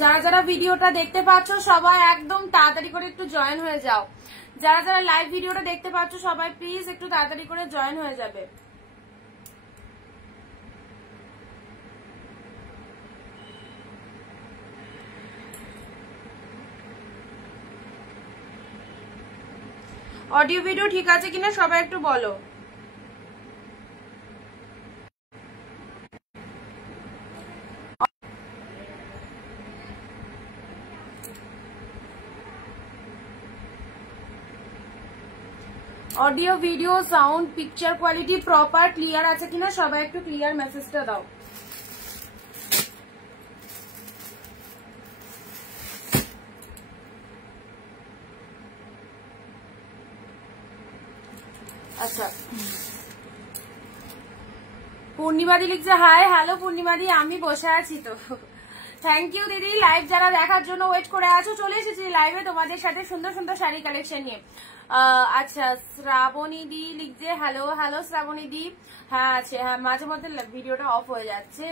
যারা যারা ভিডিওটা দেখতে পাচ্ছ সবাই একদম তাড়াতাড়ি করে একটু জয়েন হয়ে যাও। যারা যারা লাইভ ভিডিওটা দেখতে পাচ্ছ সবাই প্লিজ একটু তাড়াতাড়ি করে জয়েন হয়ে যাবে। অডিও ভিডিও ঠিক আছে কিনা সবাই একটু বলো। Audio video sound picture quality proper clear আছে কিনা সবাই একটু ক্লিয়ার মেসেজটা দাও। আচ্ছা, পূর্ণিমাদি লিখছে হাই। হ্যালো পূর্ণিমাদি, আমি বসে আছি তো। থ্যাংক ইউ দিদি, লাইভ যারা দেখার জন্য ওয়েট করে আছো, চলে এসেছি লাইভে তোমাদের সাথে সুন্দর সুন্দর শাড়ি কালেকশন নিয়ে। আচ্ছা, শ্রাবণী দি লিখছে হ্যালো। হ্যালো শ্রাবণী দি। হ্যাঁ আছে, হ্যাঁ মাঝে মধ্যে ভিডিওটা অফ হয়ে যাচ্ছে,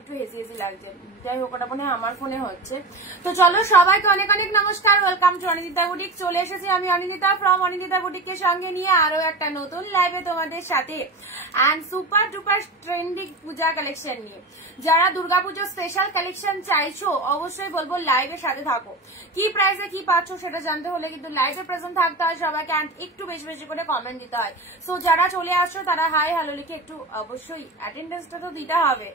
একটু হেসি হেসি লাগছে। যাই হোক, ওটা মনে হয় আমার ফোনে হচ্ছে। তো চলো সবাইকে অনেক অনেক নমস্কার, ওয়েলকাম টু অনিন্দিতা বুটিক। চলে এসেছি আমি অনিন্দিতা ফ্রম অনিন্দিতা বুটিকের সঙ্গে নিয়ে আরো একটা নতুন লাইভে তোমাদের সাথে, and super duper trending puja collection নিয়ে। যারা দুর্গাপুজোর স্পেশাল কালেকশন চাইছো অবশ্যই বলবো লাইভের সাথে থাকো। কি প্রাইসে কি পাচ্ছ সেটা জানতে হলে কিন্তু লাইভে প্রেজেন্ট থাকতে হয় সবাইকে, এন্ড একটু বেশি বেশি করে কমেন্ট দিতে হয়। সো যারা চলে আসছো তারা হাই হ্যালো লিখে একটু অবশ্যই অ্যাটেন্ডেন্সটা তো দিতে হবে।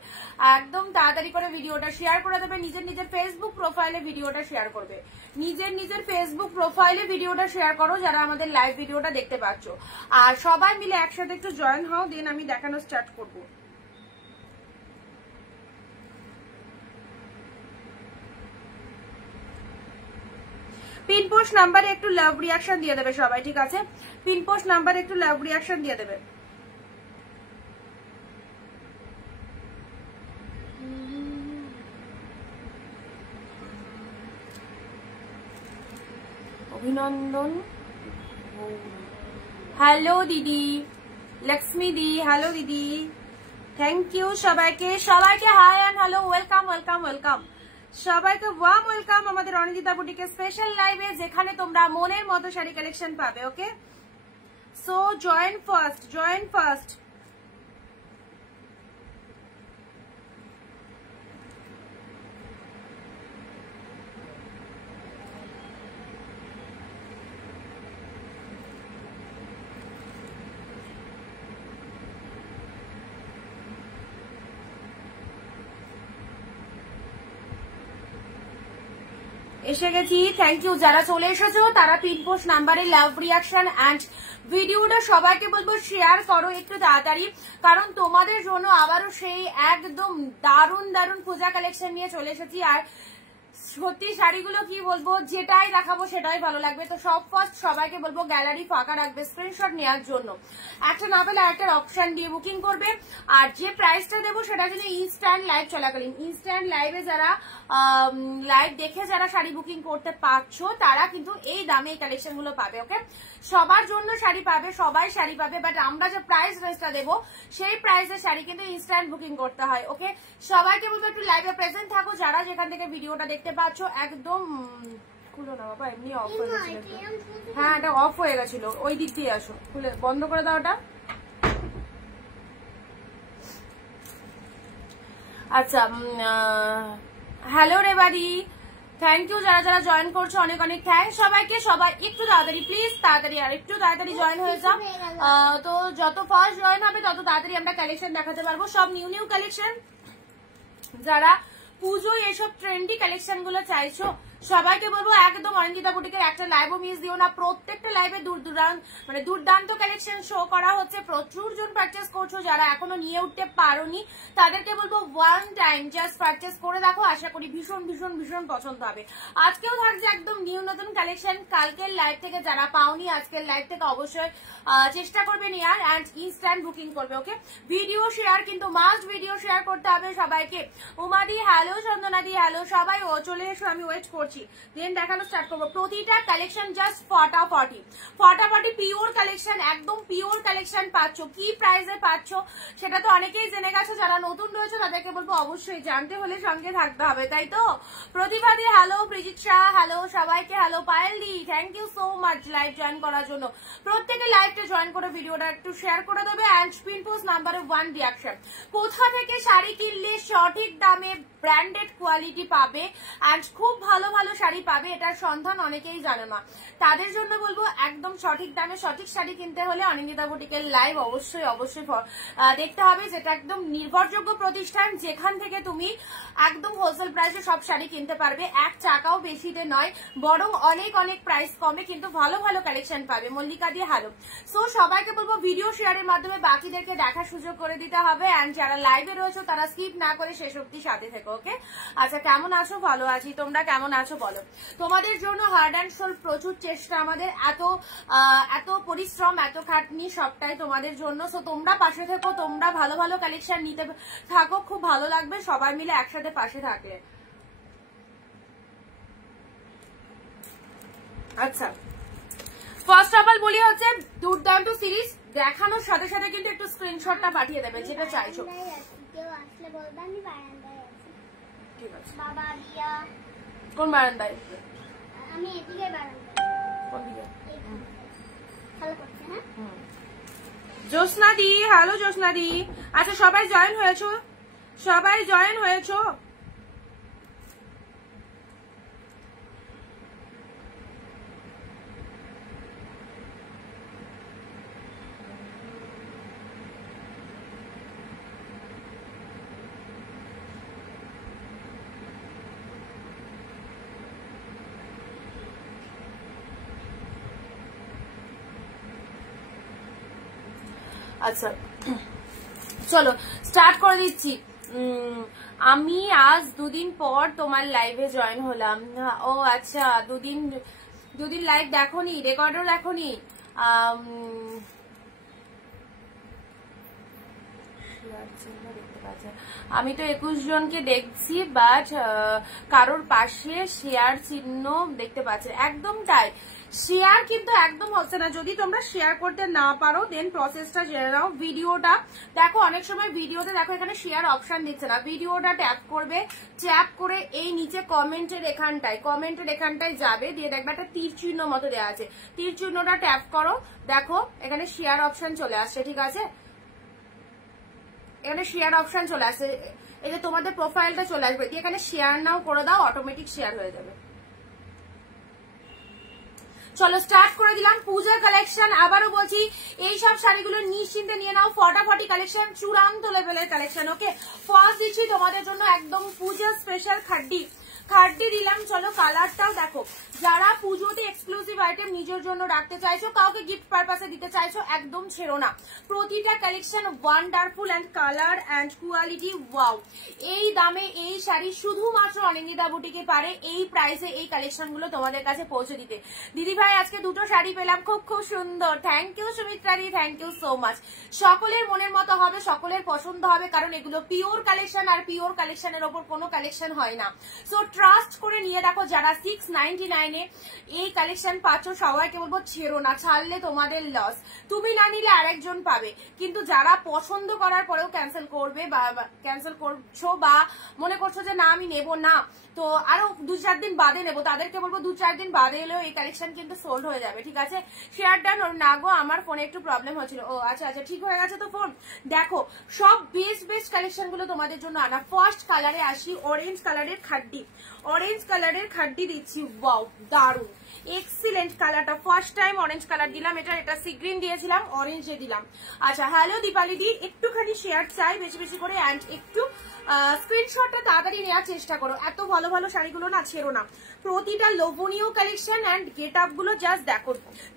একদম তাড়াতাড়ি করে ভিডিওটা শেয়ার করে দেবে, নিজের নিজের ফেসবুক প্রোফাইলে ভিডিওটা শেয়ার করবে। নিজের নিজের ফেসবুক প্রোফাইলে ভিডিওটা শেয়ার করো যারা আমাদের লাইভ ভিডিওটা দেখতে পাচ্ছ। আর সবাই মিলে একসাথে একটু জয়েন হও, দেন আমি দেখানো স্টার্ট করবো। পিনপোস্ট নাম্বারে একটু লাভ রিয়াকশন দিয়ে দেবে সবাই, ঠিক আছে? পিনপোস্ট নাম্বারে একটু লাভ রিয়াকশন দিয়ে দেবে। অভিনন্দন। হ্যালো দিদি লক্ষ্মী দি, হ্যালো দিদি, থ্যাংক ইউ সবাইকে। সবাইকে hi and hello, welcome welcome welcome সবাইকে, ওয়ার্ম ওয়েলকাম আমাদের অনিন্দিতা বুটিকের স্পেশাল লাইভে, যেখানে তোমরা মনের মতো শাড়ি কালেকশন পাবে। Okay, so join first, join first. এসে গেছি, থ্যাংক ইউ। যারা চলে এসেছো তারা পিনপোস্ট নাম্বারে লাভ রিয়াকশন এন্ড ভিডিওটা সবাইকে বলবো শেয়ার করো একটু তাড়াতাড়ি, কারণ তোমাদের জন্য আবারও সেই একদম দারুণ দারুণ পূজা কালেকশন নিয়ে চলে এসেছি। আর সত্যি শাড়িগুলো কি বলবো, যেটাই দেখাবো সেটাই ভালো লাগবে। তো সব ফার্স্ট সবাইকে বলবো গ্যালারি ফাঁকা রাখবে স্ক্রিনশট নেওয়ার জন্য, একটা না পেলে একটা অপশন দিয়ে বুকিং করবে। আর যে প্রাইসটা দেবো সেটা কিন্তু ইনস্ট্যান্ট লাইভ চলাকালীন, ইনস্ট্যান্ট লাইভে যারা লাইভ দেখে যারা শাড়ি বুকিং করতে পারছো তারা কিন্তু এই দামে এই কালেকশন গুলো পাবে। ওকে, সবার জন্য শাড়ি পাবে, সবাই শাড়ি পাবে, বাট আমরা যে প্রাইস রেঞ্জটা দেবো সেই প্রাইসের শাড়ি কিন্তু ইনস্ট্যান্ট বুকিং করতে হয়। ওকে, সবাইকে বলবো একটু লাইভে প্রেজেন্ট থাকো যারা যেখান থেকে ভিডিওটা দেখতে পাচ্ছ। একদম খুলো না বাবা, এমনি অফ হয়ে গেছিল। হ্যাঁ, এটা অফ হয়ে গেছিল, ওই দিক দিয়ে আসো, খুলে বন্ধ করে দাও ওটা। আচ্ছা, হ্যালো রেবারি, থ্যাংক ইউ যারা যারা জয়েন করছো, অনেক অনেক থ্যাংক সবাইকে। সবাই একটু তাড়াতাড়ি প্লিজ, তাড়াতাড়ি আর একটু তাড়াতাড়ি জয়েন হয়ে যাও। তো যত ফার্স্ট জয়েন হবে তত তাড়াতাড়ি আমরা কালেকশন দেখাতে পারবো, সব নিউ নিউ কালেকশন। যারা পুজোয় এসব ট্রেন্ডি কালেকশন গুলো চাইছো সবাইকে বলবো একদম অনিন্দিতা বুটিকের একটা লাইভও মিস দিও না। প্রত্যেকটা লাইভে দুর্দান্ত কালেকশন শো করা হচ্ছে, প্রচুর জন পারচেস করছো। যারা এখনো নিয়ে উঠতে পারোনি তাদেরকে বলবো ওয়ান টাইম জাস্ট পারচেস করে দেখো, আশা করি ভীষণ ভীষণ ভীষণ পছন্দ হবে। আজকেও থাকছে একদম নিউ নতুন কালেকশন। কালকের লাইভ থেকে যারা পাওনি আজকের লাইভ থেকে অবশ্যই চেষ্টা করবে নেওয়ার, অ্যান্ড ইনস্ট্যান্ট বুকিং করবে। ওকে, ভিডিও শেয়ার কিন্তু মাস্ট ভিডিও শেয়ার করতে হবে সবাইকে। উমাদি হ্যালো, চন্দনাদি হ্যালো, সবাই চলে এসো, আমি ওয়েট করছি। করছি, দেন দেখানো স্টার্ট করবো। প্রতিটা কালেকশন জাস্ট ফটাফটি ফটাফটি পিওর কালেকশন, একদম পিওর কালেকশন পাচ্ছ। কি প্রাইসে পাচ্ছ সেটা তো অনেকেই জেনে গেছে, যারা নতুন রয়েছে তাদেরকে বলবো অবশ্যই জানতে হলে সঙ্গে থাকতে হবে, তাই তো? প্রতিভাদি হ্যালো, প্রিজিত শাহ হ্যালো, সবাইকে হ্যালো। পায়েল দি thank you so much live join করার জন্য। প্রত্যেকে লাইভটা জয়েন করে ভিডিওটা একটু শেয়ার করে দেবে। অ্যান্ড স্পিন পোস্ট নাম্বারে 1 রিয়াকশন। কোথা থেকে শাড়ি কিনলে সঠিক দামে ব্র্যান্ডেড কোয়ালিটি পাবে অ্যান্ড খুব ভালো ভালো শাড়ি পাবে, এটার সন্ধান অনেকেই জানে না। তাদের জন্য বলবো একদম সঠিক দামে সঠিক শাড়ি কিনতে হলে অনিন্দিতা বুটিকের লাইভ অবশ্যই অবশ্যই দেখতে হবে, যেটা একদম নির্ভরযোগ্য প্রতিষ্ঠান, যেখান থেকে তুমি একদম হোলসেল প্রাইসে সব শাড়ি কিনতে পারবে। এক টাকাও বেশিতে নয়, বরং অনেক অনেক প্রাইস কমে কিন্তু ভালো ভালো কালেকশন পাবে। মল্লিকা দিয়ে হ্যালো। সো সবাইকে বলবো ভিডিও শেয়ারের মাধ্যমে বাকিদেরকে দেখার সুযোগ করে দিতে হবে। অ্যান্ড যারা লাইভে রয়েছে তারা স্কিপ না করে শেষ অব্দি সাথে থেকো, ওকে? আচ্ছা, কেমন আছো? ভালো আছি, তোমরা কেমন আছো বলো? তোমাদের জন্য হার্ড অ্যান্ড সোল প্রচুর চেষ্টা আমাদের, এত পরিশ্রম, এত খাটনি, সবটাই তোমাদের জন্য। সো তোমরা পাশে থেকো, তোমরা ভালো ভালো কালেকশন নিতে থাকো, খুব ভালো লাগবে সবাই মিলে একসাথে পাশে থাকলে। আচ্ছা, ফার্স্ট অফ অল বলি হচ্ছে দুর্দান্ত সিরিজ, দেখানোর সাথে সাথে কিন্তু একটু স্ক্রিনশটটা পাঠিয়ে দেবে যেটা চাইছো। ঠিক আছে, বাবা দিয়া কোন বারান্দায়? আমি এদিকে বারান্দায়। কোন দিকে? ভালো করছে না? জ্যোৎস্না দি হ্যালো, জ্যোৎস্না দি। আচ্ছা, সবাই জয়েন হয়েছো? সবাই জয়েন হয়েছো? আচ্ছা চলো স্টার্ট করে দিচ্ছি। আমি আজ দুদিন পর তোমার লাইভে জয়েন হলাম। ও আচ্ছা, দুদিন লাইভ দেখোনি, রেকর্ডও দেখোনি? আমি তো 21 জনকে দেখছি, বাট কারোর পাশে শেয়ার চিহ্ন দেখতে পাচ্ছি। একদম তাই, শেয়ার কিন্তু একদম হচ্ছে না। যদি তোমরা শেয়ার করতে না পারো দেন প্রসেসটা জেনে নাও। ভিডিওটা দেখো, অনেক সময় ভিডিওতে দেখো এখানে শেয়ার অপশন দিচ্ছে না। ভিডিওটা ট্যাপ করবে, ট্যাপ করে এই নিচে কমেন্টের এখানটায় যাবে, দিয়ে দেখবে একটা তীর চিহ্ন মতো দেওয়া আছে। তীর চিহ্নটা ট্যাপ করো, দেখো এখানে শেয়ার অপশন চলে আসছে, ঠিক আছে? এখানে শেয়ার অপশন চলে আসছে, এই যে তোমাদের প্রোফাইলটা চলে আসবে, এখানে শেয়ার নাও করে দাও, অটোমেটিক শেয়ার হয়ে যাবে। চলো স্টার্ট করে দিলাম পূজার কালেকশন। আবারও বলছি, এইসব শাড়িগুলো নিশ্চিন্তে নিয়ে নাও, ফটাফটি কালেকশন, চূড়ান্ত লেভেলের কালেকশন, ওকে? ফার্স্ট দিচ্ছি তোমাদের জন্য একদম পূজা স্পেশাল খাড্ডি দিলাম। চলো কালারটাও দেখো, যারা পুজোতে এক্সক্লুসিভ আইটেম নিজের জন্য রাখতে চাইছো, কাউকে গিফট পারপাসে দিতে চাইছো, একদম ছেড়ো না। প্রতিটা collection wonderful and colour and quality wow. এই দামে এই শাড়ি শুধুমাত্র অনিন্দিতা বুটিকে পারে এই প্রাইসে এই কালেকশন গুলো তোমাদের কাছে পৌঁছে দিতে। দিদি ভাই আজকে দুটো শাড়ি পেলাম, খুব খুব সুন্দর, থ্যাংক ইউ সুমিত্রাদি, থ্যাংক ইউ সো মাচ। সকলের মনের মতো হবে, সকলের পছন্দ হবে, কারণ এগুলো পিওর কালেকশন, আর পিওর কালেকশনের ওপর কোনো কালেকশন হয় না। সো ট্রাস্ট করে নিয়ে রাখো। যারা 699 এই কালেকশন পাচ্ছ সবাইকে বলবো ছেড়ো না, ছাড়লে তোমাদের লস। তুমি না নিলে আরেকজন পাবে, কিন্তু যারা পছন্দ করার পরেও ক্যান্সেল করছো বা মনে করছো যে না আমি নেবো না, তো আরো 2-4 দিন বাদে নেবো, তাদেরকে বলবো 2-4 দিন বাদে এলেও এই কালেকশন কিন্তু সোল্ড হয়ে যাবে, ঠিক আছে? শেয়ার ডান না গো, আমার ফোনে একটু প্রবলেম হচ্ছিল। ও আচ্ছা আচ্ছা, ঠিক হয়ে গেছে তো ফোন। দেখো সব বেস্ট কালেকশন গুলো তোমাদের জন্য আনা। ফার্স্ট কালারে আসি, অরেঞ্জ কালারের খাড্ডি দিচ্ছি। ওয়াও, দারুন, এক্সিলেন্ট কালারটা। ফার্স্ট টাইম অরেঞ্জ কালার দিলাম, এটা সি গ্রিন দিয়েছিলাম, অরেঞ্জে দিলাম। আচ্ছা, হ্যালো দীপালি দি, একটুখানি শেয়ার চাই বেশি বেশি করে, অ্যান্ড একটু স্ক্রিনশটটা তাড়াতাড়ি নেওয়ার চেষ্টা করো। এত ভালো ভালো শাড়িগুলো না ছেড়ো না, প্রতিটা লোভনীয় কালেকশন অ্যান্ড গেট আপ গুলো জাস্ট দেখো,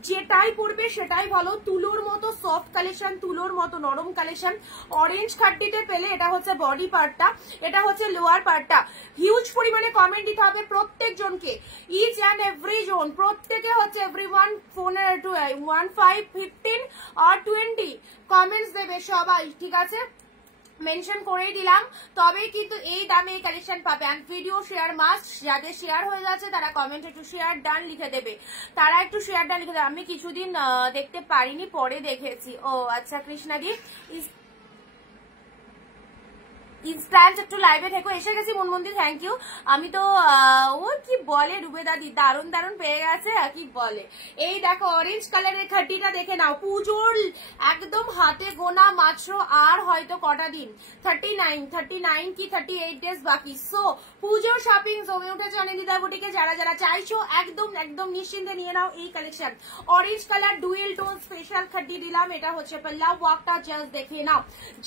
যেটাই পরবে সেটাই ভালো। তুলোর মতো সফট কালেকশন, তুলোর মতো নরম কালেকশন। অরেঞ্জ খাড্ডিতে পেলে এটা হচ্ছে বডি পার্টটা, এটা হচ্ছে লোয়ার পার্টটা। হিউজ পরিমাণে কমেন্ট দিতে হবে প্রত্যেকজনকে, ইচ অ্যান্ড এভরি জন, প্রত্যেকে হচ্ছে এভরিওয়ান ফোনের 1, 5, 15 আর 20 কমেন্টস দেবে সবাই, ঠিক আছে? মেনশন করেই দিলাম, তবেই কিন্তু এই দামে এই কালেকশন পাবে। এন্ড ভিডিও শেয়ার মাস্ট, যাদের শেয়ার হয়ে যাচ্ছে তারা কমেন্ট একটু শেয়ার ডান লিখে দেবে, তারা একটু শেয়ার ডান লিখে দেবে। আমি কিছুদিন দেখতে পারিনি, পরে দেখেছি। ও আচ্ছা কৃষ্ণাদি ইনস্ট্যান্ট একটু লাইভে থেকো, এসে গেছি মনমন্দির, থ্যাংক ইউ। আমি তো ও কি বলে রুবে দাদি, দারুণ দারুণ পেয়ে গেছে, কি বলে। এই দেখো অরেঞ্জ কালারের খাটিটা দেখে নাও, পুজোর একদম হাতে গোনা মাত্র আর হয়তো কটা দিন, 39 কি 38 ডেজ বাকি। সো পুজোর শপিং জমে উঠেছে অনিন্দিতা বুটিকে। যারা যারা চাইছো একদম একদম নিশ্চিন্তে নিয়ে নাও এই collection. Orange colour dual tone special খাটি দিলাম, এটা হচ্ছে পাল্লা ওয়ার্কটা, জাস্ট দেখে নাও,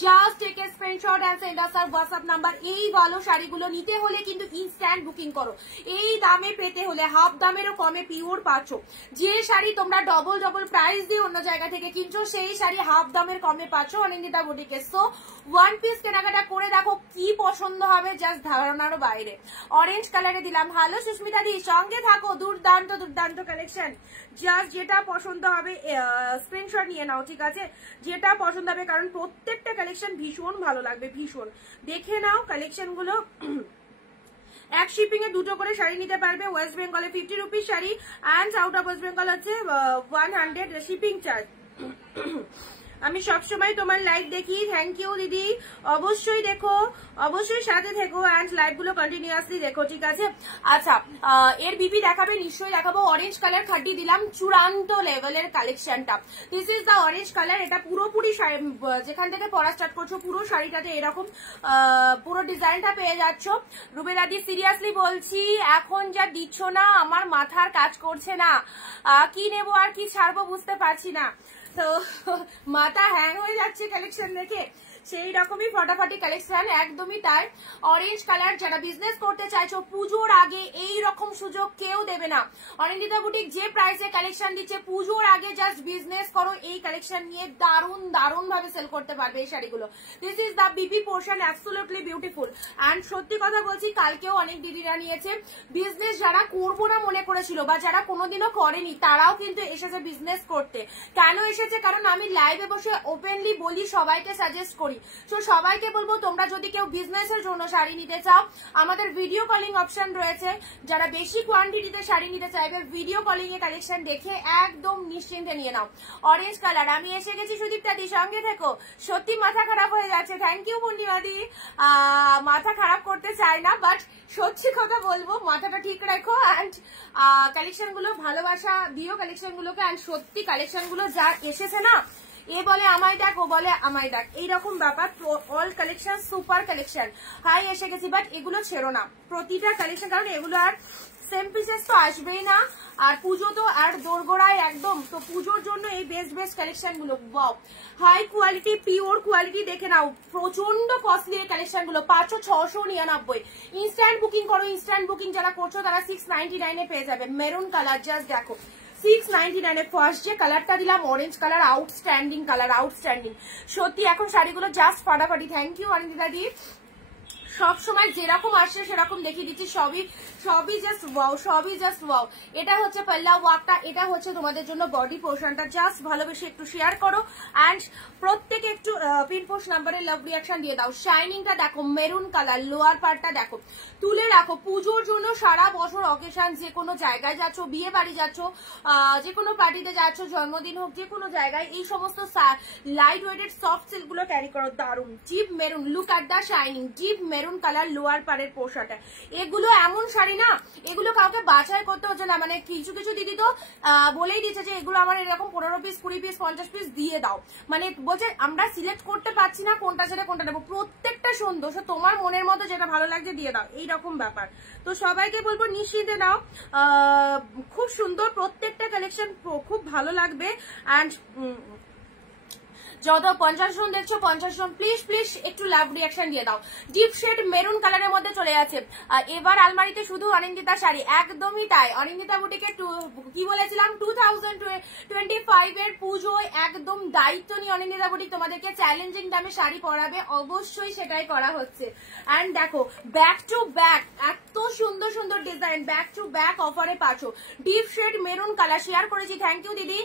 just take a screenshot and send us WhatsApp number. এই ভালো শাড়িগুলো নিতে হলে কিন্তু ইনস্ট্যান্ট বুকিং করো, এই দামে পেতে হলে হাফ দামেরও কমে পিওর পাচ্ছ। যে শাড়ি তোমরা ডবল ডবল প্রাইস দিয়ে অন্য জায়গা থেকে কিনছো, সেই শাড়ি হাফ দামের কমে পাচ্ছ অনিন্দিতা বুটিকে। সো ওয়ান পিস কেনাকাটা করে দেখো কি পছন্দ হবে, জাস্ট ধারণারও বাইরে। অরেঞ্জ কালারে দিলাম। হ্যালো সুস্মিতা দি, সঙ্গে থাকো, দুর্দান্ত দুর্দান্ত কালেকশন। জাস্ট যেটা পছন্দ হবে স্ক্রিনশট নিয়ে নাও, ঠিক আছে, যেটা পছন্দ হবে, কারণ প্রত্যেকটা কালেকশন ভীষণ ভালো লাগবে, ভীষণ। দেখে নাও কালেকশন গুলো। এক শিপিং এ দুটো করে শাড়ি নিতে পারবে। ওয়েস্ট বেঙ্গলে 50 rupees sari, and out of West Bengal হচ্ছে 100 শিপিং চার্জ। আমি সবসময় তোমার লাইভ দেখি, থ্যাংক ইউ দিদি, অবশ্যই দেখো, অবশ্যই সাথে থেকো, অ্যান্ড লাইভ গুলো কন্টিনিউয়াসলি দেখো, ঠিক আছে। আচ্ছা এর বিপি দেখাবে, নিশ্চয়ই দেখাবো। অরেঞ্জ কালার খাটি দিলাম, চূড়ান্ত লেভেলের কালেকশনটা। This is the orange colour. এটা পুরোপুরি যেখান থেকে পড়া স্টার্ট করছো পুরো শাড়িটাতে এরকম পুরো ডিজাইনটা পেয়ে যাচ্ছ। রুবে দাদি সিরিয়াসলি বলছি, এখন যা দিচ্ছ না আমার মাথার কাজ করছে না, কি নেবো আর কি ছাড়বো বুঝতে পারছি না। তো মাথা হ্যাং হয়ে যাচ্ছে কালেকশন দেখে, সেই রকমই ফটাফটি কালেকশন, একদমই তাই। অরেঞ্জ কালার, যারা বিজনেস করতে চাইছো পুজোর আগে এই রকম সুযোগ কেউ দেবে না। অনিন্দিতা বুটিক যে প্রাইসে কালেকশন দিচ্ছে, পুজোর আগে জাস্ট বিজনেস করো, এই কালেকশন নিয়ে দারুণ দারুণ ভাবে সেল করতে পারবে এই শাড়িগুলো। This is the BP portion, absolutely beautiful. And সত্যি কথা বলছি, কালকেও অনেক দিদিরা নিয়েছে। বিজনেস যারা করবো না মনে করেছিল বা যারা কোনোদিনও করেনি, তারাও কিন্তু এসেছে বিজনেস করতে। কেন এসেছে? কারণ আমি লাইভে বসে ওপেনলি বলি, সবাইকে সাজেস্ট করি। তো সবাইকে বলবো, তোমরা যদি কেউ বিজনেসের জন্য শাড়ি নিতে চাও, আমাদের ভিডিও কলিং অপশন রয়েছে। যারা বেশি কোয়ান্টিটিতে শাড়ি নিতে চাইবে, ভিডিও কলিং এ কালেকশন দেখে একদম নিশ্চিন্তে নিয়ে নাও। অরেঞ্জ কালার, আমি এসে গেছি সুদীপ্তাদি, সঙ্গে থেকো। সত্যি মাথা খারাপ হয়ে যাচ্ছে, থ্যাংক ইউ পূর্ণিমাদি। মাথা খারাপ করতে চাই না, বাট সত্যি কথা বলবো, মাথাটা ঠিক রাখো, অ্যান্ড কালেকশন গুলো ভালোবাসা দিও কালেকশন গুলোকে। অ্যান্ড সত্যি কালেকশন গুলো যা এসেছে না, এ বলে আমায় দেখ, ও বলে আমায় দেখ, এইরকম ব্যাপার। All collection super collection, hi এসে গেছি, বাট এগুলো ছেড়ো না প্রতিটা কালেকশন, কারণ এগুলো আর সেম পিসেস তো আসবেই না, আর পুজো তো আর দোরগোড়ায় একদম। তো পুজোর জন্য এই বেস্ট বেস্ট কালেকশন গুলো, wow, high quality pure quality, দেখে নাও, প্রচন্ড কস্টলি এই কালেকশন গুলো, 599। ইনস্ট্যান্ট বুকিং করো, ইনস্ট্যান্ট বুকিং যারা করছো তারা 699 পেয়ে যাবে। মেরুন কালার, জাস্ট দেখো 699 ফার্স্ট যে কালারটা দিলাম orange colour, outstanding colour, outstanding সত্যি। এখন শাড়িগুলো জাস্ট ফাটাফাটি, থ্যাংক ইউ অনিন্দিতা দি। সব সময় যেরকম আসছে সেরকম দেখিয়ে দিচ্ছি, সবই জাস্ট ওয়াও, সবই জাস্ট ওয়াও। এটা হচ্ছে পাল্লা ওয়ার্কটা, এটা হচ্ছে তোমাদের জন্য বডি পোর্শনটা। জাস্ট ভালোবেসে একটু শেয়ার করো, অ্যান্ড প্রত্যেকে একটু পিন পোস্ট নাম্বারে লাভ রিয়াকশন দিয়ে দাও। শাইনিংটা দেখো, মেরুন কালার, লোয়ার পার্টটা দেখো, তুলে রাখো পুজোর জন্য। সারা বছর অকেশন, যে কোনো জায়গায় যাচ্ছ, বিয়ে বাড়ি যাচ্ছ, যে কোনো পার্টিতে যাচ্ছ, জন্মদিন হোক, যে কোনো জায়গায় এই সমস্ত লাইট ওয়েটেড সফট সিল্ক গুলো ক্যারি করো, দারুন। Deep maroon, look at the shining, deep maroon colour lower পাড়ের পোশাকটা। এগুলো এমন শাড়ি না, এগুলো কাউকে বাছাই করতে হচ্ছে না। মানে কিছু কিছু দিদি তো বলেই দিচ্ছে যে এগুলো আমার এরকম 15 পিস 20 পিস 50 পিস দিয়ে দাও, মানে বলছে আমরা সিলেক্ট করতে পারছি না কোনটা ছেড়ে কোনটা নেবো। প্রত্যেকটা সুন্দর, তোমার মনের মতো যেটা ভালো লাগছে দিয়ে দাও, এইরকম ব্যাপার। তো সবাইকে বলবো নিশ্চিন্তে নাও, খুব সুন্দর প্রত্যেকটা কালেকশন, খুব ভালো লাগবে। অ্যান্ড যত 50 জন দেখছো, 50 জন প্লিজ প্লিজ একটু লাভ রিয়াকশন দিয়ে দাও। ডিপ শেড মেরুন কালারের মধ্যে চলে যাচ্ছে এবার আলমারিতে শুধু অনিন্দিতা শাড়ি, একদমই তাই। অনিন্দিতা বুটিকে কি বলেছিলাম, 2025 5 এর পুজো একদম দায়িত্ব নিয়ে অনিন্দিতা বুটিক তোমাদেরকে চ্যালেঞ্জিং দামে শাড়ি পরাবে, অবশ্যই সেটাই করা হচ্ছে। এন্ড দেখো ব্যাক টু ব্যাক এত সুন্দর সুন্দর ডিজাইন, ব্যাক টু ব্যাক অফারে পাচ্ছ। Deep shade maroon colour share করেছি, থ্যাংক ইউ দিদি।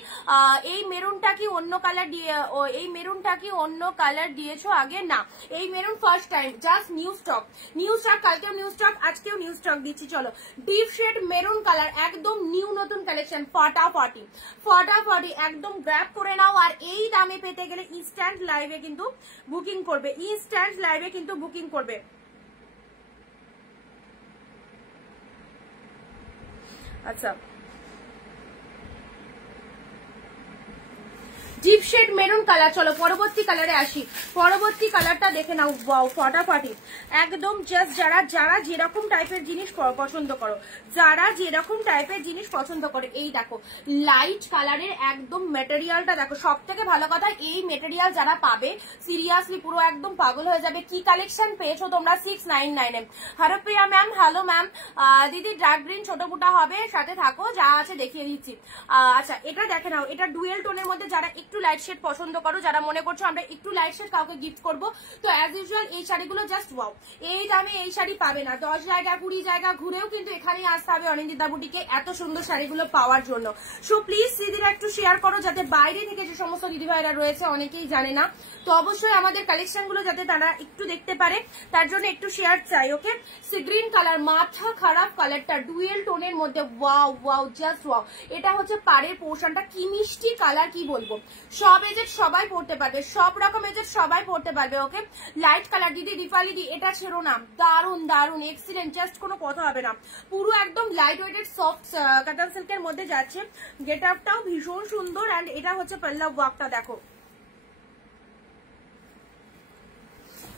এই মেরুনটা কি অন্য কালার দিয়ে, এই মেরুনটা কি অন্য কালার দিয়েছো আগে? না, এই maroon first time, just new stock. New stock, কালকেও নিউ স্টক, আজকেও নিউ স্টক দিচ্ছি। চলো ডিপ শেড মেরুন কালার একদম নিউ নতুন কালেকশন, ফটাফটি ফটাফটি একদম গ্র্যাব করে নাও। আর এই দামে পেতে গেলে ইনস্ট্যান্ট লাইভে কিন্তু বুকিং করবে, ইনস্ট্যান্ট লাইভে কিন্তু বুকিং করবে। আচ্ছা ডিপ শেড মেরুন কালার। চলো পরবর্তী কালারে আসি, পরবর্তী কালারটা দেখে নাও। ওয়াও ফটাফটি একদম জাস্ট যারা যারা যেরকম টাইপের জিনিস পছন্দ করো, যারা যেরকম টাইপের জিনিস পছন্দ করো, এই দেখো লাইট কালারের একদম মেটেরিয়ালটা দেখো। সব থেকে ভালো কথা এই মেটেরিয়াল যারা পাবে সিরিয়াসলি পুরো একদম পাগল হয়ে যাবে। কি কালেকশন পেয়েছো তোমরা 699 এ। Harapriya ma'am hello ma'am. দিদি ডার্ক গ্রিন ছোট ফুটা হবে, সাথে থাকো, যা আছে দেখিয়ে দিচ্ছি। আচ্ছা এটা দেখে নাও, এটা ডুয়েল টোনের মধ্যে যারা একটু লাইট শেড পছন্দ করো, যারা মনে করছো আমরা একটু লাইট শেড কাউকে গিফট করবো, তো অ্যাজ ইউজুয়াল এই শাড়িগুলো জাস্ট ওয়াও। এই দামে এই শাড়ি পাবে না, 10 জায়গা 20 জায়গা ঘুরেও কিন্তু এখানেই আসতে হবে অনিন্দিতা বুটিকে এত সুন্দর শাড়িগুলো পাওয়ার জন্য। সো প্লিজ দিদিরা একটু শেয়ার করো, যাতে বাইরে থেকে যে সমস্ত দিদিভাইরা রয়েছে অনেকেই জানে না, তো অবশ্যই আমাদের কালেকশন গুলো যাতে তারা একটু দেখতে পারে, তার জন্য একটু শেয়ার চাই। ওকে সি গ্রিন কালার, মাথা খারাপ কালারটা ডুয়েল টোনের মধ্যে, ওয়াও ওয়াও জাস্ট ওয়াও। এটা হচ্ছে পাড়ের পোর্শনটা, কি মিষ্টি কালার কি বলবো। সব এজের সবাই পড়তে পারবে, সব রকম এজের সবাই পড়তে পারবে। ওকে লাইট কালার দিদি, দীপালি দি এটা ছেড়ো না, দারুন দারুন এক্সিলেন্ট, জাস্ট কোনো কথা হবে না। পুরো একদম লাইট ওয়েটেড সফট কটন সিল্কের মধ্যে যাচ্ছে, গেট আপটাও ভীষণ সুন্দর। এন্ড এটা হচ্ছে পল্লব ওয়ার্কটা দেখো,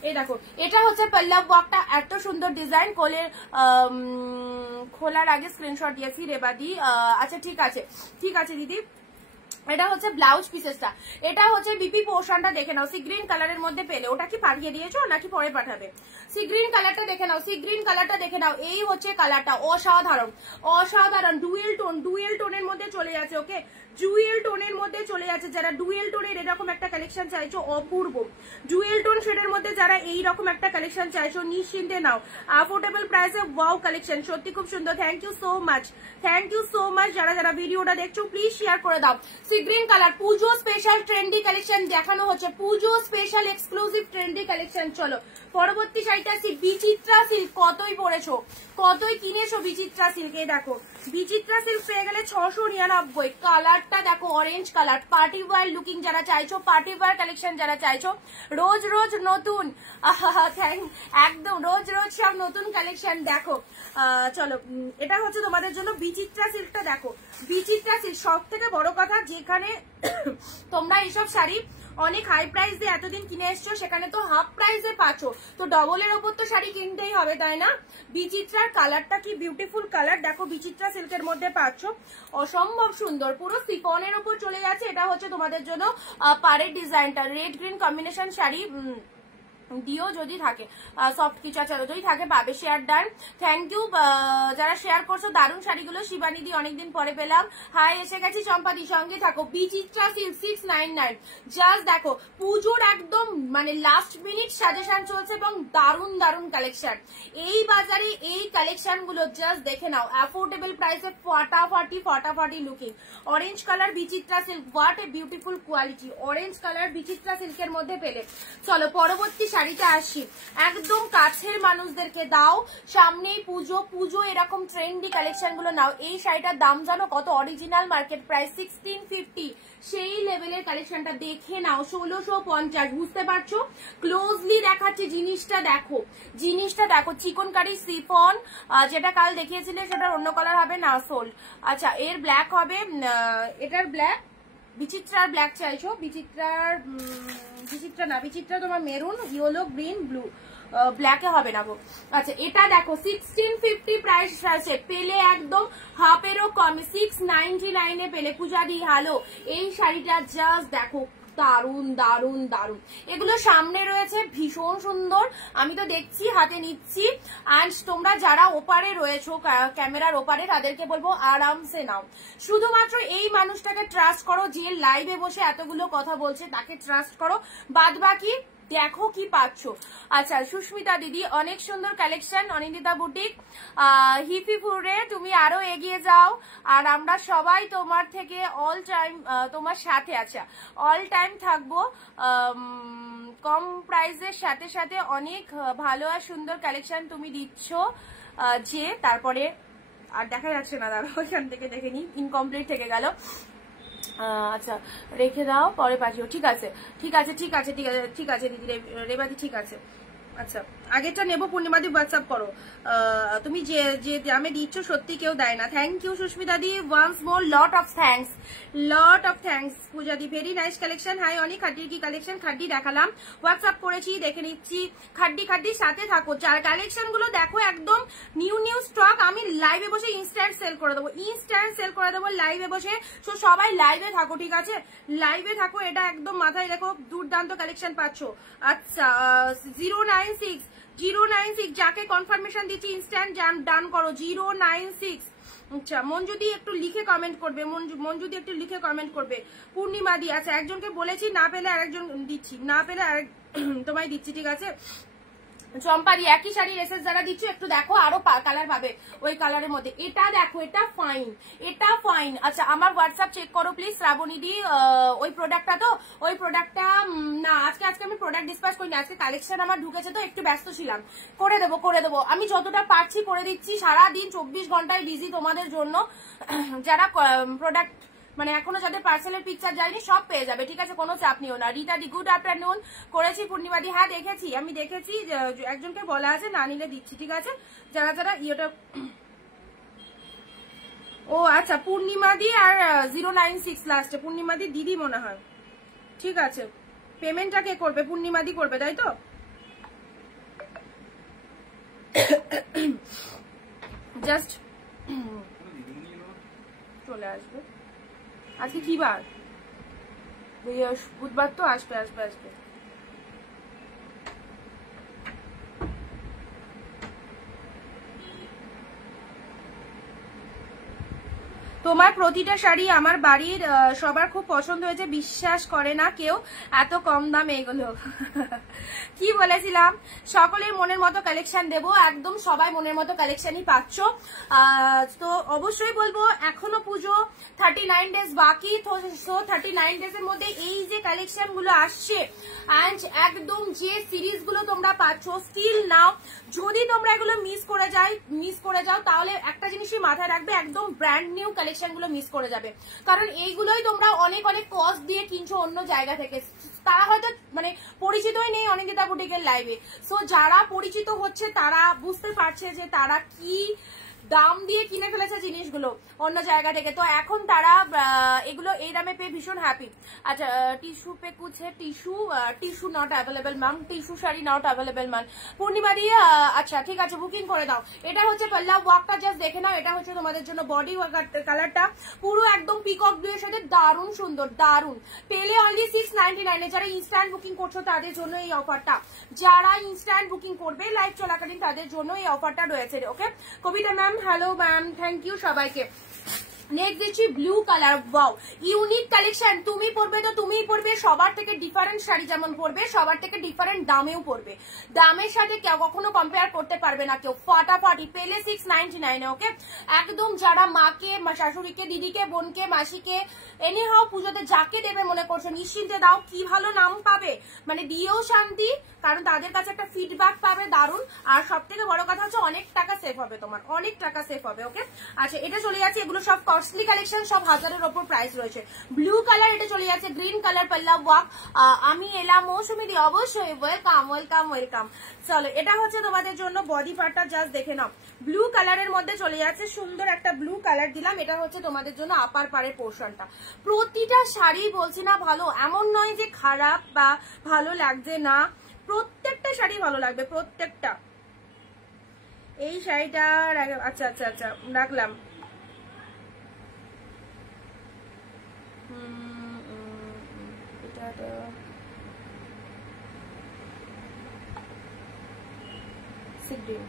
এই দেখো এটা হচ্ছে পল্লব ওয়ার্কটা, এত সুন্দর ডিজাইন। কোলের খোলার আগে স্ক্রিনশট দিয়েছি রেবাদি। আচ্ছা ঠিক আছে ঠিক আছে দিদি। এটা হচ্ছে ব্লাউজ পিসেসটা, এটা হচ্ছে বিপি পোর্শনটা দেখে নাও। সি গ্রিন কালারের মধ্যে পেলে, ওটা কি পাঠিয়ে দিয়েছো নাকি পরে পাঠাবে? সি গ্রিন কালারটা দেখে নাও, সি গ্রিন কালারটা দেখে নাও। এই হচ্ছে কালারটা, অসাধারণ অসাধারণ ডুয়েল টোন, ডুয়েল টোনের মধ্যে চলে যাচ্ছে। ওকে ডুয়েল টোনের মধ্যে চলে যাচ্ছে, যারা ডুয়েল টোনের এরকম একটা কালেকশন চাইছো অপূর্ব। ডুয়েল টোন শেডের মধ্যে যারা এইরকম একটা কালেকশন চাইছো নিশ্চিন্তে নাও, অ্যাফোর্ডেবল প্রাইসে ওয়াও কালেকশন, সত্যি খুব সুন্দর। Thank you so much, thank you so much. যারা যারা ভিডিওটা দেখছো প্লিজ শেয়ার করে দাও। Sea green colour puja special trendy collection দেখানো হচ্ছে, পুজো স্পেশাল এক্সক্লুসিভ ট্রেন্ডি কালেকশন। চলো পরবর্তী শাড়িটা আসি, বিচিত্রা সিল্ক। কতই পড়েছো, কতই কিনেছো বিচিত্রা সিল্ক? এই দেখো বিচিত্রা সিল্ক পেয়ে গেলে 699। কালারটা দেখো orange colour, party wear looking যারা চাইছো, পার্টি ওয়্যার কালেকশন যারা চাইছো, রোজ রোজ নতুন, একদম রোজ রোজ সব নতুন কালেকশন দেখো। চলো এটা হচ্ছে তোমাদের জন্য বিচিত্রা সিল্কটা দেখো, বিচিত্রা সিল্ক। সব থেকে বড় কথা যেখানে তোমরা এইসব শাড়ি অনেক হাই প্রাইস দিয়ে এতদিন কিনে এসছো, সেখানে তো হাফ প্রাইসে পাচ্ছ, তো ডবলের ওপর তো শাড়ি কিনতেই হবে তাই না? বিচিত্রার কালারটা কি বিউটিফুল কালার দেখো, বিচিত্রা সিল্কের মধ্যে পাচ্ছ, অসম্ভব সুন্দর, পুরো সিফনের ওপর চলে যাচ্ছে। এটা হচ্ছে তোমাদের জন্য পাড়ের ডিজাইনটা, রেড গ্রিন কম্বিনেশন শাড়ি দিও যদি থাকে, সফট কিছু আছে যদি থাকে পাবে। শেয়ার ডান, থ্যাংক ইউ যারা শেয়ার করছো দারুণ শাড়িগুলো। শিবানী দি অনেকদিন পরে পেলাম, হাই এসে গেছি। চম্পাদি সঙ্গে থাকো। বিচিত্রা সিল্ক 699, জাস্ট দেখো পুজোর একদম মানে লাস্ট মিনিট সাজেশন চলছে এবং দারুণ দারুণ কালেকশন। এই বাজারে এই কালেকশন গুলো জাস্ট দেখে নাও, অ্যাফোর্ডেবল প্রাইসে ফটাফটি ফটাফটি looking. Orange colour Bichitra silk, what a beautiful quality, orange colour Bichitra সিল্কের মধ্যে পেলে। চলো পরবর্তী শাড়িটা আসি, একদম কাছের মানুষদেরকে দাও, সামনেই পুজো, পুজো এরকম ট্রেন্ডি কালেকশন গুলো নাও। এই শাড়িটার দাম জানো কত? অরিজিনাল মার্কেট প্রাইস 1650, সেই লেভেলের কালেকশনটা দেখে নাও 1650। বুঝতে পারছো? ক্লোজলি দেখাচ্ছি জিনিসটা দেখো, জিনিসটা দেখো, চিকনকারি সিফন, যেটা কাল দেখিয়েছিলে সেটার অন্য কালার হবে না, সোল্ড। আচ্ছা এর ব্ল্যাক হবে, এটার ব্ল্যাক, বিচিত্রার ব্ল্যাক চাইছো, বিচিত্রার বিচিত্রা না, বিচিত্রা তোমার মেরুন, ইয়েলো, গ্রিন, ব্লু, ব্ল্যাকে হবে না গো। আচ্ছা এটা দেখো 1650 প্রাইস আছে, পেলে একদম হাফেরও কমে, 699 পেলে। পূজা দি হ্যালো, এই শাড়িটা জাস্ট দেখো দারুন দারুন দারুন। এগুলো সামনে রয়েছে, ভীষণ সুন্দর, আমি তো দেখছি, হাতে নিচ্ছি। অ্যান্ড তোমরা যারা ওপারে রয়েছো, ক্যামেরার ওপারে, তাদেরকে বলবো আরামসে নাও। শুধুমাত্র এই মানুষটাকে ট্রাস্ট করো যে লাইভে বসে এতগুলো কথা বলছে, তাকে ট্রাস্ট করো, বাদ বাকি দেখো কি পাচ্ছ। আচ্ছা সুস্মিতা দিদি, অনেক সুন্দর কালেকশন, অনিন্দিতা বুটিক, হিপিপুরে তুমি আরো এগিয়ে যাও, আর আমরা সবাই তোমার থেকে অল টাইম তোমার সাথে, আচ্ছা অল টাইম থাকবো। কম প্রাইসের সাথে সাথে অনেক ভালো আর সুন্দর কালেকশন তুমি দিচ্ছ। যে তারপরে আর দেখা যাচ্ছে না, দাঁড়া ওইখান থেকে দেখে নি, ইনকমপ্লিট থেকে গেল। আচ্ছা রেখে দাও, পরে পাঠিও। ঠিক আছে ঠিক আছে ঠিক আছে ঠিক আছে ঠিক আছে দিদি রেবাদি, ঠিক আছে। আচ্ছা আগেরটা নেবো, পূর্ণিমাদি হোয়াটসঅ্যাপ করো। তুমি যে যে দামে দিচ্ছ সত্যি কেউ দেয় না। থ্যাংক ইউ সুস্মিতা দি, once more lot of thanks Puja দি, ভেরি নাইস কালেকশন। হাই অনেক খাড্ডির কি কালেকশন, খাড্ডি দেখালাম, হোয়াটসঅ্যাপ করেছি, দেখে নিচ্ছি। খাড্ডি সাথে থাকো, যার কালেকশন গুলো দেখো একদম নিউ স্টক, আমি লাইভে বসে ইনস্ট্যান্ট সেল করে দেবো লাইভে বসে। সো সবাই লাইভে থাকো, ঠিক আছে, লাইভে থাকো, এটা একদম মাথায় রেখো, দুর্দান্ত কালেকশন পাচ্ছ। আচ্ছা 096 যাকে কনফার্মেশন দিচ্ছি ইনস্ট্যান্ট ডান করো, 096। আচ্ছা মঞ্জুদি একটু লিখে কমেন্ট করবে, মঞ্জুদি একটু লিখে কমেন্ট করবে। পূর্ণিমা দি, আচ্ছা একজনকে বলেছি, না পেলে আরেকজন দিচ্ছি, না পেলে আরেক তোমায় দিচ্ছি, ঠিক আছে। চম্পারি একই শাড়ির এসএস যারা দিচ্ছ একটু দেখো, আরো কালার পাবে ওই কালারের মধ্যে। এটা দেখো, এটা ফাইন। আচ্ছা আমার হোয়াটসঅ্যাপ চেক করো প্লিজ শ্রাবণী দি। ওই প্রোডাক্টটা তো, ওই প্রোডাক্টটা না, আজকে আমি প্রোডাক্ট ডিসপ্যাচ করিনি, আজকে কালেকশন আমার ঢুকেছে তো একটু ব্যস্ত ছিলাম। করে দেবো, আমি যতটা পারছি করে দিচ্ছি। সারাদিন 24 ঘন্টায় বিজি তোমাদের জন্য। যারা প্রোডাক্ট মানে এখনো যাদের পার্সেলের পিকচার যায়নি সব পেয়ে যাবে, ঠিক আছে, কোনো চাপ নিও না। রীতা দি গুড আফটারনুন করেছি। পূর্ণিমা দি, হ্যাঁ দেখেছি, আমি দেখেছি, একজনকে বলা আছে, না নিলে দিচ্ছি, ঠিক আছে। যারা ইয়েটা, ও আচ্ছা পূর্ণিমা দি আর 096 লাস্টে, পূর্ণিমা দি দিদি মনে হয়, ঠিক আছে। পেমেন্টটা কে করবে? পূর্ণিমা দি করবে, তাই তো? জাস্ট চলে আসবে। আজকে কি বার? বুধবার তো, আসবে। তোমার প্রতিটা শাড়ি আমার বাড়ির সবার খুব পছন্দ হয়েছে, বিশ্বাস করে না কেউ এত কম দামে এগুলো। কি বলেছিলাম, সকলের মনের মতো কালেকশন দেবো, একদম সবাই মনের মতো কালেকশনই পাচ্ছ। তো অবশ্যই বলবো, এখনো পুজো 39 ডেজ বাকি, তো 39 ডেজের মধ্যে এই যে কালেকশন গুলো আসছে, অ্যান্ড একদম যে সিরিজ গুলো তোমরা পাচ্ছ, স্টিল নাও। যদি তোমরা এগুলো মিস করে যাও তাহলে একটা জিনিসই মাথায় রাখবে, একদম ব্র্যান্ড নিউ কালেকশন গুলো মিস করে যাবে। কারণ এইগুলোই তোমরা অনেক কস্ট দিয়ে কিনছো অন্য জায়গা থেকে, তারা হয়তো মানে পরিচিতই নেই অনিন্দিতা বুটিকের লাইভে। সো যারা পরিচিত হচ্ছে তারা বুঝতে পারছে যে তারা কি দাম দিয়ে কিনে ফেলেছে জিনিসগুলো অন্য জায়গা থেকে, তো এখন তারা এগুলো এই দামে পেয়ে ভীষণ হ্যাপি। আচ্ছা টিস্যু পে কুছে, tissue not available ma'am, tissue sari not available ma'am. Purnima দিয়ে আচ্ছা ঠিক আছে, বুকিং করে দাও। এটা হচ্ছে পাল্লা ওয়ার্কটা, জাস্ট দেখে নাও। এটা হচ্ছে তোমাদের জন্য বডি কালারটা, পুরো একদম পিকক ব্লু এর সাথে দারুণ সুন্দর, দারুণ। পেলে অনলি 699 এ। যারা ইনস্ট্যান্ট বুকিং করছো তাদের জন্য এই অফারটা, যারা ইনস্ট্যান্ট বুকিং করবে লাইভ চলাকালীন তাদের জন্য এই অফারটা রয়েছে। Okay Kabita ma'am, hello ma'am, thank you সবাইকে। নেক্সট দিচ্ছি blue colour, wow unique collection. তুমি পরবে তো তুমিই পরবে, সবার থেকে ডিফারেন্ট শাড়ি যেমন পরবে, সবার থেকে ডিফারেন্ট দামেও পরবে, দামের সাথে কেউ কখনো কম্পেয়ার করতে পারবে না কেউ। ফাটাফাটি পেলে 699 ওকে। একদম যারা মাকে, শাশুড়িকে, দিদিকে, বোনকে, মাসিকে, এনি হাও পুজোতে যাকে দেবে মনে করছো নিশ্চিন্তে দাও, কি ভালো নাম পাবে, মানে দিয়েও শান্তি, কারণ তাদের কাছে একটা ফিডব্যাক পাবে দারুন। আর সব থেকে বড় কথা হচ্ছে অনেক টাকা সেভ হবে, তোমার অনেক টাকা সেভ হবে। ওকে আচ্ছা এটা চলে যাচ্ছে, এগুলো সব কস্টলি কালেকশন, সব 1000-এর ওপর প্রাইস রয়েছে। ব্লু কালার এটা চলে যাচ্ছে, গ্রিন কালার পাল্লা ওয়াক। আমি এলাম মৌসুমি দি, অবশ্যই ওয়েলকাম। চলো এটা হচ্ছে তোমাদের জন্য বডি পার্টটা, জাস্ট দেখে নাও। ব্লু কালারের মধ্যে চলে যাচ্ছে, সুন্দর একটা ব্লু কালার দিলাম। এটা হচ্ছে তোমাদের জন্য আপার পাড়ের পোর্শনটা। প্রতিটা শাড়ি বলছি না ভালো, এমন নয় যে খারাপ বা ভালো লাগছে না, প্রত্যেকটা শাড়ি ভালো লাগবে, প্রত্যেকটা। এই শাড়িটা আচ্ছা রাখলাম। এটা সিগ্রিন।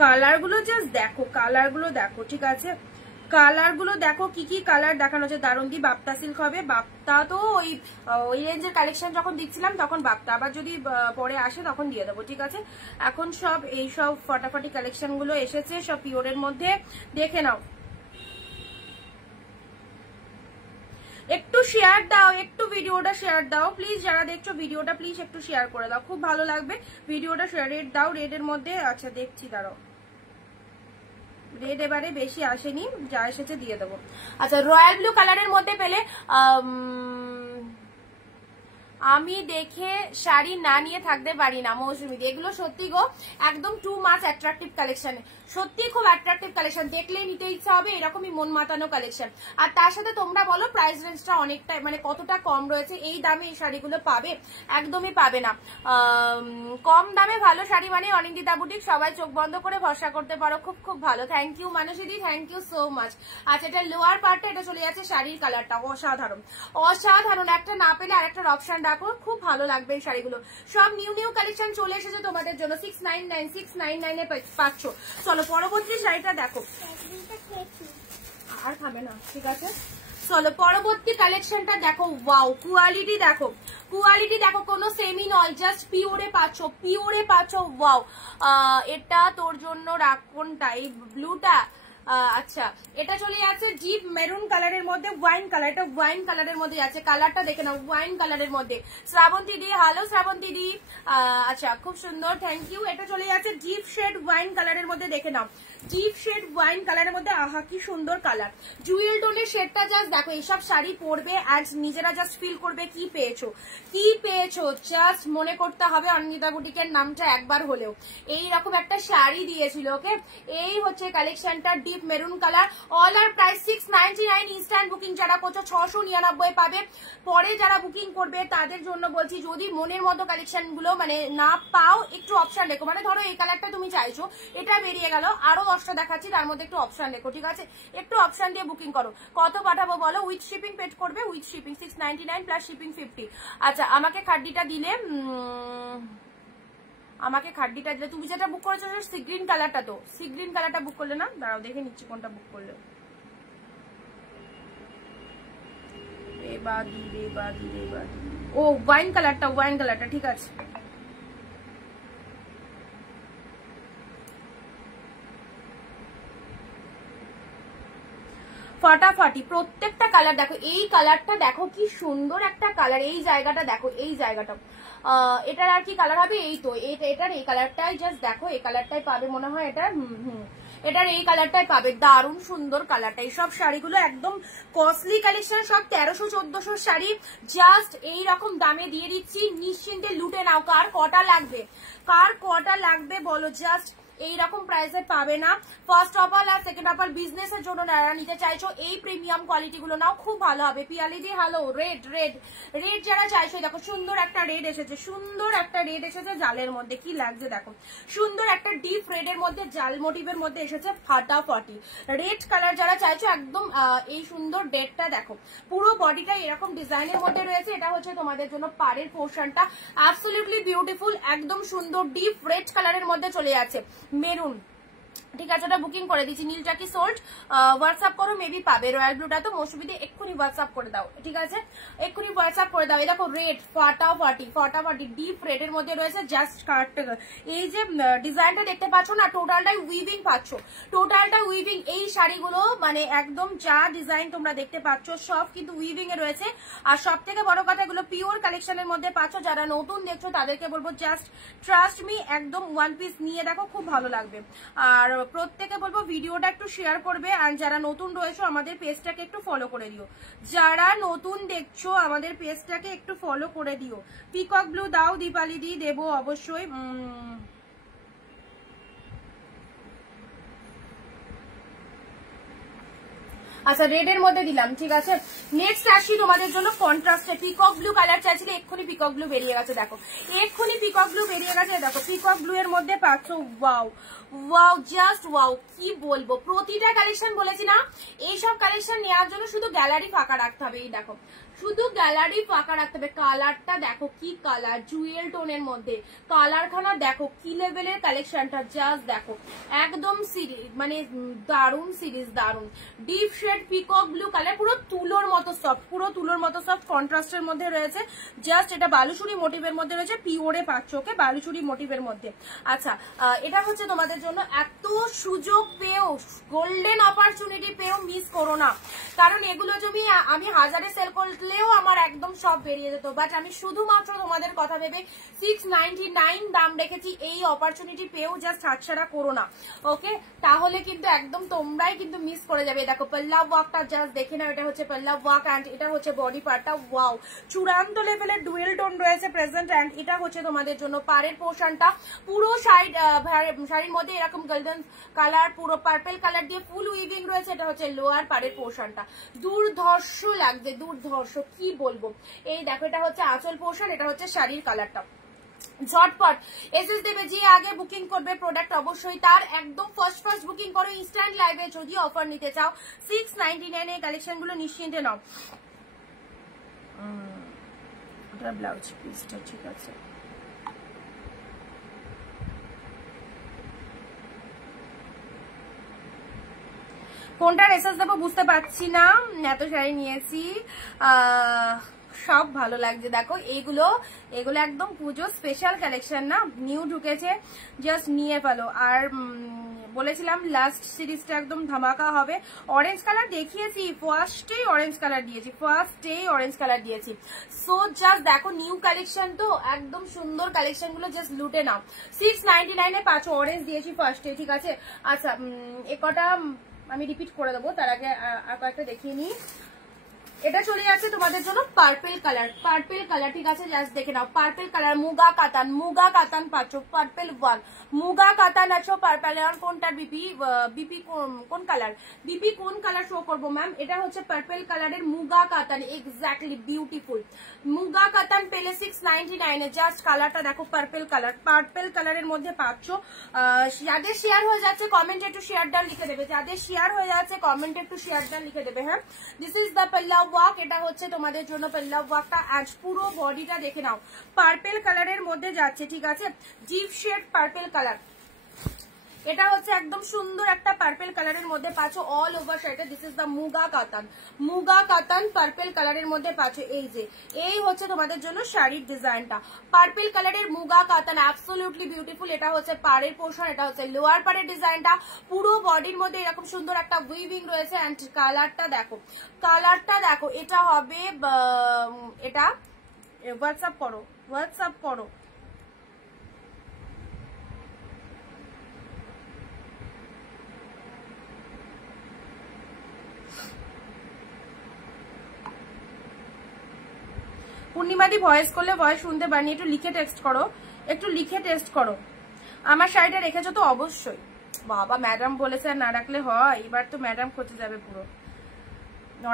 কালারগুলো জাস্ট দেখো, কালারগুলো দেখো, ঠিক আছে? কালারগুলো দেখো, কি কি কালার দেখানো হচ্ছে। দারুণদি বাপ্তা সিল্ক হবে। বাপ্তা তো ওই রেঞ্জের কালেকশন যখন দিচ্ছিলাম তখন বাপ্তা, আবার যদি পরে আসে তখন দিয়ে দেবো, ঠিক আছে? এখন সব এই সব ফটাফটি কালেকশন গুলো এসেছে, সব পিওরের মধ্যে, দেখে নাও। একটু শেয়ার দাও, একটু ভিডিওটা শেয়ার দাও প্লিজ, যারা দেখছো ভিডিওটা প্লিজ একটু শেয়ার করে দাও, খুব ভালো লাগবে ভিডিওটা শেয়ার। রেড দাও, রেডের মধ্যে, আচ্ছা দেখছি, দাঁড়াও, রেড এবারে বেশি আসেনি, যা এসেছে দিয়ে দেবো। আচ্ছা, রয়্যাল ব্লু কালারের মধ্যে পেলে আমি দেখে শাড়ি না নিয়ে থাকতে পারি না মৌসুমি। এগুলো সত্যি গো একদম টু মাচ অ্যাট্রাকটিভ কালেকশন, সত্যি খুব অ্যাট্রাকটিভ কালেকশন, দেখলেই নিতে ইচ্ছা হবে, এরকমই মন মাতানো কালেকশন। আর তার সাথে তোমরা বলো প্রাইস রেঞ্জটা অনেকটা মানে কতটা কম রয়েছে, এই দামে এই শাড়িগুলো পাবে? একদমই পাবে না। কম দামে ভালো শাড়ি মানে অনিন্দিতা বুটিক, সবাই চোখ বন্ধ করে ভরসা করতে পারো, খুব খুব ভালো। থ্যাংক ইউ মানসীদি, থ্যাংক ইউ সো মাচ। আচ্ছা, এটা লোয়ার পার্টটা, এটা চলে যাচ্ছে শাড়ির কালারটা অসাধারণ, অসাধারণ। একটা না পেলে আরেকটার অপশন রাখো, খুব ভালো লাগবে এই শাড়িগুলো। সব নিউ নিউ কালেকশন চলে এসেছে তোমাদের জন্য, 699 পাচ্ছ। চলো পরবর্তী শাড়িটা দেখো, আর খাবে না, ঠিক আছে? চলো পরবর্তী কালেকশনটা দেখো। ওয়াও, কোয়ালিটি দেখো, কোয়ালিটি দেখো, কোনো সেমি নয়, জাস্ট পিওরে পাচ্ছ, পিওরে পাচ্ছ। ওয়াও, এটা তোর জন্য রাখনটা, এই ব্লুটা। আচ্ছা, এটা চলে যাচ্ছে ডিপ মেরুন কালারের মধ্যে, ওয়াইন কালার, এটা ওয়াইন কালারের মধ্যে আছে, কালারটা দেখে নাও, ওয়াইন কালারের মধ্যে। শ্রাবন্তী দি, হ্যালো শ্রাবন্তী দি, আচ্ছা খুব সুন্দর, থ্যাংক ইউ। এটা চলে যাচ্ছে ডিপ শেড ওয়াইন কালারের মধ্যে, দেখে নাও, ডিপ শেড ওয়াইন কালারের মধ্যে, আহা কি সুন্দর কালার। জুয়েল টোনের শেডটা জাস্ট দেখো, এইসব শাড়ি পরবে আর নিজেরা জাস্ট ফিল করবে কি পেয়েছো, কি পেয়েছো, জাস্ট মনে করতে হবে অনিন্দিতা বুটিকের নামটা একবার হলেও। এইরকম একটা শাড়ি দিয়েছিল, ওকে? এই হচ্ছে কালেকশনটা, ডিপ মেরুন কালার, অল আর প্রাইস 699। ইনস্ট্যান্ট বুকিং যারা করছো 699 পাবে। পরে যারা বুকিং করবে তাদের জন্য বলছি, যদি মনের মতো কালেকশন গুলো মানে না পাও, একটু অপশন রেখো, মানে ধরো এই কালারটা তুমি চাইছো, এটা বেরিয়ে গেল, আরো 10টা দেখাচ্ছি, তার মধ্যে একটু অপশন রেখো, ঠিক আছে? একটু অপশন দিয়ে বুকিং করো। কত পাঠাবো বলো? উইথ শিপিং পেড করবে, উইথ শিপিং 699 প্লাস শিপিং 50। আচ্ছা, আমাকে খাড্ডিটা দিলে, আমাকে খাড্ডিটা দিলে, তুমি যেটা বুক করেছো সিগ্রিন কালারটা, তো সিগ্রিন কালারটা বুক করলে না? দাঁড়াও দেখে নিচ্ছি কোনটা বুক করলে। ও ওয়াইন কালারটা, ওয়াইন কালারটা, ঠিক আছে। ফাটাফাটি প্রত্যেকটা কালার দেখো, এই কালারটা দেখো কি সুন্দর একটা কালার, এই জায়গাটা দেখো, এই জায়গাটা, এটার আর কি কালার হবে? এই তো এটার এই কালারটাই, জাস্ট দেখো এই কালারটাই পাবে মনে হয়, এটা এটার এই কালারটাই পাবে, দারুণ সুন্দর কালারটা। এইসব শাড়িগুলো একদম কস্টলি কালেকশন, সব 1300-1400 শাড়ি জাস্ট এই রকম দামে দিয়ে দিচ্ছি, নিশ্চিন্তে লুটে নাও। কার কটা লাগবে, কার কটা লাগবে বলো, জাস্ট এইরকম প্রাইসে পাবে না। ফার্স্ট অফ অল আর সেকেন্ড অফ অল বিজনেসের জন্য যারা নিতে চাইছো এই প্রিমিয়াম কোয়ালিটি গুলো নাও, খুব ভালো হবে। পিয়ালিদি হ্যালো, রেড রেড রেড যারা চাইছো, দেখো সুন্দর একটা রেড এসেছে, সুন্দর একটা রেড এসেছে জালের মধ্যে, কি লাগছে দেখো, সুন্দর একটা ডিপ রেডের মধ্যে জাল মোটিভের মধ্যে এসেছে, ফাটাফাটি রেড কালার যারা চাইছো একদম এই সুন্দর রেডটা দেখো, পুরো বডিটা এরকম ডিজাইনের মধ্যে রয়েছে। এটা হচ্ছে তোমাদের জন্য পাড়ের পোর্শনটা, অ্যাবসলিউটলি বিউটিফুল, একদম সুন্দর ডিপ রেড কালারের মধ্যে চলে যাচ্ছে, মেরুন, ঠিক আছে? ওটা বুকিং করে দিচ্ছি। নীলটা কি সোল্ড, হোয়াটসঅ্যাপ করো, মেবি পাবে। রয়্যাল ব্লুটা তো মৌসুমিতে এক্ষুনি হোয়াটসঅ্যাপ করে দাও, ঠিক আছে? এক্ষুনি হোয়াটসঅ্যাপ করে দাও। এই দেখো রেড, ফাটাফাটি ফাটাফাটি ডিপ রেডের মধ্যে রয়েছে, জাস্ট কালারটা, এই যে ডিজাইনটা দেখতে পাচ্ছ না, টোটালটাই উইভিং পাচ্ছ, টোটালটা উইভিং। এই শাড়িগুলো মানে একদম যা ডিজাইন তোমরা দেখতে পাচ্ছ সব কিন্তু উইভিং এ রয়েছে। আর সব থেকে বড় কথা, এগুলো পিওর কালেকশনের মধ্যে পাচ্ছ। যারা নতুন দেখছো তাদেরকে বলবো জাস্ট ট্রাস্ট মি, একদম ওয়ান পিস নিয়ে দেখো, খুব ভালো লাগবে। আর প্রত্যেকে বলবো ভিডিওটা একটু শেয়ার করবে, আর যারা নতুন রয়েছো আমাদের পেজটাকে একটু ফলো করে দিও, যারা নতুন দেখছো আমাদের পেজটাকে একটু ফলো করে দিও। পিকক ব্লু দাও দীপালি দি, দেবো অবশ্যই। আচ্ছা রেড এর মধ্যে দিলাম, ঠিক আছে। নেক্সট আসি তোমাদের জন্য কন্ট্রাস্টে, পিকক ব্লু কালার চাইছিলে, এক্ষুনি পিকক ব্লু বেরিয়ে গেছে, দেখো এক্ষুনি পিকক ব্লু বেরিয়ে গেছে, দেখো পিকক ব্লু এর মধ্যে পাচ্ছ, ওয়াও ওয়াও জাস্ট ওয়াও, কি বলবো, প্রতিটা কালেকশন বলেছি না, এইসব কালেকশন নেওয়ার জন্য শুধু গ্যালারি ফাঁকা রাখতে হবে। এই দেখো শুধু গ্যালারি ফাঁকা রাখতে হবে। কালারটা দেখো কি কালার, জুয়েল টোনের মধ্যে কালারখানা দেখো কি লেভেলের কালেকশনটা, জাস্ট দেখো একদম সিরিজ, মানে দারুন সিরিজ, দারুন deep shade peacock blue colour, পুরো তুলোর মতো সফট, পুরো তুলোর মতো সফট, কন্ট্রাস্টের মধ্যে রয়েছে। জাস্ট এটা বালুচুরি মোটিভের মধ্যে রয়েছে, পিওরে পাচ্ছ, ওকে বালুচুরি মোটিভের মধ্যে। আচ্ছা এটা হচ্ছে তোমাদের জন্য, এত সুযোগ পেয়েও, গোল্ডেন অপরচুনিটি পেয়েও মিস করো না, কারণ এগুলো যদি আমি হাজারে সেল করলেও আমার একদম সব বেরিয়ে যেত, বাট আমি শুধুমাত্র তোমাদের কথা ভেবে 699 দাম রেখেছি। এই অপরচুনিটি পেয়েও জাস্ট হাতছাড়া করো না, ওকে, তাহলে কিন্তু একদম তোমরাই কিন্তু মিস করে যাবে। দেখো পল্লাভ ওয়ার্কটা জাস্ট দেখে নাও, এটা হচ্ছে পল্লাভ ওয়ার্ক অ্যান্ড এটা হচ্ছে বডি পার্টটা, ওয়াও চূড়ান্ত লেভেলের ডুয়েল টোন রয়েছে প্রেজেন্ট। অ্যান্ড এটা হচ্ছে তোমাদের জন্য পাড়ের পোর্শনটা, পুরো শাড়ির মধ্যে এরকম গোল্ডেন কালার, পুরো পার্পল কালার দিয়ে ফুল উইভিং রয়েছে। এটা হচ্ছে লোয়ার পাড়ের পোর্শনটা, দুর্ধর্ষ লাগছে, দুর্ধর্ষ কি বলবো। এই দেখো এটা হচ্ছে আঁচল পোর্শন, এটা হচ্ছে শাড়ির কালারটা। ঝটপট এসএস দেবে, যে আগে বুকিং করবে প্রোডাক্ট অবশ্যই তার একদম ফার্স্ট বুকিং করো ইনস্ট্যান্ট লাইভে। যদি অফার নিতে চাও 699 এই কালেকশন গুলো নিশ্চিন্তে নাও। ওটা ব্লাউজ পিসটা ঠিক আছে, কোনটার এসএস দেবো বুঝতে পারছি না, এত শাড়ি নিয়েছি, সব ভালো লাগছে। দেখো এগুলো একদম পুজো স্পেশাল কালেকশন না, নিউ ঢুকেছে, জাস্ট নিয়ে ফেলো। আর বলেছিলাম লাস্ট সিরিজটা একদম ধামাকা হবে। অরেঞ্জ কালার দেখিয়েছি, ফার্স্টেই অরেঞ্জ কালার দিয়েছি, সো জাস্ট দেখো নিউ কালেকশন তো একদম সুন্দর কালেকশন গুলো জাস্ট লুটে নাও। 699 পাঁচ অরেঞ্জ দিয়েছি ফার্স্টে, ঠিক আছে। আচ্ছা এ কটা আমি রিপিট করে দেবো, তার আগে আর কয়েকটা দেখিয়ে নিই। এটা চলে যাচ্ছে তোমাদের জন্য পার্পল কালার, ঠিক আছে, জাস্ট দেখে নাও পার্পল কালার, মুগা কাতান পাচ্ছ, পার্পল ওয়ান মুগা কাতান আছো, পার্পল। কোনটার বিপি কোন কালার, বিপি কোন কালার শো করবো ম্যাম? এটা হচ্ছে পার্পল কালারের মুগা কাতান, এক্স্যাক্টলি বিউটিফুল মুগা কাতান পেলে 699 এ। জাস্ট কালারটা দেখো, পার্পল কালারের মধ্যে পাচ্ছ। যাদের শেয়ার হয়ে যাচ্ছে কমেন্টে একটু শেয়ার ডান লিখে দেবে, হ্যাঁ। দিস ইজ দ্য পল্লাভ ওয়ার্ক, এটা হচ্ছে তোমাদের জন্য পল্লাভ ওয়ার্কটা। আজ পুরো বডিটা দেখে নাও, পার্পল কালারের মধ্যে যাচ্ছে, ঠিক আছে, ডিপ শেড পার্পল কালার। এটা হচ্ছে একদম সুন্দর একটা পার্পল কালারের মধ্যে পাচ্ছ অল ওভার শাড়িটা। দিস ইজ দ্য মুগা কাতান পার্পল কালারের মধ্যে পাচ্ছ। এই হচ্ছে তোমাদের জন্য শাড়ির ডিজাইনটা, পার্পল কালারের মুগা কাতান, অ্যাবসলিউটলি বিউটিফুল। এটা হচ্ছে পাড়ের পোর্শন, এটা হচ্ছে লোয়ার পাড়ের ডিজাইনটা, পুরো বডির মধ্যে এরকম সুন্দর একটা উইভিং রয়েছে। অ্যান্ড কালারটা দেখো, এটা হবে, এটা হোয়াটসঅ্যাপ করো। পূর্ণিমাদি ভয়েস করলে ভয়েস শুনতে পারিনি, একটু লিখে টেক্সট করো। আমার শাড়িটা রেখেছো তো? অবশ্যই বাবা, ম্যাডাম বলেছে আর না রাখলে হয়, এবার তো ম্যাডাম খোঁজে যাবে পুরো,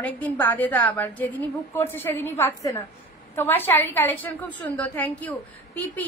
অনেকদিন বাদে, তা আবার যেদিনই বুক করছে সেদিনই পাচ্ছে না। তোমার শাড়ির কালেকশন খুব সুন্দর, থ্যাংক ইউ। পিপি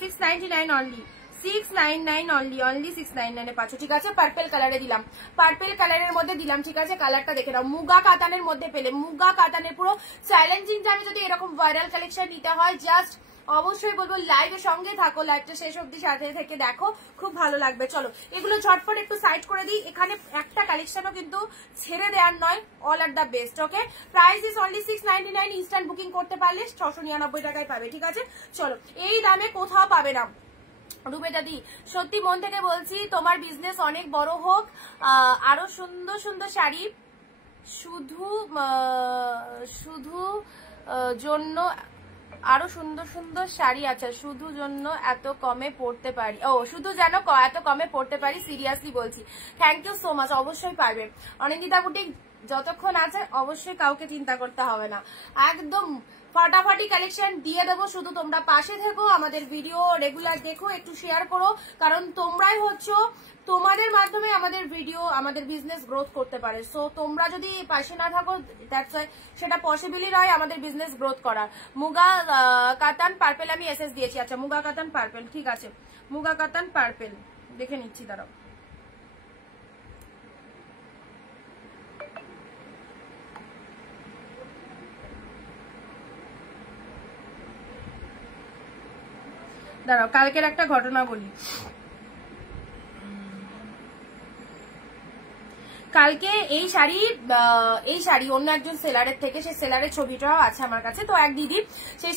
699 অনলি, 699 পাচ্ছ, ঠিক আছে। পার্পল কালারে দিলাম, পার্পল কালারের মধ্যে দিলাম, ঠিক আছে। কালারটা দেখে নাও, মুগা কাতানের মধ্যে পেলে, মুগা কাতানের পুরো চ্যালেঞ্জিং টাইমে যদি এরকম ভাইরাল কালেকশন নিতে হয়, জাস্ট অবশ্যই বলবো লাইভের সঙ্গে থাকো, লাইভটা শেষ অব্দি সাথে থেকে দেখো, খুব ভালো লাগবে। চলো এগুলো ঝটপট একটু সাইড করে দিই, এখানে একটা কালেকশনও কিন্তু ছেড়ে দেওয়ার নয়, all are the best, okay. Price is only 699, instant booking করতে পারলে 699 টাকায় পাবে, ঠিক আছে। চলো এই দামে কোথাও পাবে না। রুবেটা দি, সত্যি মন থেকে বলছি, তোমার বিজনেস অনেক বড় হোক, আরো সুন্দর সুন্দর শাড়ি শুধু জন্য আরো সুন্দর সুন্দর শাড়ি আছে, শুধু জন্য এত কমে পড়তে পারি, শুধু যেন এত কমে পড়তে পারি, সিরিয়াসলি বলছি। থ্যাংক ইউ সো মাচ, অবশ্যই পারবে। অনিন্দিতা বুটিক যতক্ষণ আছে অবশ্যই কাউকে চিন্তা করতে হবে না, একদম ফাটাফাটি কালেকশন দিয়ে দেবো, শুধু তোমরা পাশে থেকো, আমাদের ভিডিও রেগুলার দেখো, একটু শেয়ার করো, কারণ তোমরাই হচ্ছে, তোমাদের মাধ্যমে আমাদের ভিডিও, আমাদের বিজনেস গ্রোথ করতে পারে। সো তোমরা যদি পাশে না থাকো, দ্যাটস ওয়াই সেটা পসিবলই নয় আমাদের বিজনেস গ্রোথ করার। মুগা কাতান পার্পেল আমি এসএস দিয়েছি। আচ্ছা, মুগা কাতান পার্পেল, ঠিক আছে, মুগা কাতান পার্পেল দেখে নিচ্ছি, দাঁড়াও। দাঁড়াও, কালকের একটা ঘটনা বলি। কালকে এই শাড়ি অন্য একজন সেলারের থেকে, সেই সেলারের ছবিটাও আছে আমার কাছে। তো এক দিদি সেই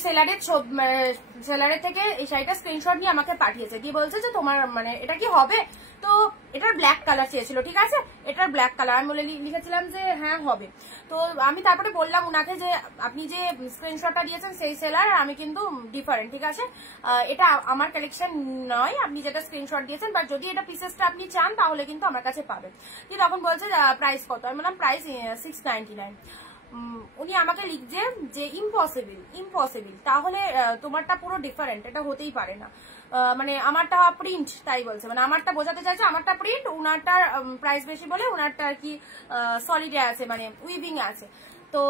সেলারের থেকে এই শাড়িটা স্ক্রিনশট নিয়ে আমাকে পাঠিয়েছে, দিয়ে বলছে যে তোমার মানে এটা কি হবে। তো এটার ব্ল্যাক কালার চেয়েছিল, ঠিক আছে, এটার ব্ল্যাক কালার আমি বলে লিখেছিলাম যে হ্যাঁ হবে। তো আমি তারপরে বললাম উনাকে যে আপনি যে স্ক্রিনশটটা দিয়েছেন সেই সেলার, আমি কিন্তু ডিফারেন্ট, ঠিক আছে, এটা আমার কালেকশন নয়, আপনি যেটা স্ক্রিনশট দিয়েছেন, বাট যদি এটা পিসেসটা আপনি চান তাহলে কিন্তু আমার কাছে পাবেন। দিয়ে তখন বলছে প্রাইস কত, আমি বললাম প্রাইস 699। উনি আমাকে লিখছে যে ইম্পসিবল, তাহলে তোমারটা পুরো ডিফারেন্ট, এটা হতেই পারে না, মানে আমারটা প্রিন্ট, তাই বলছে, মানে আমারটা বোঝাতে চাইছে আমারটা প্রিন্ট, উনারটার প্রাইস বেশি বলে উনারটা আর কি সলিডে আছে, মানে উইভিং আছে। তো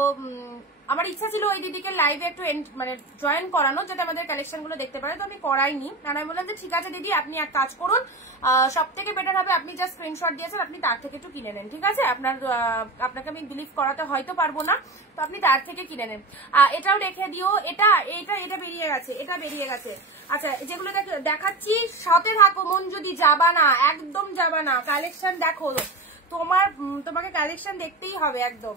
আমার ইচ্ছা ছিল ওই দিদিকে লাইভে একটু মানে জয়েন করানো, যাতে আমাদের কালেকশন গুলো দেখতে পারে, তো আমি করাইনি। আর আমি বললাম যে ঠিক আছে দিদি, আপনি এক কাজ করুন, সব থেকে বেটার হবে আপনি যা স্ক্রিনশট দিয়েছেন আপনি তার থেকে একটু কিনে নেন, ঠিক আছে, আপনাকে আমি বিলিভ করাতে হয়তো পারবো না, তো আপনি তার থেকে কিনে নেন। এটাও রেখে দিও, এটা বেরিয়ে গেছে। আচ্ছা, যেগুলো দেখাচ্ছি সাথে থাকো, মন যদি যাবা না, একদম যাবা না, কালেকশন দেখো, তোমাকে কালেকশন দেখতেই হবে একদম।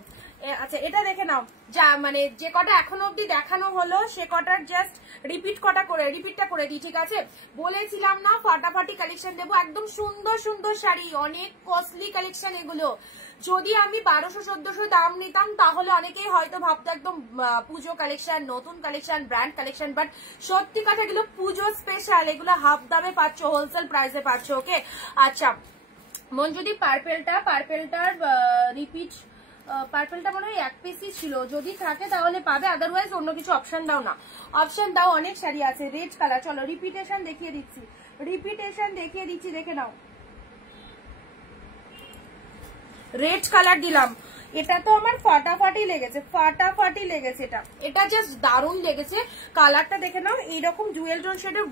আচ্ছা, এটা দেখে নাও, যা মানে যে কটা এখনো অব্দি দেখানো হলো সে কটার জাস্ট রিপিটটা করে দিই, ঠিক আছে। বলেছিলাম না ফাটাফাটি কালেকশন দেবো, একদম সুন্দর সুন্দর শাড়ি, অনেক কস্টলি কালেকশন এগুলো। যদি আমি 1200-1400 দাম নিতাম তাহলে অনেকেই হয়তো ভাবতো একদম পুজো কালেকশন, নতুন কালেকশন, ব্র্যান্ড কালেকশন, বাট সত্যি কথা এগুলো পুজো স্পেশাল, এগুলো হাফ দামে পাচ্ছ, হোলসেল প্রাইসে পাচ্ছ, ওকে। আচ্ছা, মন যদি পার্পেলটার রিপিট, পার্পেলটা মনে হয় এক পিসই ছিল, যদি থাকে তাহলে পাবে, আদারওয়াইজ অন্য কিছু অপশন দাও না, অপশন দাও, অনেক শাড়ি আছে। রেড কালার, চলো রিপিটেশন দেখিয়ে দিচ্ছি, দেখে নাও, রেড কালার দিলাম। এটা তো আমার ফাটাফাটি লেগেছে, এটা জাস্ট দারুণ লেগেছে। কালারটা দেখে নাও, এইরকম ডুয়েল টোন শেডের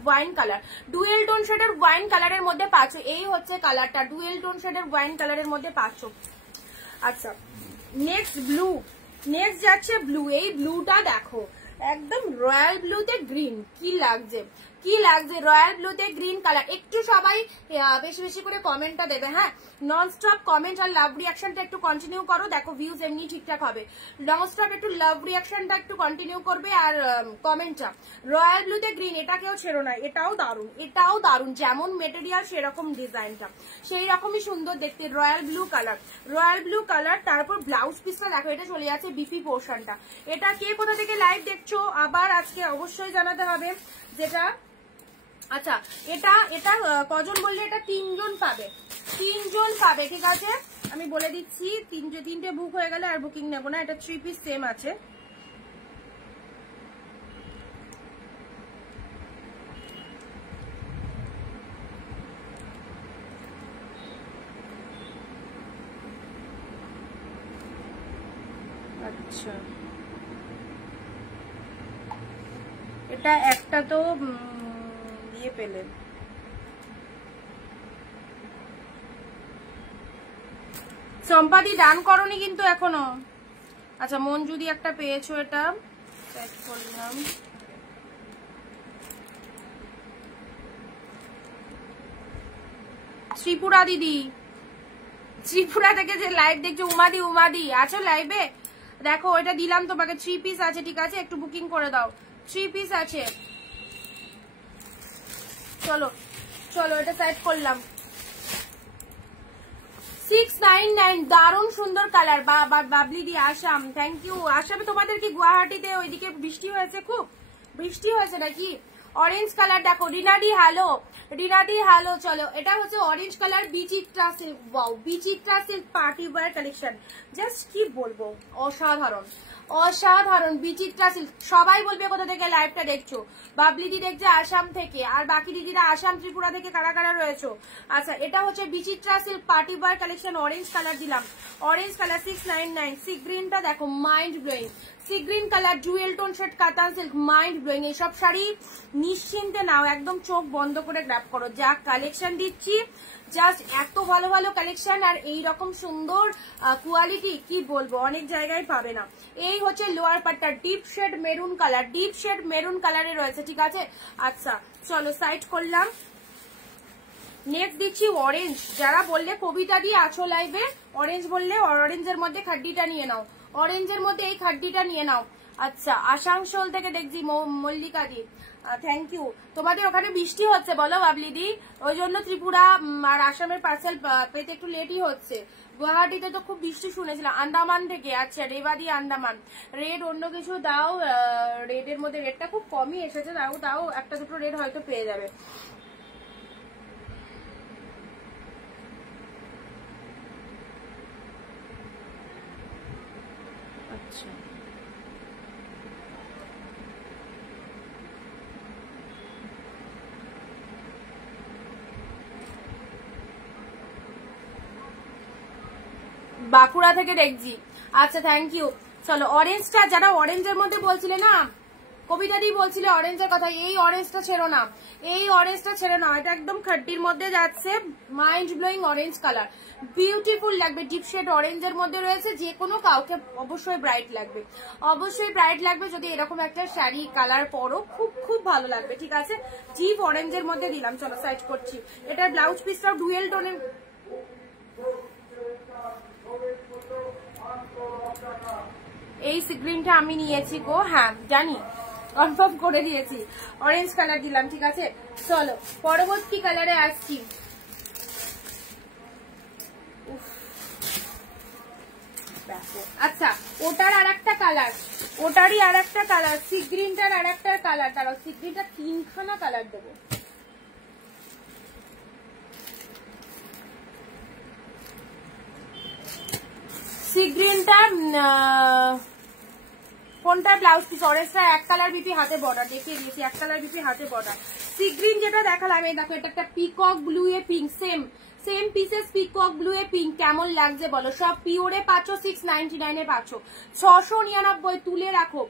ওয়াইন কালারের মধ্যে পাচ্ছ, এই হচ্ছে কালারটা, ডুয়েল টোন শেডের ওয়াইন কালারের মধ্যে পাচ্ছ। আচ্ছা, নেক্সট যাচ্ছে ব্লু। এই ব্লুটা দেখো, একদম রয়্যাল ব্লুতে গ্রিন, কি লাগছে রয়্যাল ব্লুতে গ্রিন কালার। একটু সবাই বেশি বেশি করে কমেন্টটা দেবে, হ্যাঁ, নন স্টপ কমেন্ট আর লাভ রিয়াকশনটা একটু কন্টিনিউ করো, দেখো ভিউজ এমনি ঠিকঠাক হবে। নন স্টপ একটু লাভ রিয়াকশনটা একটু কন্টিনিউ করবে, আর কমেন্টটা। রয়্যাল ব্লুতে গ্রিন, এটা কেউ ছেড়ো না, এটাও দারুণ, যেমন মেটেরিয়াল সেরকম ডিজাইনটা, সেই রকমই সুন্দর দেখতে। রয়্যাল ব্লু কালার, তারপর ব্লাউজ পিসটা দেখো, এটা চলে যাচ্ছে বিপি পোর্শনটা। এটা কে কোথা থেকে লাইভ দেখছো আবার আজকে অবশ্যই জানাতে হবে যেটা। আচ্ছা, এটা কজন বললে, এটা 3 জন পাবে, ঠিক আছে, আমি বলে দিচ্ছি। 3টে বুক হয়ে গেলে আর বুকিং নেবো না। এটা 3 পিস সেম আছে, আচ্ছা এটা একটা তো ইয়ে পেলেন, সম্পাদি ডান করনি কিন্তু এখনো। আচ্ছা, মন যদি একটা পেয়েছো, এটা সেট করলাম। ত্রিপুরা দিদি, ত্রিপুরা থেকে যে লাইভ দেখছো, উমাদি আছো লাইভে? দেখো, এটা দিলাম তোমাকে, 3 পিস আছে, ঠিক আছে, একটু বুকিং করে দাও, 3 পিস আছে। চলো এটা সেট করলাম। 699, দারুণ সুন্দর কালার। বাবলি দি আসাম, থ্যাংক ইউ। আসামে তোমাদের কি গুয়াহাটিতে ওইদিকে বৃষ্টি হয়েছে? খুব বৃষ্টি হয়েছে নাকি? অরেঞ্জ কালার দেখো, রিনাদি হ্যালো। চলো, এটা হচ্ছে orange colour, Bichitra silk. Wow, Bichitra silk party wear collection, just কি বলবো, অসাধারণ। অসাধারণ বিচিত্রা সিল্ক। সবাই বলবে কোথা থেকে লাইভটা দেখছো। বাবলি দি দেখছে আসাম থেকে, আর বাকি দিদিরা আসাম ত্রিপুরা থেকে কারা কারা রয়েছে। আচ্ছা, এটা হচ্ছে Bichitra silk party wear collection, orange colour দিলাম, অরেঞ্জ কালার 699। সি গ্রিনটা দেখো mind blowing, sea green colour dual tone shade katan silk, mind blowing. এইসব শাড়ি নিশ্চিন্তে নাও, একদম চোখ বন্ধ করে গ্র্যাব করো। যা কালেকশন দিচ্ছি জাস্ট এত ভালো ভালো কালেকশন, আর এইরকম সুন্দর কোয়ালিটি কি বলবো, অনেক জায়গায় পাবে না। এই হচ্ছে লোয়ার পাটটা deep shade maroon colour, deep shade maroon কালারে রয়েছে, ঠিক আছে। আচ্ছা চলো সাইড করলাম। নেক্সট দিচ্ছি অরেঞ্জ। যারা বললে কবিতা দিয়ে আছো লাইভে, অরেঞ্জ বললে অরেঞ্জের মধ্যে খাড্ডিটা নিয়ে নাও, অরেঞ্জের মধ্যে এই খাড্ডিটা নিয়ে নাও। আচ্ছা, আসানসোল থেকে দেখছি মল্লিকা দি, থ্যাংক ইউ। তোমাদের ওখানে বৃষ্টি হচ্ছে বলো বাবলি দি, ওই জন্য ত্রিপুরা আর আসামের পার্সেল পেতে একটু লেটই হচ্ছে। গুয়াহাটিতে তো খুব বৃষ্টি শুনেছিলাম। আন্দামান থেকে, আচ্ছা রেবাদি আন্দামান। রেড অন্য কিছু দাও, রেডের মধ্যে রেডটা খুব কমই এসেছে, তাও তাও একটা দুটো রেড হয়তো পেয়ে যাবে। আচ্ছা বাঁকুড়া থেকে দেখছি, আচ্ছা থ্যাংক ইউ। চলো অরেঞ্জটা, যারা অরেঞ্জের মধ্যে বলছিলে না, কবিতা দি বলছিলে অরেঞ্জের কথা, এই অরেঞ্জটা ছেড়ো না, এই অরেঞ্জটা ছেড়ো না। এটা একদম খাড্ডির মধ্যে যাচ্ছে, mind blowing orange colour, beautiful লাগবে। ডিপ শেড অরেঞ্জের মধ্যে রয়েছে, যে কোনো কাউকে অবশ্যই ব্রাইট লাগবে, অবশ্যই ব্রাইট লাগবে। যদি এরকম একটা শাড়ি কালার পরো খুব খুব ভালো লাগবে, ঠিক আছে। ডিপ অরেঞ্জের মধ্যে দিলাম, চলো সাইড করছি। এটার ব্লাউজ পিসটাও ডুয়েল টোনের। এই সিগ্রিনটা আমি নিয়েছি গো, হ্যাঁ জানি, কনফার্ম করে দিয়েছি। অরেঞ্জ কালার দিলাম, ঠিক আছে। চলো পরবর্তী কালারে আসছি। আচ্ছা, ওটার আর একটা কালার, ওটারই আর একটা কালার, সি গ্রিনটার আর একটা কালার। তারাও সি গ্রিনটা তিনখানা কালার দেবো। সি গ্রিনটা কোনটা ব্লাউজ পিস, অরেঞ্জটা এক কালার বিপি হাতে বর্ডার দেখিয়ে দিয়েছি, এক কালার বিপি হাতে বর্ডার। সি গ্রিন যেটা দেখালাম, এই দেখো এটা একটা peacock blue a pink, same same pieces peacock blue a pink. কেমন লাগছে বলো? সব পিওরে পাচ্ছ, 699 এ পাচ্ছ, 699 তুলে রাখো।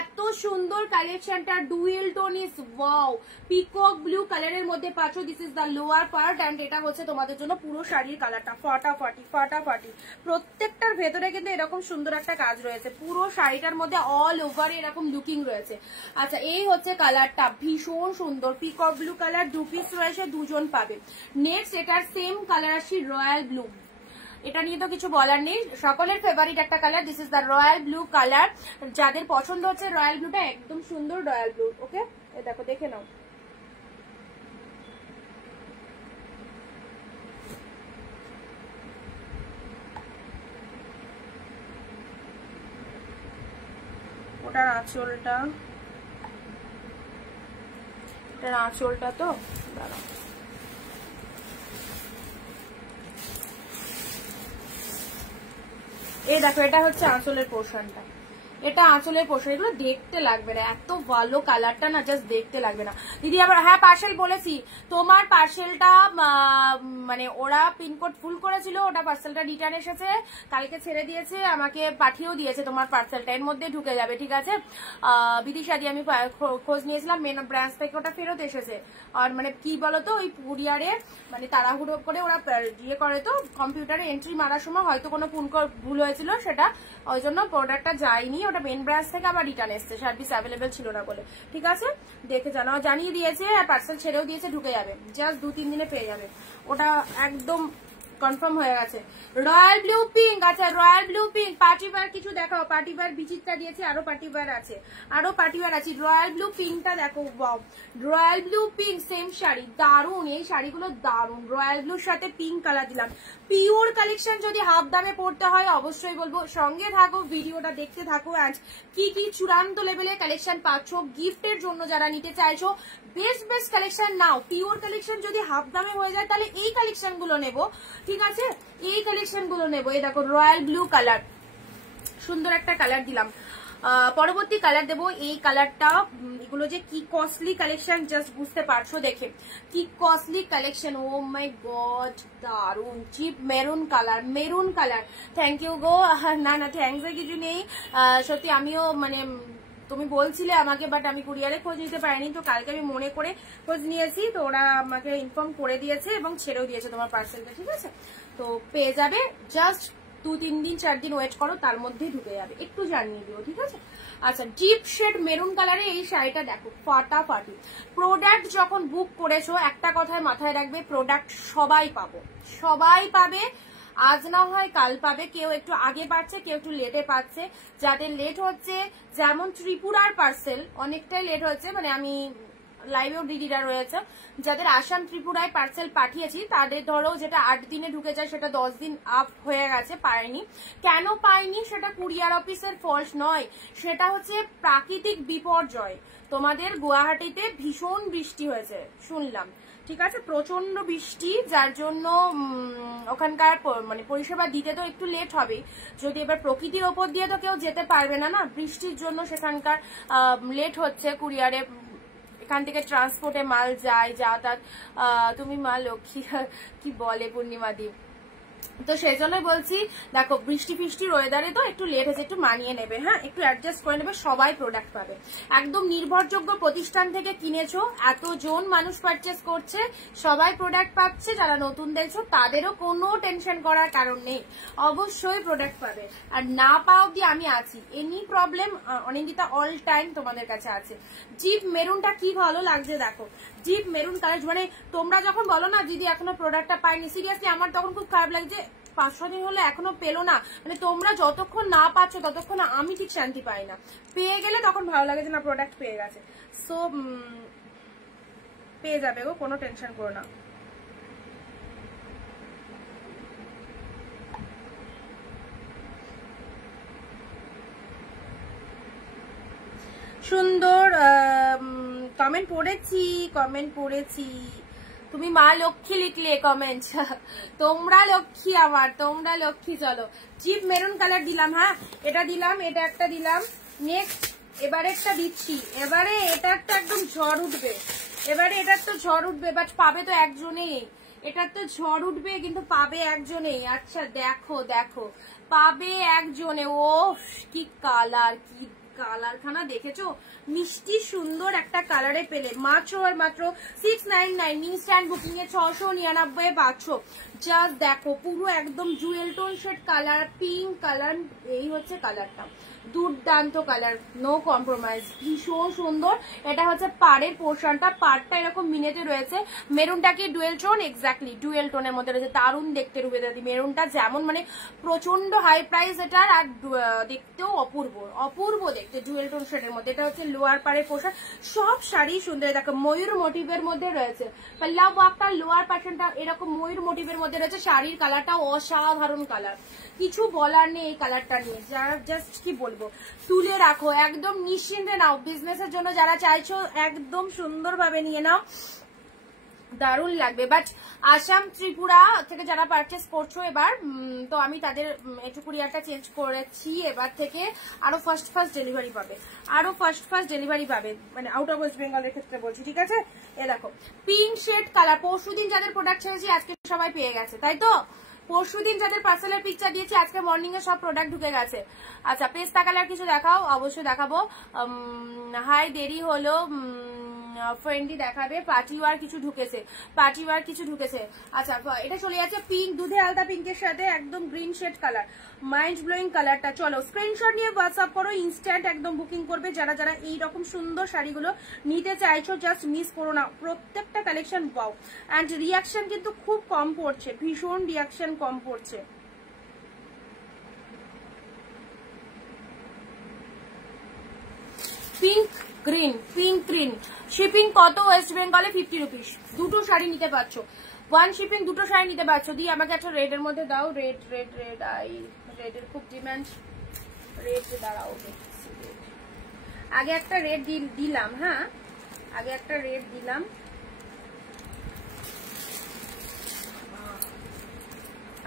এত সুন্দর কালেকশনটা, dual tone is wow, peacock blue কালারের মধ্যে পাচ্ছ। This is the lower part, and এটা হচ্ছে তোমাদের জন্য পুরো শাড়ির কালারটা। ফাটাফাটি ফাটাফাটি, প্রত্যেকটার ভেতরে কিন্তু এরকম সুন্দর একটা কাজ রয়েছে, পুরো শাড়িটার মধ্যে অল ওভার এরকম লুকিং রয়েছে। আচ্ছা, এই হচ্ছে কালারটা, ভীষণ সুন্দর পিকক ব্লু কালার, 2 পিস রয়েছে, দুজন পাবে। নেক্সট এটার সেম কালার আসি রয়্যাল ব্লু। এটা নিয়ে তো কিছু বলার নেই, সকলের ফেভারিট একটা colour. This is the royal blue colour. যাদের পছন্দ হচ্ছে রয়্যাল ব্লুটা, একদম সুন্দর রয়্যাল ব্লু। ওকে, এই দেখো দেখে নাও। ওটার আঁচলটা, এটার আঁচলটা তো দাঁড়াও, এই দেখো এটা হচ্ছে আঁচলের পোর্শনটা, এটা আঁচলের পোর্শন। এগুলো দেখতে লাগবে না, এত ভালো কালারটা না, জাস্ট দেখতে লাগবে না। দিদি আবার হ্যাঁ পার্সেল বলেছি, তোমার পার্সেলটা মানে ওরা পিনকোড ফুল করেছিল, ওটা পার্সেলটা রিটার্ন এসেছে, কালকে ছেড়ে দিয়েছে, আমাকে পাঠিয়েও দিয়েছে তোমার পার্সেলটা, এর মধ্যে ঢুকে যাবে, ঠিক আছে। বিদিশা দিয়ে আমি খোঁজ নিয়েছিলাম, মেন ব্রাঞ্চ থেকে ওটা ফেরত এসেছে। আর মানে কি বলতো, ওই কুরিয়ারে মানে তাড়াহুড়ো করে ওরা ইয়ে করে, তো কম্পিউটারে এন্ট্রি মারার সময় হয়তো কোনো ভুল হয়েছিল, সেটা ওই জন্য প্রোডাক্টটা যায়নি, ওটা মেন ব্রাঞ্চ থেকে আবার রিটার্ন এসছে, সার্ভিস অ্যাভেলেবেল ছিল না বলে, ঠিক আছে। দেখে জানাও, জানিয়ে দিয়েছে, আর পার্সেল ছেড়েও দিয়েছে, ঢুকে যাবে, জাস্ট 2-3 দিনে পেয়ে যাবে, ওটা একদম কনফার্ম হয়ে গেছে। রয়্যাল ব্লু পিঙ্ক, আচ্ছা royal blue pink party wear কিছু দেখাও। পার্টি ওয়্যার বিচিত্রা দিয়েছে, আরো পার্টি ওয়্যার আছে, আরো পার্টি ওয়্যার আছে। রয়্যাল ব্লু পিঙ্কটা দেখো, wow, royal blue pink same sari, দারুন, এই শাড়িগুলো দারুন। রয়্যাল ব্লুর সাথে পিঙ্ক কালার দিলাম, পিওর কালেকশন। যদি হাফ দামে পড়তে হয় অবশ্যই বলবো সঙ্গে থাকো, ভিডিওটা দেখতে থাকো। আজ কি কি চূড়ান্ত লেভেলের কালেকশন পাচ্ছ গিফটের জন্য, যারা নিতে চাইছো বেস্ট বেস্ট কালেকশন নাও। পিওর কালেকশন যদি হাফ দামে হয়ে যায় তাহলে এই কালেকশন গুলো নেবো, ঠিক আছে, এই কালেকশন গুলো নেবো। এই দেখো রয়্যাল ব্লু কালার, সুন্দর একটা কালার দিলাম। পরবর্তী কালার দেবো এই কালারটা। এগুলো যে কি কস্টলি কালেকশন জাস্ট বুঝতে পারছো দেখে, কি costly collection. Oh my God, দারুন cheap maroon colour, maroon colour. Thank you গো। না না থ্যাংকস এর কিছু নেই, সত্যি আমিও মানে তুমি বলছিলে আমাকে, বাট আমি কুরিয়ারে খোঁজ নিতে পারিনি, তো কালকে আমি মনে করে খোঁজ নিয়েছি, তো ওরা আমাকে ইনফর্ম করে দিয়েছে এবং ছেড়েও দিয়েছে তোমার পার্সেলটা, ঠিক আছে? তো পেয়ে যাবে, জাস্ট 2-3 দিন 4 দিন ওয়েট করো, তার মধ্যেই ঢুকে যাবে, একটু জানিয়ে দিও, ঠিক আছে? আচ্ছা, ডিপ শেড মেরুন কালারে এই শাড়িটা দেখো, ফাটাফাটি। প্রোডাক্ট যখন বুক করেছো একটা কথায় মাথায় রাখবে, প্রোডাক্ট সবাই পাবো, সবাই পাবে। আজ না হয় কাল পাবে, কেউ একটু আগে পাচ্ছে, কেউ একটু লেটে পাচ্ছে। যাদের লেট হচ্ছে, যেমন ত্রিপুরার পার্সেল অনেকটাই লেট হচ্ছে, মানে আমি লাইভেও দিদিরা রয়েছে, যাদের আসাম ত্রিপুরায় পার্সেল পাঠিয়েছি তাদের ধরো যেটা 8 দিনে ঢুকে যায় সেটা 10 দিন আপ হয়ে গেছে, পায়নি। কেন পাইনি? সেটা কুরিয়ার অফিসের ফল্ট নয়, সেটা হচ্ছে প্রাকৃতিক বিপর্যয়। তোমাদের গুয়াহাটিতে ভীষণ বৃষ্টি হয়েছে শুনলাম, ঠিক আছে, প্রচন্ড বৃষ্টি, যার জন্য ওখানকার মানে পরিষেবা দিতে তো একটু লেট হবে। যদি এবার প্রকৃতির ওপর দিয়ে তো কেউ যেতে পারবে না, না বৃষ্টির জন্য সেখানকার লেট হচ্ছে কুরিয়ারে, এখান থেকে ট্রান্সপোর্টে মাল যায় যাতায়াত। তুমি মা লক্ষ্মী কি বলে পূর্ণিমাদি, তো সেই জন্যই বলছি দেখো বৃষ্টি ফিষ্টির ওয়েদারে তো একটু লেট হয়েছে, একটু মানিয়ে নেবে, হ্যাঁ একটু অ্যাডজাস্ট করে নেবে, সবাই প্রোডাক্ট পাবে। একদম নির্ভরযোগ্য প্রতিষ্ঠান থেকে কিনেছো, এতজন মানুষ পারচেস করছে, সবাই প্রোডাক্ট পাচ্ছে। যারা নতুন দেখছো তাদেরও কোনো টেনশন করার কারণ নেই, অবশ্যই প্রোডাক্ট পাবে। আর না পাও অব্দি আমি আছি, any problem Anindita all time তোমাদের কাছে আছে। জিপ মেরুনটা কি ভালো লাগছে দেখো, জিপ মেরুন কালার, মানে তোমরা যখন বলো না দিদি এখনো প্রোডাক্টটা পাইনি, সিরিয়াসলি আমার তখন খুব খারাপ লাগছে, 5-6 দিন হলো এখনো পেলো না, মানে তোমরা যতক্ষণ না পাচ্ছ ততক্ষণ আমি ঠিক শান্তি পাই না, পেয়ে গেলে তখন ভালো লাগে যে না প্রোডাক্ট পেয়ে গেছে। সো পেয়ে যাবে গো, কোনো টেনশন করো না। সুন্দর কমেন্ট পড়েছি, তুমি মা লক্ষ্মী লিখলে কমেন্ট, তোমরা লক্ষ্মী আমার, তোমরা লক্ষ্মী। চলো চিপ মেরুন কালার দিলাম, হ্যাঁ এটা দিলাম, এটা একটা দিলাম, নেক্সট এবারে একটা দিচ্ছি, এবারে এটা একটা একদম ঝড় উঠবে, এবারে এটার তো ঝড় উঠবে, বাট পাবে তো একজনেই, এটার তো ঝড় উঠবে কিন্তু পাবে একজনেই। আচ্ছা দেখো দেখো, পাবে একজনে। ও কি কালার, কি কালার খানা দেখেছো, মিষ্টি সুন্দর একটা কালারে পেলে মাত্র আর মাত্র 699, ইনস্ট্যান্ট বুকিং এ 699 পাচ্ছ। জাস্ট দেখো পুরো একদম jewel tone shade colour, pink colour, এই হচ্ছে কালারটা, দুর্দান্ত কালার, নো কম্প্রোমাইজ, ভীষণ সুন্দর। এটা হচ্ছে পাড়ের পোর্শনটা, পাড়টা এরকম মিনেতে রয়েছে, মেরুনটা কি ডুয়েল টোন, এক্স্যাক্টলি ডুয়েল টোনের মধ্যে রয়েছে, দারুণ দেখতে রূপে দাদি। মেরুনটা যেমন মানে প্রচন্ড হাই প্রাইস এটার, আর দেখতেও অপূর্ব, অপূর্ব দেখতে ডুয়েল টোন শেডের মধ্যে। এটা হচ্ছে লোয়ার পাড়ের পোর্শন, সব শাড়ি সুন্দর, দেখো ময়ূর মোটিভের মধ্যে রয়েছে, পাল্লা ওয়ার্কটা লোয়ার পার্সনটা এরকম ময়ূর মোটিভের মধ্যে রয়েছে, শাড়ির কালারটা অসাধারণ কালার, কিছু বলার নেই এই কালারটা নিয়ে, যারা জাস্ট কি বলবো, তুলে রাখো একদম নিশ্চিন্তে নাও, বিজনেসের জন্য যারা চাইছো একদম সুন্দরভাবে নিয়ে নাও, দারুণ লাগবে। বাট আসাম ত্রিপুরা থেকে যারা পারচেস করছো এবার, তো আমি তাদের একটু কুরিয়ারটা চেঞ্জ করেছি, এবার থেকে আরো ফার্স্ট ডেলিভারি পাবে, আরো ফার্স্ট ডেলিভারি পাবে, মানে আউট অফ ওয়েস্ট বেঙ্গলের ক্ষেত্রে বলছি, ঠিক আছে? এ দেখো পিঙ্ক শেড কালার, পরশুদিন যাদের প্রোডাক্ট ছেড়েছি আজকে সবাই পেয়ে গেছে, তাই তো? পরশুদিন যাদের পার্সেলের পিকচার দিয়েছি আজকে মর্নিং এ সব প্রোডাক্ট ঢুকে গেছে। আচ্ছা পেস্তা কালার কিছু দেখাও, অবশ্যই দেখাবো। হাই দেরি হলো, ফ্রেন্ডলি দেখাবে, পার্টি ওয়ার কিছু ঢুকেছে, পার্টি ওয়ার কিছু ঢুকেছে। আচ্ছা এটা চলে যাচ্ছে পিঙ্ক, দুধে আলতা পিঙ্কের সাথে একদম green shade colour, mind blowing কালারটা। চলো স্ক্রিনশট নিয়ে হোয়াটসঅ্যাপ করো, ইনস্ট্যান্ট একদম বুকিং করবে যারা যারা এইরকম সুন্দর শাড়িগুলো নিতে চাইছো, জাস্ট মিস করো না, প্রত্যেকটা কালেকশন পাও। অ্যান্ড রিয়াকশন কিন্তু খুব কম পড়ছে, ভীষণ রিয়াকশন কম পড়ছে। Pink green, pink green, shipping কত ওয়েস্ট বেঙ্গলে? 50 রুপিস, দুটো শাড়ি নিতে পারছো, 1 শিপিং, দুটো শাড়ি নিতে পারছো। দিয়ে আমাকে একটা রেডের মধ্যে দাও, রেড রেড রেড, আই রেডের খুব ডিমান্ড, রেড দাঁড়াও, আগে একটা রেড দিলাম, হ্যাঁ আগে একটা রেড দিলাম,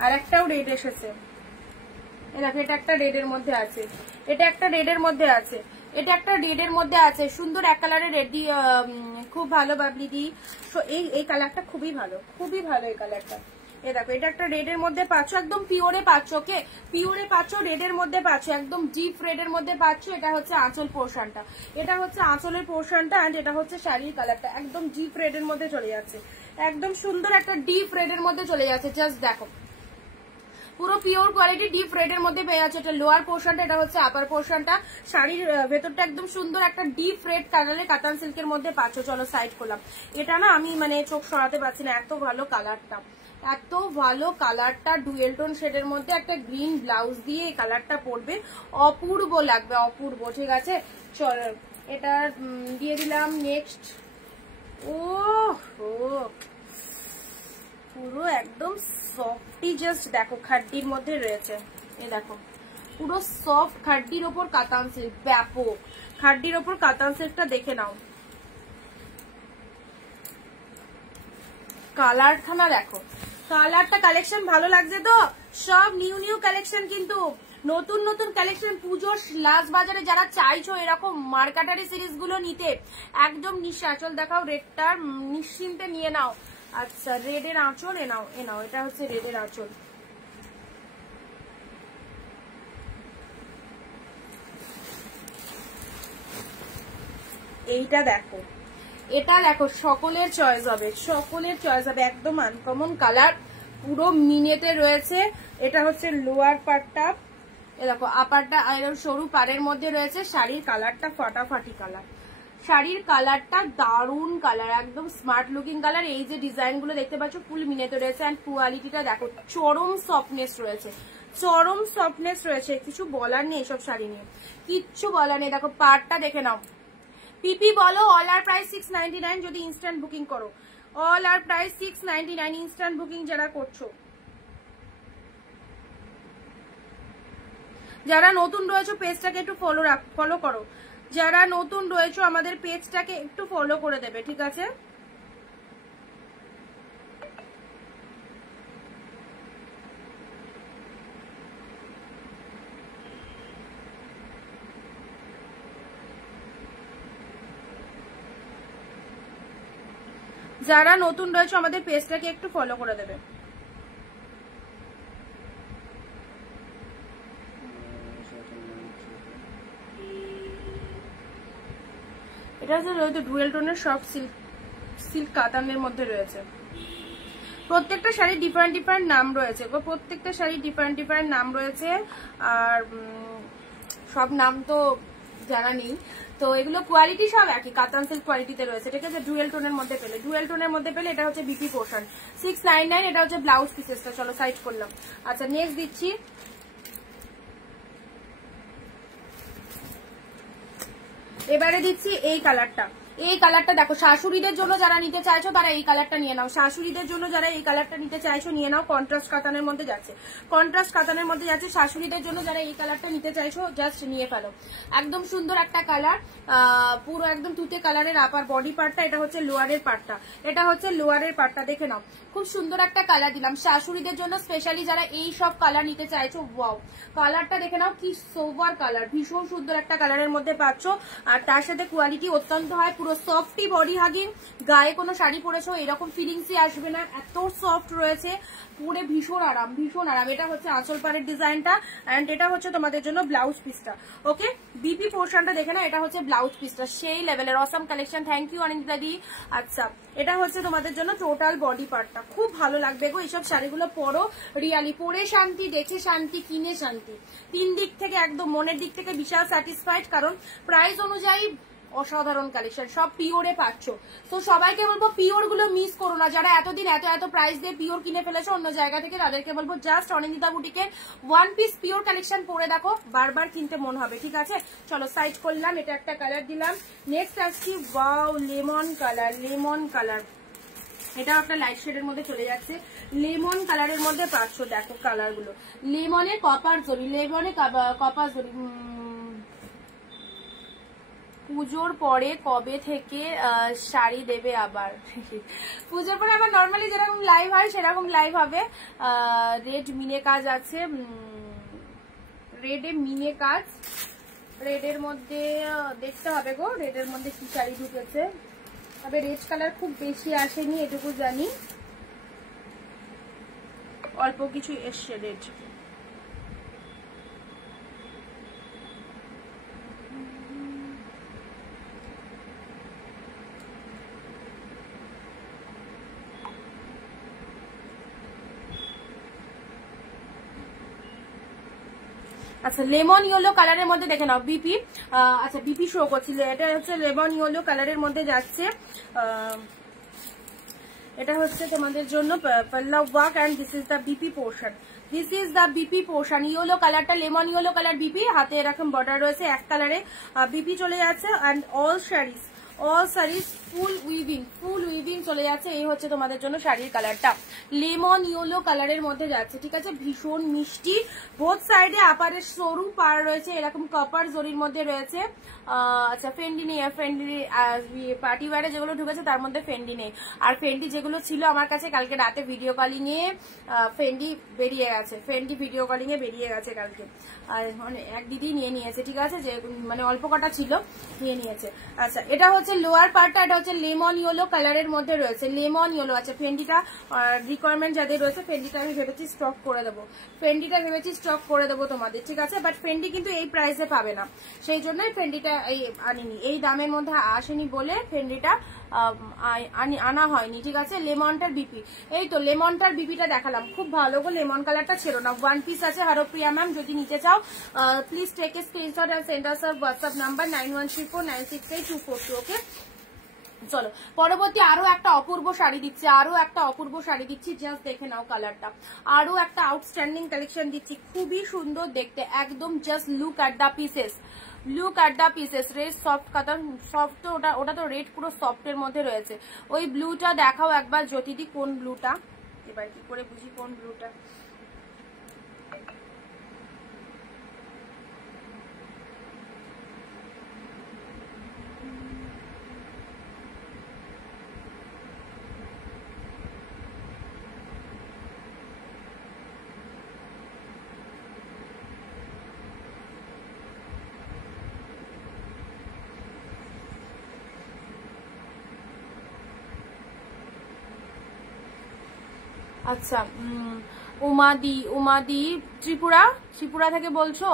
আর একটাও রেড এসেছে, দেখো এটা একটা রেডের মধ্যে আছে, এটা একটা রেডের মধ্যে আছে, এটা একটা রেডের মধ্যে আছে, সুন্দর এক কালারের রেড দিয়ে খুব ভালো বাবলি দি। এই কালারটা খুবই ভালো, খুবই ভালো এই কালারটা। এ দেখো এটা একটা রেডের মধ্যে পাচ্ছ, একদম পিওরে পাচ্ছ, ওকে পিওরে পাচ্ছ, রেডের মধ্যে পাচ্ছ, একদম ডিপ রেডের মধ্যে পাচ্ছ। এটা হচ্ছে আঁচল পোর্শনটা, এটা হচ্ছে আঁচলের পোর্শনটা, এন্ড এটা হচ্ছে শাড়ির কালারটা, একদম ডিপ রেডের মধ্যে চলে যাচ্ছে, একদম সুন্দর একটা ডিপ রেডের মধ্যে চলে যাচ্ছে। জাস্ট দেখো পুরো পিওর কোয়ালিটি ডিপ রেডের মধ্যে পেয়ে যাচ্ছে। এটা লোয়ার পোর্শনটা, এটা হচ্ছে আপার পোর্শনটা। শাড়ির ভেতরটা একদম সুন্দর একটা ডিপ রেড কালারের কাতান সিল্কের মধ্যে পাচ্ছ। চলো সাইড করলাম, এটা না আমি মানে চোখ সরাতে পারছি না, এত ভালো কালারটা, এত ভালো কালারটা। ডুয়েল টোন শেডের মধ্যে একটা গ্রিন ব্লাউজ দিয়ে এই কালারটা পরবে, অপূর্ব লাগবে, অপূর্ব। ঠিক আছে, চল এটা দিয়ে দিলাম। নেক্সট, ও পুরো একদম সফটি, জাস্ট দেখো খাড্ডির মধ্যে রয়েছে, এই দেখো পুরো সফট খাড্ডির ওপর কাতান সিল্ক, ব্যাপক খাড্ডির ওপর কাতান সিল্কটা দেখে নাও। কালারখানা দেখো, কালারটা, কালেকশন ভালো লাগছে তো? সব নিউ নিউ কালেকশন, কিন্তু নতুন নতুন কালেকশন। পুজোর লাস্ট বাজারে যারা চাইছো এরকম মার্কাটারি সিরিজ গুলো নিতে, একদম নিঃশ্বাসল দেখাও, রেডটা নিশ্চিন্তে নিয়ে নাও। আচ্ছা রেডের আঁচল, এ নাও, এ নাও, এটা হচ্ছে রেডের আঁচল। এইটা দেখো, এটা দেখো, সকলের চয়েস হবে, সকলের চয়েস হবে, একদম আনকমন কালার, পুরো মিনেতে রয়েছে। এটা হচ্ছে লোয়ার পার্টটা, এ দেখো আপারটা সরু পাড়ের মধ্যে রয়েছে। শাড়ির কালারটা ফাটাফাটি কালার, শাড়ির কালারটা দারুন কালার, একদম স্মার্ট লুকিং কালার। এই যে ডিজাইন গুলো দেখতে পাচ্ছ ফুল মিনেতে রয়েছে, এন্ড কোয়ালিটিটা দেখো, চরম সফটনেস রয়েছে, চরম সফটনেস রয়েছে, কিছু বলার নেই এসব শাড়ি নিয়ে, কিচ্ছু বলার নেই। দেখো পাড়টা দেখে নাও, পিপি বলো, অল আর প্রাইস 699 যদি ইনস্ট্যান্ট বুকিং করো, অল আর প্রাইস 699 ইনস্ট্যান্ট বুকিং যারা করছো। যারা নতুন রয়েছে পেজটাকে একটু ফলো করো, যারা নতুন রয়েছে আমাদের পেজটাকে একটু ফলো করে দেবে, ঠিক আছে? যারা নতুন রয়েছে আমাদের পেজটাকে একটু ফলো করে দেবে। এটা হচ্ছে ডুয়েল টোনের সফট সিল্ক কাতানের মধ্যে রয়েছে। প্রত্যেকটা শাড়ি ডিফারেন্ট ডিফারেন্ট নাম রয়েছে গো, প্রত্যেকটা শাড়ি ডিফারেন্ট ডিফারেন্ট নাম রয়েছে, আর সব নাম তো জানা নেই। তো এগুলো কোয়ালিটি সব একই, কাতান সিল্ক কোয়ালিটিতে রয়েছে, ঠিক আছে? ডুয়েল টোনের মধ্যে পেলে, ডুয়েল টোনের মধ্যে পেলে এটা হচ্ছে বিপি পোর্শন 699, এটা হচ্ছে ব্লাউজ পিসেসটা। চলো সাইড করলাম। আচ্ছা নেক্সট দিচ্ছি, এবারে দিচ্ছি এই কালারটা। এই কালারটা দেখো, শাশুড়িদের জন্য যারা নিতে চাইছো তারা এই কালারটা নিয়ে নাও, শাশুড়িদের জন্য যারা এই কালারটা নিতে চাইছো নিয়ে নাও। কন্ট্রাস্ট কাতানের মধ্যে যাচ্ছে, কন্ট্রাস্ট কাতানের মধ্যে যাচ্ছে। শাশুড়িদের জন্য যারা এই কালারটা নিতে চাইছো জাস্ট নিয়ে ফেলো, একদম সুন্দর একটা কালার, পুরো একদম তুতে কালারের আপার বডি পার্টটা। এটা হচ্ছে লোয়ারের পার্টটা, এটা হচ্ছে লোয়ারের পার্টটা, দেখে নাও খুব সুন্দর একটা কালার দিলাম শাশুড়িদের জন্য স্পেশালি যারা এই সব কালার নিতে চাইছো। ওয়াও কালারটা দেখে নাও, কি সোভার কালার, ভীষণ সুন্দর একটা কালারের মধ্যে পাচ্ছ। আর তার সাথে কোয়ালিটি অত্যন্ত হয়, পুরো সফটি বডি হাগিং, গায়ে কোনো শাড়ি পরেছো এরকম ফিলিংসই আসবে না, এত সফট রয়েছে, পরে ভীষণ আরাম, ভীষণ আরাম। এটা হচ্ছে আঁচল পাড়ের ডিজাইনটা, এন্ড এটা হচ্ছে তোমাদের জন্য ব্লাউজ পিসটা। ওকে বিপি পোর্শনটা দেখে না, এটা হচ্ছে ব্লাউজ পিসটা, সেই লেভেলের awesome collection. Thank you Anindita di. আচ্ছা এটা হচ্ছে তোমাদের জন্য টোটাল বডি পার্টটা, খুব ভালো লাগবে গো এইসব শাড়িগুলো পরো, রিয়ালি পরে শান্তি, দেখে শান্তি, কিনে শান্তি, তিন দিক থেকে একদম মনের দিক থেকে বিশাল স্যাটিসফাইড, কারণ প্রাইস অনুযায়ী অসাধারণ কালেকশন, সব পিওরে পাচ্ছ। তো সবাইকে বলবো পিওর গুলো মিস করো না, যারা এতদিন এত এত প্রাইস দিয়ে পিওর কিনে ফেলেছো অন্য জায়গা থেকে, তাদেরকে বলবো জাস্ট অনিন্দিতা বুটিকে ওয়ান পিস পিওর কালেকশন পরে দেখো, বারবার কিনতে মন হবে, ঠিক আছে? চলো সাইড করলাম, এটা একটা কালার দিলাম। নেক্সট আসছি, wow lemon colour, lemon colour, এটাও একটা লাইট শেডের মধ্যে চলে যাচ্ছে, লেমন কালারের মধ্যে পাচ্ছ। দেখো কালার গুলো, লেমনে কপার জরি, লেমনে কপার জরি। পুজোর পরে কবে থেকে শাড়ি দেবে আবার? পুজোর পরে আবার নর্মালি যেরকম লাইভ হয় সেরকম লাইভ হবে। রেড মিনে কাজ আছে, রেডে মিনে কাজ, রেডের মধ্যে দেখতে হবে গো রেডের মধ্যে কি শাড়ি ঢুকেছে। তবে রেড কালার খুব বেশি আসেনি এটুকু জানি, অল্প কিছু এসছে রেড। আচ্ছা লেমন ইয়েলো কালারের মধ্যে দেখে নাও বিপি। আচ্ছা বিপি শো করছিল, এটা হচ্ছে লেমন ইয়েলো কালারের মধ্যে যাচ্ছে। এটা হচ্ছে তোমাদের জন্য পাল্লা work and this is the BP portion, this is the BP portion. Yellow কালারটা লেমন ইয়েলো কালার বিপি, হাতে এরকম বর্ডার রয়েছে, এক কালারে বিপি চলে যাচ্ছে। And all saris full weaving চলে যাচ্ছে। এই হচ্ছে তোমাদের জন্য শাড়ির কালারটা, লেমন ইয়েলো কালারের মধ্যে যাচ্ছে, ঠিক আছে। ভীষণ মিষ্টি, বোথ সাইডে আপারের সরু পার রয়েছে, এরকম কপার জরির মধ্যে রয়েছে। আচ্ছা ফেন্ডি নেই, ফেন্ডি পার্টি ওয়ারে যেগুলো ঢুকেছে তার মধ্যে ফেন্ডি নেই। আর ফেন্ডি যেগুলো ছিল আমার কাছে কালকে রাতে ভিডিও কলিং এ ফেন্ডি বেরিয়ে গেছে, ফেন্ডি ভিডিও কলিং এ বেরিয়ে গেছে কালকে। আর মানে এক দিদি নিয়ে নিয়েছে, ঠিক আছে, যে মানে অল্প কটা ছিল নিয়ে নিয়েছে। আচ্ছা এটা হচ্ছে লোয়ার পার্টটা, এটা হচ্ছে লেমন ইয়েলো কালারের মধ্যে রয়েছে, লেমন ইয়েলো। আচ্ছা ফেন্ডিটা রিকোয়ারমেন্ট যাদের রয়েছে, ফেন্ডিটা আমি ভেবেছি স্টক করে দেবো, ফেন্ডিটা ভেবেছি স্টক করে দেবো তোমাদের, ঠিক আছে। বাট ফেন্ডি কিন্তু এই প্রাইসে পাবে না, সেই জন্যই ফেন্ডিটা আনিনি, এই দামের মধ্যে আসেনি বলে ফেন্ডিটা আনা হয়নি, ঠিক আছে। লেমনটার বিপি, এই তো লেমনটার বিপিটা দেখালাম, খুব ভালো গো, লেমন কালারটা ছেড়ো না। ওয়ান পিস আছে হরপ্রিয়া ম্যাম, যদি নিতে চাও please take a screenshot and send us WhatsApp number 9134968242। Okay চলো পরবর্তী আরো একটা অপূর্ব শাড়ি দিচ্ছি, জাস্ট দেখে নাও কালারটা, আরো একটা আউটস্ট্যান্ডিং কালেকশন দিচ্ছি, খুবই সুন্দর দেখতে একদম। Just look at the pieces, red soft কাতান, সফট তো ওটা তো রেড পুরো সফটের মধ্যে রয়েছে। ওই ব্লুটা দেখাও একবার জ্যোতিদি, কোন ব্লুটা, এবার কি করে বুঝি কোন ব্লুটা। আচ্ছা উমাদি ত্রিপুরা থেকে বলছো?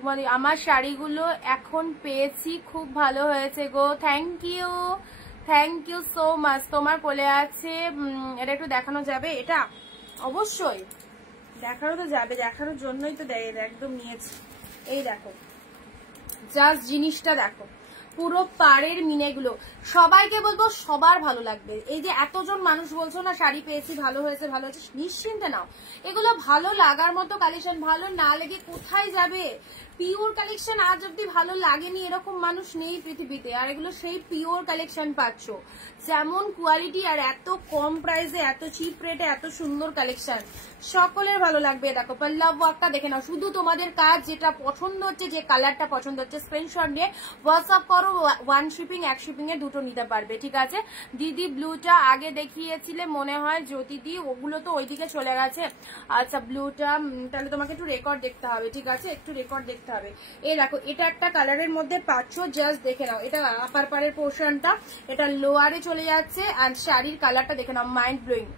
উমাদি, আমার শাড়িগুলো এখন পেয়েছি, খুব ভালো হয়েছে গো, থ্যাংক ইউ সো মাচ। তোমার কোলে আছে, এটা একটু দেখানো যাবে? এটা অবশ্যই দেখানো তো যাবে, দেখানোর জন্যই তো একদম নিয়েছি। এই দেখো জাস্ট জিনিসটা দেখো, পুরো পাড়ের মিনেগুলো, সবাইকে বলবো সবার ভালো লাগবে। এই যে এতজন মানুষ বলছো না শাড়ি পেয়েছি ভালো হয়েছে, নিশ্চিন্তে নাও, এগুলো ভালো লাগার মতো কালেকশন, ভালো না লেগে কোথায় যাবে। পিওর কালেকশন আজ অব্দি ভালো লাগেনি এরকম মানুষ নেই পৃথিবীতে, আর এগুলো সেই পিওর কালেকশন পাচ্ছ, যেমন কোয়ালিটি আর এত কম প্রাইসে এত চিপ রেটে এত সুন্দর কালেকশন, সকলের ভালো লাগবে। দেখো পাল্লা ওয়ার্কটা দেখে নাও, শুধু তোমাদের কাজ যেটা পছন্দ হচ্ছে, যে কালারটা পছন্দ হচ্ছে স্ক্রিনশট নিয়ে হোয়াটসঅ্যাপ করো, ওয়ান শিপিং এক শিপিং এ দুটো নিতে পারবে, ঠিক আছে। দিদি ব্লুটা আগে দেখিয়েছিলে মনে হয় জ্যোতিদি, ওগুলো তো ওইদিকে চলে গেছে। আচ্ছা ব্লুটা তাহলে তোমাকে একটু রেকর্ড দেখতে হবে, ঠিক আছে, একটু রেকর্ড দেখতে হবে। এই দেখো এটা একটা কালারের মধ্যে পাচ্ছ, জাস্ট দেখে নাও, এটা আপার পারের পোর্শনটা, এটা লোয়ারে চলে যাচ্ছে, আর শাড়ির কালারটা দেখে নাও, মাইন্ড ব্লোয়িং।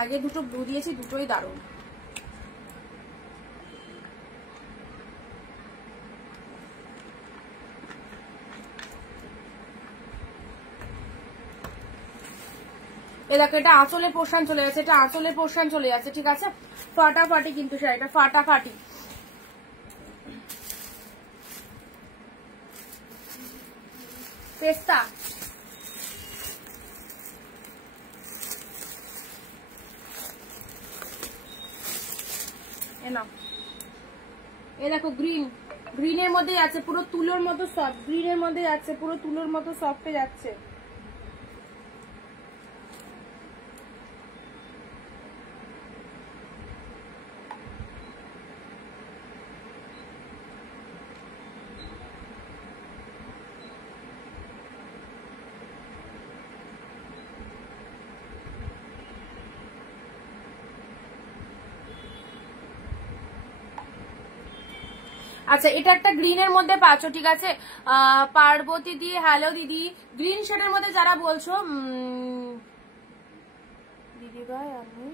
আগে দুটো ব্লু দিয়েছি, দুটোই দারুণ। এ দেখো এটা আঁচলের পোর্শন চলে যাচ্ছে, এটা আঁচলের পোর্শন চলে যাচ্ছে, ঠিক আছে। ফাটাফাটি কিন্তু শাড়িটা ফাটাফাটি। পেস্তা এ দেখো গ্রিনের মধ্যে যাচ্ছে, পুরো তুলোর মতো সফট, গ্রিনের মধ্যে যাচ্ছে, পুরো তুলোর মতো সফটে যাচ্ছে। আচ্ছা এটা একটা গ্রিনের মধ্যে পাচ্ছ, ঠিক আছে। পার্বতী দি হ্যালো দিদি, গ্রিন শেডের মধ্যে যারা বলছো দিদি ভাই আমি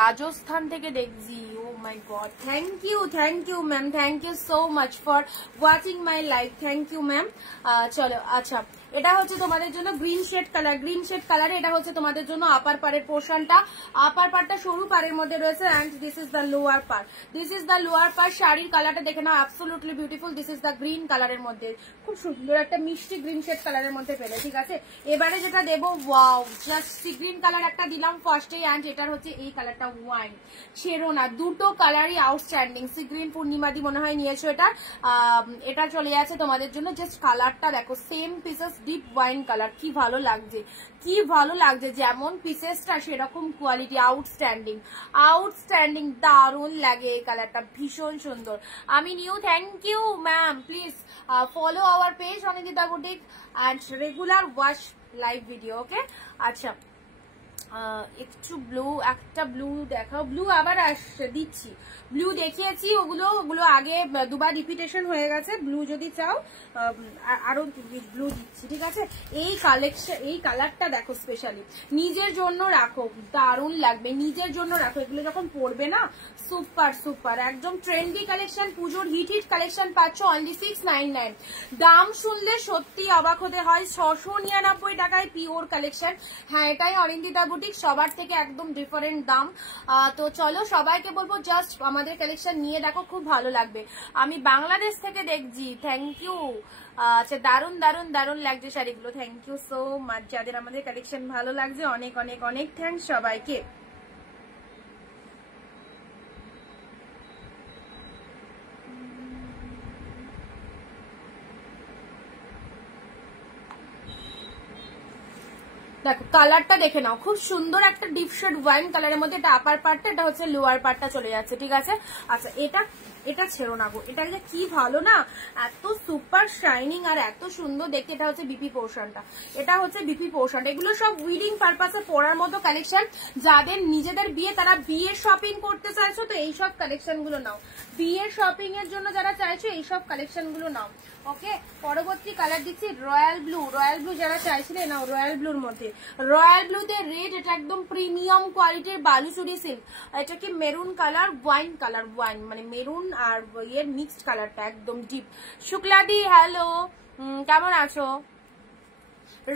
রাজস্থান থেকে দেখছি। Oh my god, thank you ma'am, thank you so much for watching my live, thank you ma'am. চলো আচ্ছা এটা হচ্ছে তোমাদের জন্য green shade colour, green shade কালারে এটা হচ্ছে তোমাদের জন্য আপার পাড়ের পোর্শনটা, আপার পাড়টা সরু পাড়ের মধ্যে রয়েছে and this is the lower part, this is the lower part. শাড়ির কালারটা দেখে নাও, absolutely beautiful. This is the green কালারের মধ্যে, খুব সুন্দর একটা মিষ্টি গ্রিন শেড কালারের মধ্যে পেলে, ঠিক আছে। এবারে যেটা দেবো, wow just see green colour একটা দিলাম ফার্স্টে এন্ড এটার হচ্ছে এই কালারটা ওয়াইন, ছেড়ো না, দুটো কালারই আউটস্ট্যান্ডিং। সি গ্রিন পূর্ণিমাদি মনে হয় নিয়েছো এটা, এটা চলে আছে তোমাদের জন্য। জাস্ট কালারটা দেখো, same pieces deep wine colour, কি ভালো লাগছে, কি ভালো লাগছে, যেমন পিসেসটা সেরকম কোয়ালিটি, আউটস্ট্যান্ডিং আউটস্ট্যান্ডিং, দারুণ লাগে এই কালারটা, ভীষণ সুন্দর। আমি new, thank you ma'am. Please follow our page Anindita boutique and regular watch live video, okay. আচ্ছা একটু ব্লু, একটা ব্লু দেখাও, ব্লু আবার আসছে, দিচ্ছি ব্লু দেখিয়েছি, ওগুলো আগে দুবার রিপিটেশন হয়ে গেছে। ব্লু যদি চাও আরো ব্লু দিচ্ছি, ঠিক আছে। এই কালেকশন, এই কালারটা দেখো, স্পেশালি নিজের জন্য রাখো, দারুণ লাগবে, নিজের জন্য রাখো, এগুলো যখন পরবে না সুপার সুপার, একদম ট্রেন্ডি কালেকশন, পুজোর হিট হিট কালেকশন পাচ্ছ অনলি 699। দাম শুনলে সত্যি অবাক হতে হয়, 699 টাকায় পিওর কালেকশন। হ্যাঁ এটাই অরিন্দিতা বুটিক, সবার থেকে একদম ডিফারেন্ট দাম। তো চলো সবাইকে বলবো জাস্ট আমাদের কালেকশন নিয়ে দেখো, খুব ভালো লাগবে। আমি বাংলাদেশ থেকে দেখছি, থ্যাংক ইউ। আচ্ছা দারুণ দারুণ দারুণ লাগছে শাড়িগুলো, থ্যাংক ইউ সো মাচ। যাদের আমাদের কালেকশন ভালো লাগছে অনেক অনেক অনেক থ্যাংকস সবাইকে। দেখো কালারটা দেখে নাও, খুব সুন্দর একটা ডিপ শেড ওয়াইন কালারের মধ্যে, এটা আপার পার্টটা, এটা হচ্ছে লোয়ার পার্টটা চলে যাচ্ছে, ঠিক আছে। আচ্ছা এটা ছেড়ো না গো, এটা যে কি ভালো না, এত সুপার শাইনিং আর এত সুন্দর দেখতে। এটা হচ্ছে বিপি পোর্শনটা, এটা হচ্ছে বিপি পোর্শনটা। এগুলো সব উইডিং পারপাসে পরার মতো কালেকশন, যাদের নিজেদের বিয়ে, তারা বিয়ে শপিং করতে চাইছো তো এইসব কালেকশন গুলো নাও, বিয়ের শপিং এর জন্য যারা চাইছো এইসব কালেকশন গুলো নাও, ওকে। পরবর্তী কালার দিচ্ছি রয়্যাল ব্লু, রয়্যাল ব্লু যারা চাইছিলে নাও, রয়্যাল ব্লুর মধ্যে, রয়্যাল ব্লুতে রেড, এটা একদম প্রিমিয়াম কোয়ালিটির বালুচুরি সিল্ক। এটা কি maroon colour, wine colour, wine মানে মেরুন আর এর মিক্সড কালারটা একদম ডিপ। শুক্লাদি হ্যালো, কেমন আছো?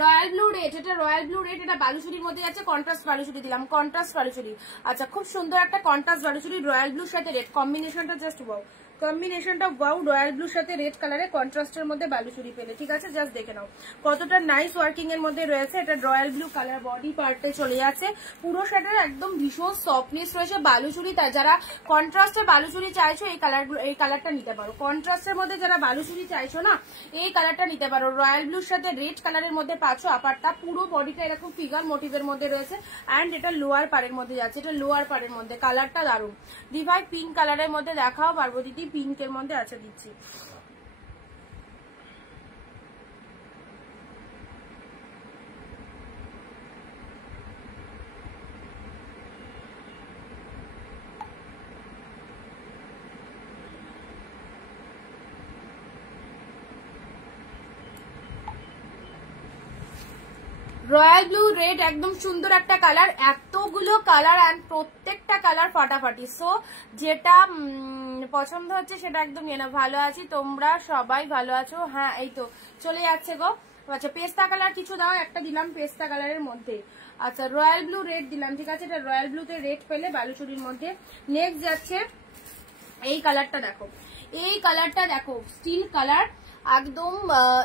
রয়্যাল ব্লু রেড, এটা রয়্যাল ব্লু রেড, এটা বালুচুরির মধ্যে যাচ্ছে, কন্ট্রাস্ট বালুচুরি দিলাম, কন্ট্রাস্ট বালুচুরি। আচ্ছা খুব সুন্দর একটা কন্ট্রাস্ট বালুচুরি, রয়্যাল ব্লুর সাথে রেড কম্বিনেশনটা জাস্ট ওয়াও, কম্বিনেশনটা ওয়াও। রয়্যাল ব্লুর সাথে রেড কালারে কন্ট্রাস্টের মধ্যে বালুচুরি পেলে, ঠিক আছে। জাস্ট দেখে নাও কতটা নাইস ওয়ার্কিং এর মধ্যে রয়েছে। এটা রয়্যাল ব্লু কালার, বডি পার্টে চলে যাচ্ছে, পুরো শাড়ির একদম ভীষণ সফটনেস রয়েছে, বালুচুরি। তাই যারা কন্ট্রাস্টে বালুচুরি চাইছো এই কালারগুলো, এই কালারটা নিতে পারো। কন্ট্রাস্টের মধ্যে যারা বালুচুরি চাইছো না এই কালারটা নিতে পারো। রয়্যাল ব্লুর সাথে রেড কালারের মধ্যে পাচ্ছ, আপারটা পুরো বডিটা এরকম ফিগার মোটিভের মধ্যে রয়েছে অ্যান্ড এটা লোয়ার পাড়ের মধ্যে যাচ্ছে, এটা লোয়ার পাড়ের মধ্যে। কালারটা দারুণ। দিভাই পিঙ্ক কালারের মধ্যে দেখাও, পার্বতী পিঙ্কের মধ্যে আছে, দিচ্ছি। রয়্যাল ব্লু রেড একদম সুন্দর একটা কালার, এতগুলো কালার অ্যান্ড প্রত্যেকটা কালার ফাটাফাটি। সো যেটা পছন্দ হচ্ছে সেটা একদম নিয়ে নাও। ভালো আছি, তোমরা সবাই ভালো আছো? হ্যাঁ এই তো চলে যাচ্ছে গো। আচ্ছা পেস্তা কালার কিছু দাও, একটা দিলাম পেস্তা কালারের মধ্যে। আচ্ছা রয়্যাল ব্লু রেড দিলাম, ঠিক আছে। এটা রয়্যাল ব্লুতে রেড পেলে বালুচুরির মধ্যে। নেক্সট যাচ্ছে এই কালারটা দেখো, এই কালারটা দেখো, স্টিল কালার একদম,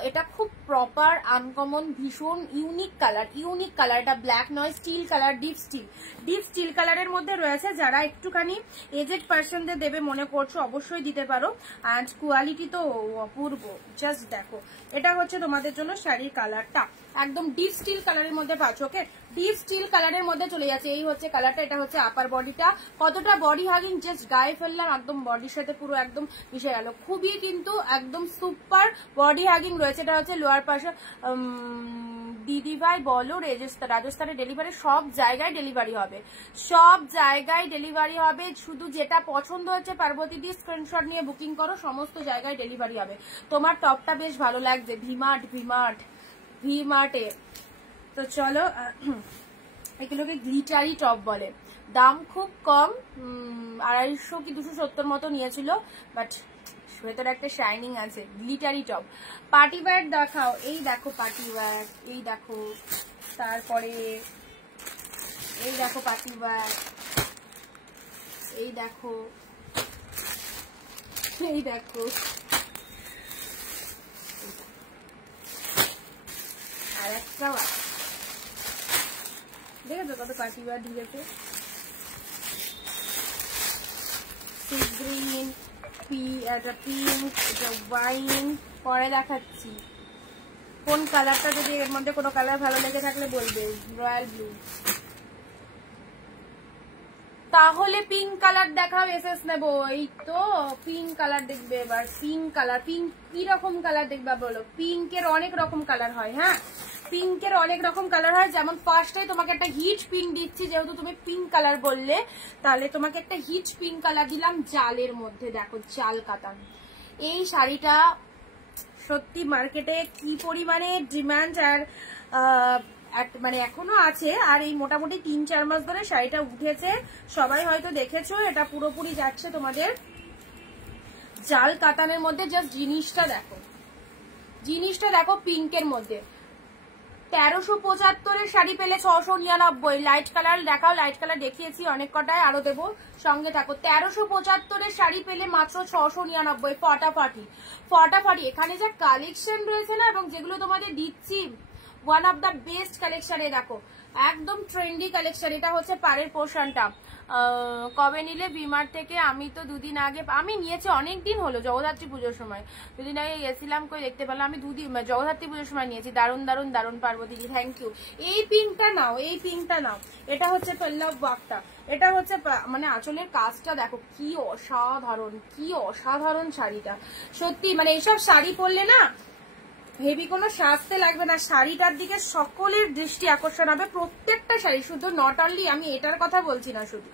এটা খুব প্রপার আনকমন ভীষণ ইউনিক কালার, ইউনিক কালার। এটা ব্ল্যাক নয়, steel colour, deep steel, deep steel কালারের মধ্যে রয়েছে। যারা একটুখানি এজেড পার্সনদের দেবে মনে করছো অবশ্যই দিতে পারো অ্যান্ড কোয়ালিটি তো অপূর্ব। জাস্ট দেখো এটা হচ্ছে তোমাদের জন্য শাড়ির কালারটা, একদম ডিপ স্টিল কালারের মধ্যে পাচ্ছ, ওকে। ডিপ স্টিল কালারের মধ্যে চলে যাচ্ছে, এই হচ্ছে কালারটা। এটা হচ্ছে আপার বডিটা, কতটা বডি হাগিং, জাস্ট গায়ে ফেললাম একদম বডির সাথে পুরো একদম মিশে গেল, খুবই কিন্তু একদম সুপার বডি হাগিং রয়েছে। এটা হচ্ছে লোয়ার পাশে দিদিভাই বলো রাজস্থানে ডেলিভারি? সব জায়গায় ডেলিভারি হবে, সব জায়গায় ডেলিভারি হবে। শুধু যেটা পছন্দ হচ্ছে পার্বতী দিয়ে স্ক্রিনশট নিয়ে বুকিং করো, সমস্ত জায়গায় ডেলিভারি হবে। তোমার টপটা বেশ ভালো লাগছে, ভিমার্টে। তো চলো, এগুলোকে গ্লিটারি টপ বলে। দাম খুব কম, 250 কি 270 মতো নিয়েছিল, বাট ভেতরে একটা শাইনিং আছে। Glittery top. পার্টি ওয়্যার দেখাও। এই দেখো পার্টি ওয়্যার, এই দেখো, তারপরে এই দেখো পার্টি ওয়্যার, এই দেখো, এই দেখো, আর একটাও আছে, দেখেছো কত পার্টি ওয়্যার ঢুকেছে। গ্রিন, এটা পিঙ্ক, এটা ওয়াইন, পরে দেখাচ্ছি। কোন কালারটা, যদি এর মধ্যে কোনো কালার ভালো লেগে থাকলে বলবে। রয়্যাল ব্লু, তাহলে পিঙ্ক কালার দেখাও, এসএস নেবো। এই তো পিঙ্ক কালার দেখবে এবার। পিঙ্ক কালার, পিঙ্ক কি রকম কালার দেখবা বলো? পিঙ্কের অনেক রকম কালার হয়। হ্যাঁ, পিঙ্কের অনেক রকম কালার হয়। যেমন ফার্স্টে তোমাকে একটা হিট পিঙ্ক দিচ্ছি, যেহেতু তুমি পিঙ্ক কালার বললে, তাহলে তোমাকে একটা হিট পিঙ্ক কালার দিলাম জালের মধ্যে। দেখো জাল কাতান। এই শাড়িটা সত্যি মার্কেটে কি পরিমাণে ডিমান্ড, আর মানে এখনো আছে। আর এই মোটামুটি 3-4 মাস ধরে শাড়িটা উঠেছে, সবাই হয়তো দেখেছো। এটা পুরোপুরি যাচ্ছে তোমাদের জাল কাতানের মধ্যে। জাস্ট জিনিসটা দেখো, জিনিসটা দেখো, পিঙ্কের মধ্যে। 1375 শাড়ি পেলে 699। লাইট কালার দেখাও, লাইট কালার দেখিয়েছি অনেক কটায়, আরো দেবো, সঙ্গে থাকো। 1375 শাড়ি পেলে মাত্র 699। ফটাফটি। এখানে যা কালেকশন রয়েছে না, এবং যেগুলো তোমাদের দিচ্ছি, one of the best collection. দেখো একদম ট্রেন্ডি কালেকশন। এটা হচ্ছে পাড়ের পোর্শনটা। কবে নিলে? ভিমার্ট থেকে। আমি তো 2 দিন আগে, আমি নিয়েছি অনেকদিন হলো, জগদ্ধাত্রী পুজোর সময় 2 দিন আগে গেছিলাম, কই দেখতে পেলাম। আমি 2 দিন জগদ্ধাত্রী পুজোর সময় নিয়েছি। দারুণ দারুণ দারুণ পার্বতী, থ্যাংক ইউ। এই পিঙ্কটা নাও, এই পিঙ্কটা নাও। এটা হচ্ছে পল্লব ওয়ার্কটা। এটা হচ্ছে মানে আঁচলের কাজটা দেখো কি অসাধারণ, কি অসাধারণ শাড়িটা। সত্যি মানে এইসব শাড়ি পরলে না হেভি কোনো সাজতে লাগবে না, শাড়িটার দিকে সকলের দৃষ্টি আকর্ষণ হবে। প্রত্যেকটা শাড়ি, শুধু নট অনলি আমি এটার কথা বলছি না, শুধু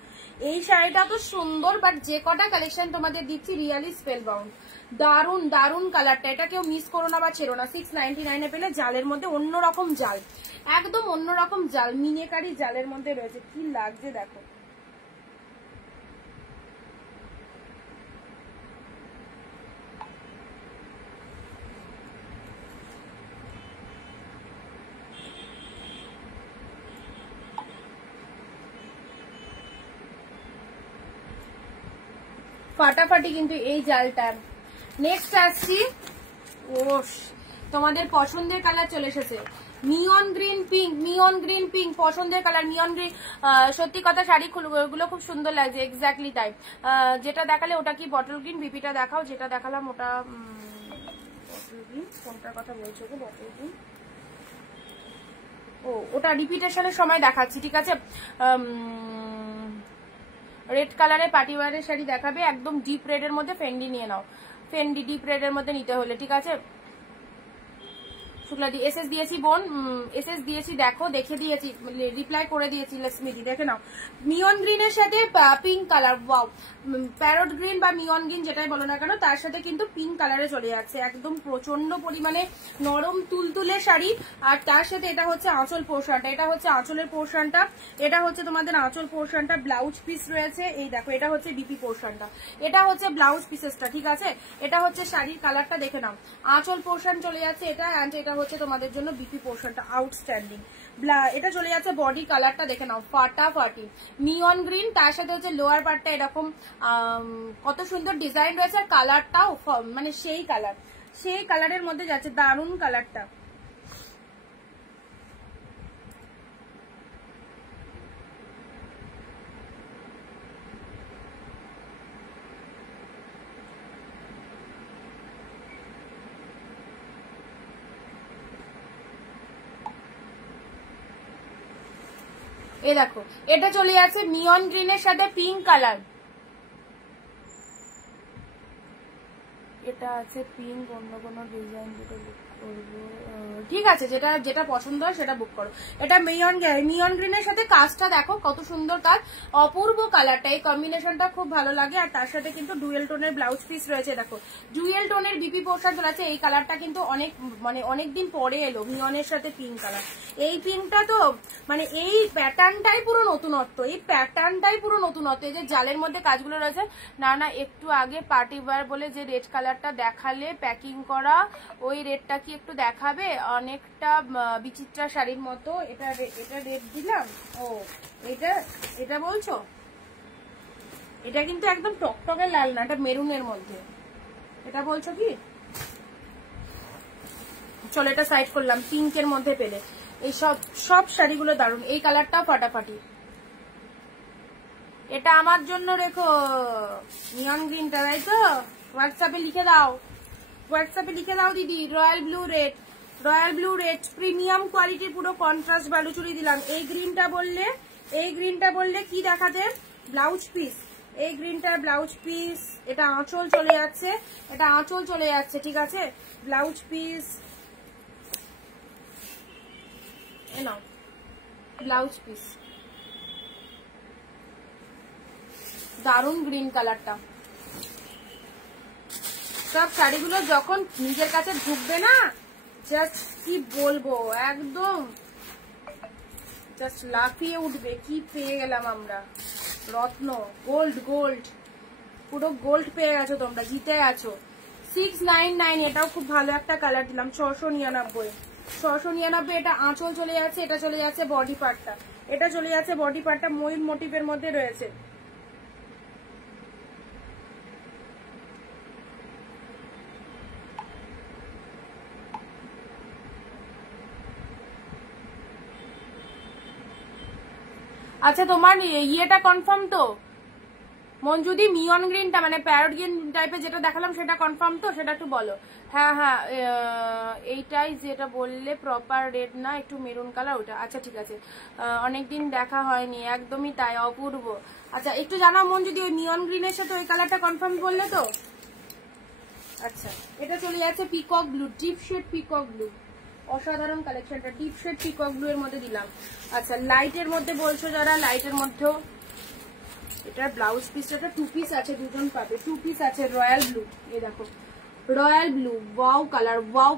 এই শাড়িটা তো সুন্দর, বাট যে কটা কালেকশন তোমাদের দিচ্ছি রিয়ালি স্পেল বাউন্ড। দারুন দারুন কালারটা, এটা কেউ মিস করো না বা ছেড়ো না। 699 পেলে জালের মধ্যে অন্যরকম জাল, একদম অন্যরকম জাল, মিনেকারি জালের মধ্যে রয়েছে। কি লাগছে দেখো। ফাটাফাটি কিন্তু এই জালটা। নেক্সট আসছি, ও তোমাদের পছন্দের কালার চলে এসেছে, নিয়ন গ্রিন পিঙ্ক। নিয়ন গ্রিন পিঙ্ক পছন্দের কালার, নিয়ন গ্রিন। সত্যি কথা শাড়িগুলো খুব সুন্দর লাগছে, এক্স্যাক্টলি তাই। যেটা দেখালে ওটা কি বটল গ্রিন? বিপিটা দেখাও। যেটা দেখালাম ওটা বটল গ্রিন। কোনটার কথা বলছো গো? বটল গ্রিন, ও ওটা রিপিটেশনের সময় দেখাচ্ছি, ঠিক আছে। রেড কালারে পার্টি ওয়্যারের শাড়ি দেখাবে, একদম ডিপ রেডের মধ্যে। ফেন্ডি নিয়ে নাও, ফেন্ডি ডিপ রেডের মধ্যে নিতে হলে, ঠিক আছে। শুক্লা দি এসএস দিয়েছি বোন, এসএস দিয়েছি, দেখো দেখে দিয়েছি, রিপ্লাই করে দিয়েছি। স্মৃতি দেখে নাও। নিয়ন গ্রিনের সাথে pink colour, wow. Parrot green বা নিয়ন গ্রিন যেটাই বলো না কেন, তার সাথে কিন্তু পিঙ্ক কালারে চলে যাচ্ছে। একদম প্রচন্ড পরিমাণে নরম তুলতুলে শাড়ি। আর তার সাথে এটা হচ্ছে আঁচল পোর্শনটা, এটা হচ্ছে আঁচলের পোর্শনটা, এটা হচ্ছে তোমাদের আঁচল পোর্শনটা। ব্লাউজ পিস রয়েছে, এই দেখো, এটা হচ্ছে বিপি পোর্শনটা, এটা হচ্ছে ব্লাউজ পিসেসটা, ঠিক আছে। এটা হচ্ছে শাড়ির কালারটা দেখে নাও। আঁচল পোর্শন চলে যাচ্ছে এটা, অ্যান্ড এটা হচ্ছে তোমাদের জন্য বিপি পোর্শনটা। আউটস্ট্যান্ডিং। এটা চলে যাচ্ছে বডি কালারটা দেখে নাও, ফাটাফাটি। নিয়ন গ্রিন, তার সাথে হচ্ছে লোয়ার পার্টটা এরকম কত সুন্দর ডিজাইন রয়েছে। আর কালারটাও মানে সেই কালার, সেই কালারের মধ্যে যাচ্ছে, দারুণ কালারটা। এই দেখো, এটা চলে যাচ্ছে নিয়ন গ্রিনের সাথে পিঙ্ক কালার। এটা আছে পিঙ্ক, অন্য কোনো ডিজাইন, যেটা ঠিক আছে, যেটা যেটা পছন্দ হয় সেটা বুক করো। এটা নিয়ন গ্রিনের সাথে কাজটা দেখো কত সুন্দর, তার অপূর্ব কালারটা, এই কম্বিনেশনটা খুব ভালো লাগে। আর তার সাথে কিন্তু ডুয়েল টোনের ব্লাউজ পিস রয়েছে, দেখো ডুয়েল টোনের বিপি পোর্শন রয়েছে। এই কালারটা কিন্তু অনেকদিন পরে এলো, নিয়নের সাথে পিঙ্ক কালার। এই পিঙ্কটা তো এই প্যাটার্নটাই পুরো নতুনত্ব, এই প্যাটার্নটাই পুরো নতুনত্ব। এই যে জালের মধ্যে কাজগুলো রয়েছে, না একটু আগে পার্টি ওয়্যার বলে যে রেড কালারটা দেখালে প্যাকিং করা, ওই রেডটা কি একটু দেখাবে? অনেকটা বিচিত্রা শাড়ির মতো। এটা রেড দিলাম। ও এটা বলছো? এটা কিন্তু একদম টকটকে লাল না, এটা মেরুনের মধ্যে। এটা বলছো কি? চলো এটা সাইড করলাম। পিঙ্কের মধ্যে পেলে এই সব শাড়িগুলো দারুণ। এই কালারটাও ফাটাফাটি। এটা আমার জন্য রেখো নিয়ন গ্রিনটা, তাই তো? হোয়াটসঅ্যাপে লিখে দাও দিদি। রয়্যাল ব্লু রেড প্রিমিয়াম কোয়ালিটির পুরো কন্ট্রাস্ট বালুচুরি দিলাম। এই গ্রিনটা বললে কি দেখাতে? Blouse piece. এই গ্রিনটার ব্লাউজ পিস। এটা আঁচল চলে যাচ্ছে, ঠিক আছে? ব্লাউজ পিস নাও, ব্লাউজ পিস। দারুণ গ্রিন কালারটা। সব শাড়িগুলো যখন নিজের কাছে ঢুকবে না, জাস্ট কি বলবো, একদম জাস্ট লাফিয়ে উঠবে। কি পেয়ে গেলাম আমরা, রত্ন, গোল্ড পুরো গোল্ড পেয়ে গেছো তোমরা, জিতে গেছো। 699। এটাও খুব ভালো একটা কালার দিলাম। 699। এটা আঁচল চলে যাচ্ছে, এটা চলে যাচ্ছে বডি পার্টটা। ময়ূর মোটিভের মধ্যে রয়েছে। আচ্ছা তোমার ইয়েটা কনফার্ম তো মঞ্জুদি? মিয়ন গ্রিনটা প্যারট গ্রিন টাইপের যেটা দেখালাম সেটা কনফার্ম তো? সেটা একটু বলো। হ্যাঁ এইটাই যেটা বললে, প্রপার রেড না, একটু মেরুন কালার, ওটা। আচ্ছা ঠিক আছে, অনেকদিন দেখা হয়নি, একদমই তাই, অপূর্ব। আচ্ছা একটু জানাও মঞ্জুদি, ওই মিয়ন গ্রিনের সাথে ওই কালারটা কনফার্ম বললে তো? আচ্ছা এটা চলে যাচ্ছে peacock blue, deep shade peacock blue. অসাধারণ কালেকশনটা, ডিপ শেড পিকক ব্লু এর মধ্যে দিলাম। আচ্ছা লাইটের মধ্যে বলছো যারা, লাইটের মধ্যেও এটার ব্লাউজ পিসটা 2 পিস আছে, দুজন পাবে। 2 পিস আছে রয়্যাল ব্লু। এই দেখো রয়্যাল ব্লু, ওয়াও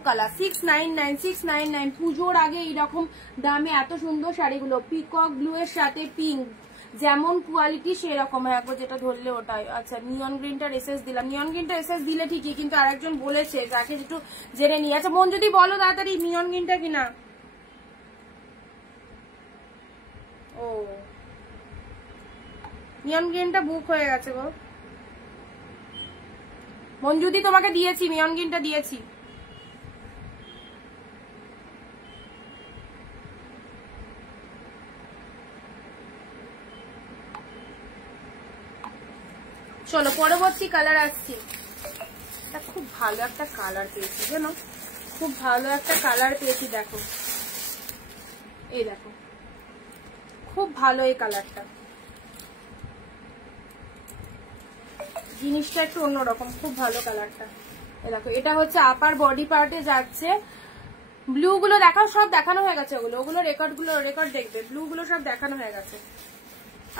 কালার। 699। পুজোর আগে এইরকম দামে এত সুন্দর শাড়িগুলো, পিকক ব্লু এর সাথে পিঙ্ক, যেমন কোয়ালিটি সেরকম। একবার যেটা ধরলে ওটাই। আচ্ছা নিয়ন গ্রিনটার এসএস দিলাম। নিয়ন গ্রিনটা এসএস দিলে ঠিকই, কিন্তু আরেকজন বলেছে, যাকে একটু জেনে নিই। আচ্ছা মন যদি বলো তাড়াতাড়ি নিয়ন গ্রিনটা কিনা। ও নিয়ন গ্রিনটা বুক হয়ে গেছে গো মঞ্জুদি, তোমাকে দিয়েছি নিয়ন গ্রিনটা দিয়েছি। চলো পরবর্তী কালার আসছি। এটা খুব ভালো একটা কালার পেয়েছি জানো, খুব ভালো একটা কালার পেয়েছি। দেখো এই দেখো, খুব ভালো এই কালারটা, জিনিসটা একটু অন্যরকম, খুব ভালো কালারটা। দেখো এটা হচ্ছে আপার বডি পার্টে যাচ্ছে। ব্লু গুলো দেখাও, সব দেখানো হয়ে গেছে। ওগুলো রেকর্ড দেখবে। ব্লু গুলো সব দেখানো হয়ে গেছে।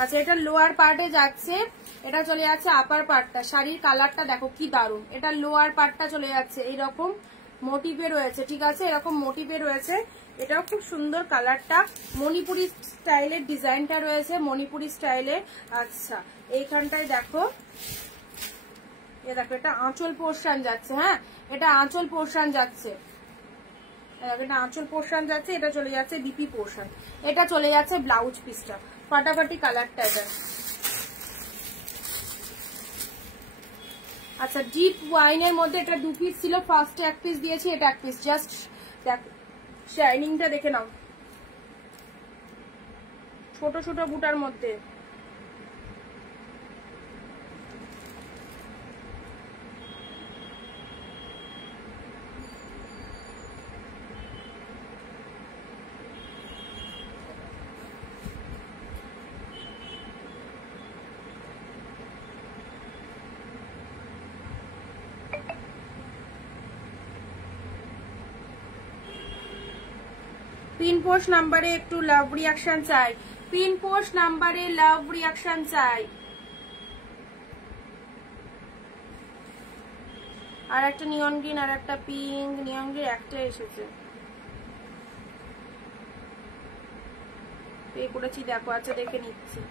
আচ্ছা এটা লোয়ার পার্টে যাচ্ছে, এটা চলে যাচ্ছে আপার পার্টটা। শাড়ির কালারটা দেখো কি দারুন। এটা লোয়ার পার্টটা চলে যাচ্ছে এইরকম মোটিভে রয়েছে, ঠিক আছে? এরকম মোটিভে রয়েছে। এটাও খুব সুন্দর কালারটা। মণিপুরি স্টাইলের ডিজাইনটা রয়েছে, মণিপুরি স্টাইলে। আচ্ছা এইখানটায় দেখো, দেখো এটা আঁচল পোর্শন যাচ্ছে। হ্যাঁ এটা আঁচল পোর্শন যাচ্ছে, এটা আঁচল পোর্শন যাচ্ছে। এটা চলে যাচ্ছে বিপি পোর্শন, এটা চলে যাচ্ছে ব্লাউজ পিসটা। ফাটাফাটি কালারটা এটা। আচ্ছা ডিপ ওয়াইনের মধ্যে এটা 2 পিস ছিল, ফার্স্টে 1 পিস দিয়েছি, এটা 1 পিস। জাস্ট দেখো শাইনিংটা দেখে নাও, ছোট ছোট বুটার মধ্যে। পিন পোস্ট নাম্বারে একটু লাভ রিয়াকশন চাই, পিন পোস্ট নাম্বারে লাভ রিয়াকশন চাই। আর একটা নিয়ন গ্রিন আর একটা পিঙ্ক, নিয়ন গ্রিন একটা এসেছে, পে করেছি দেখো। আচ্ছা দেখে নিচ্ছি।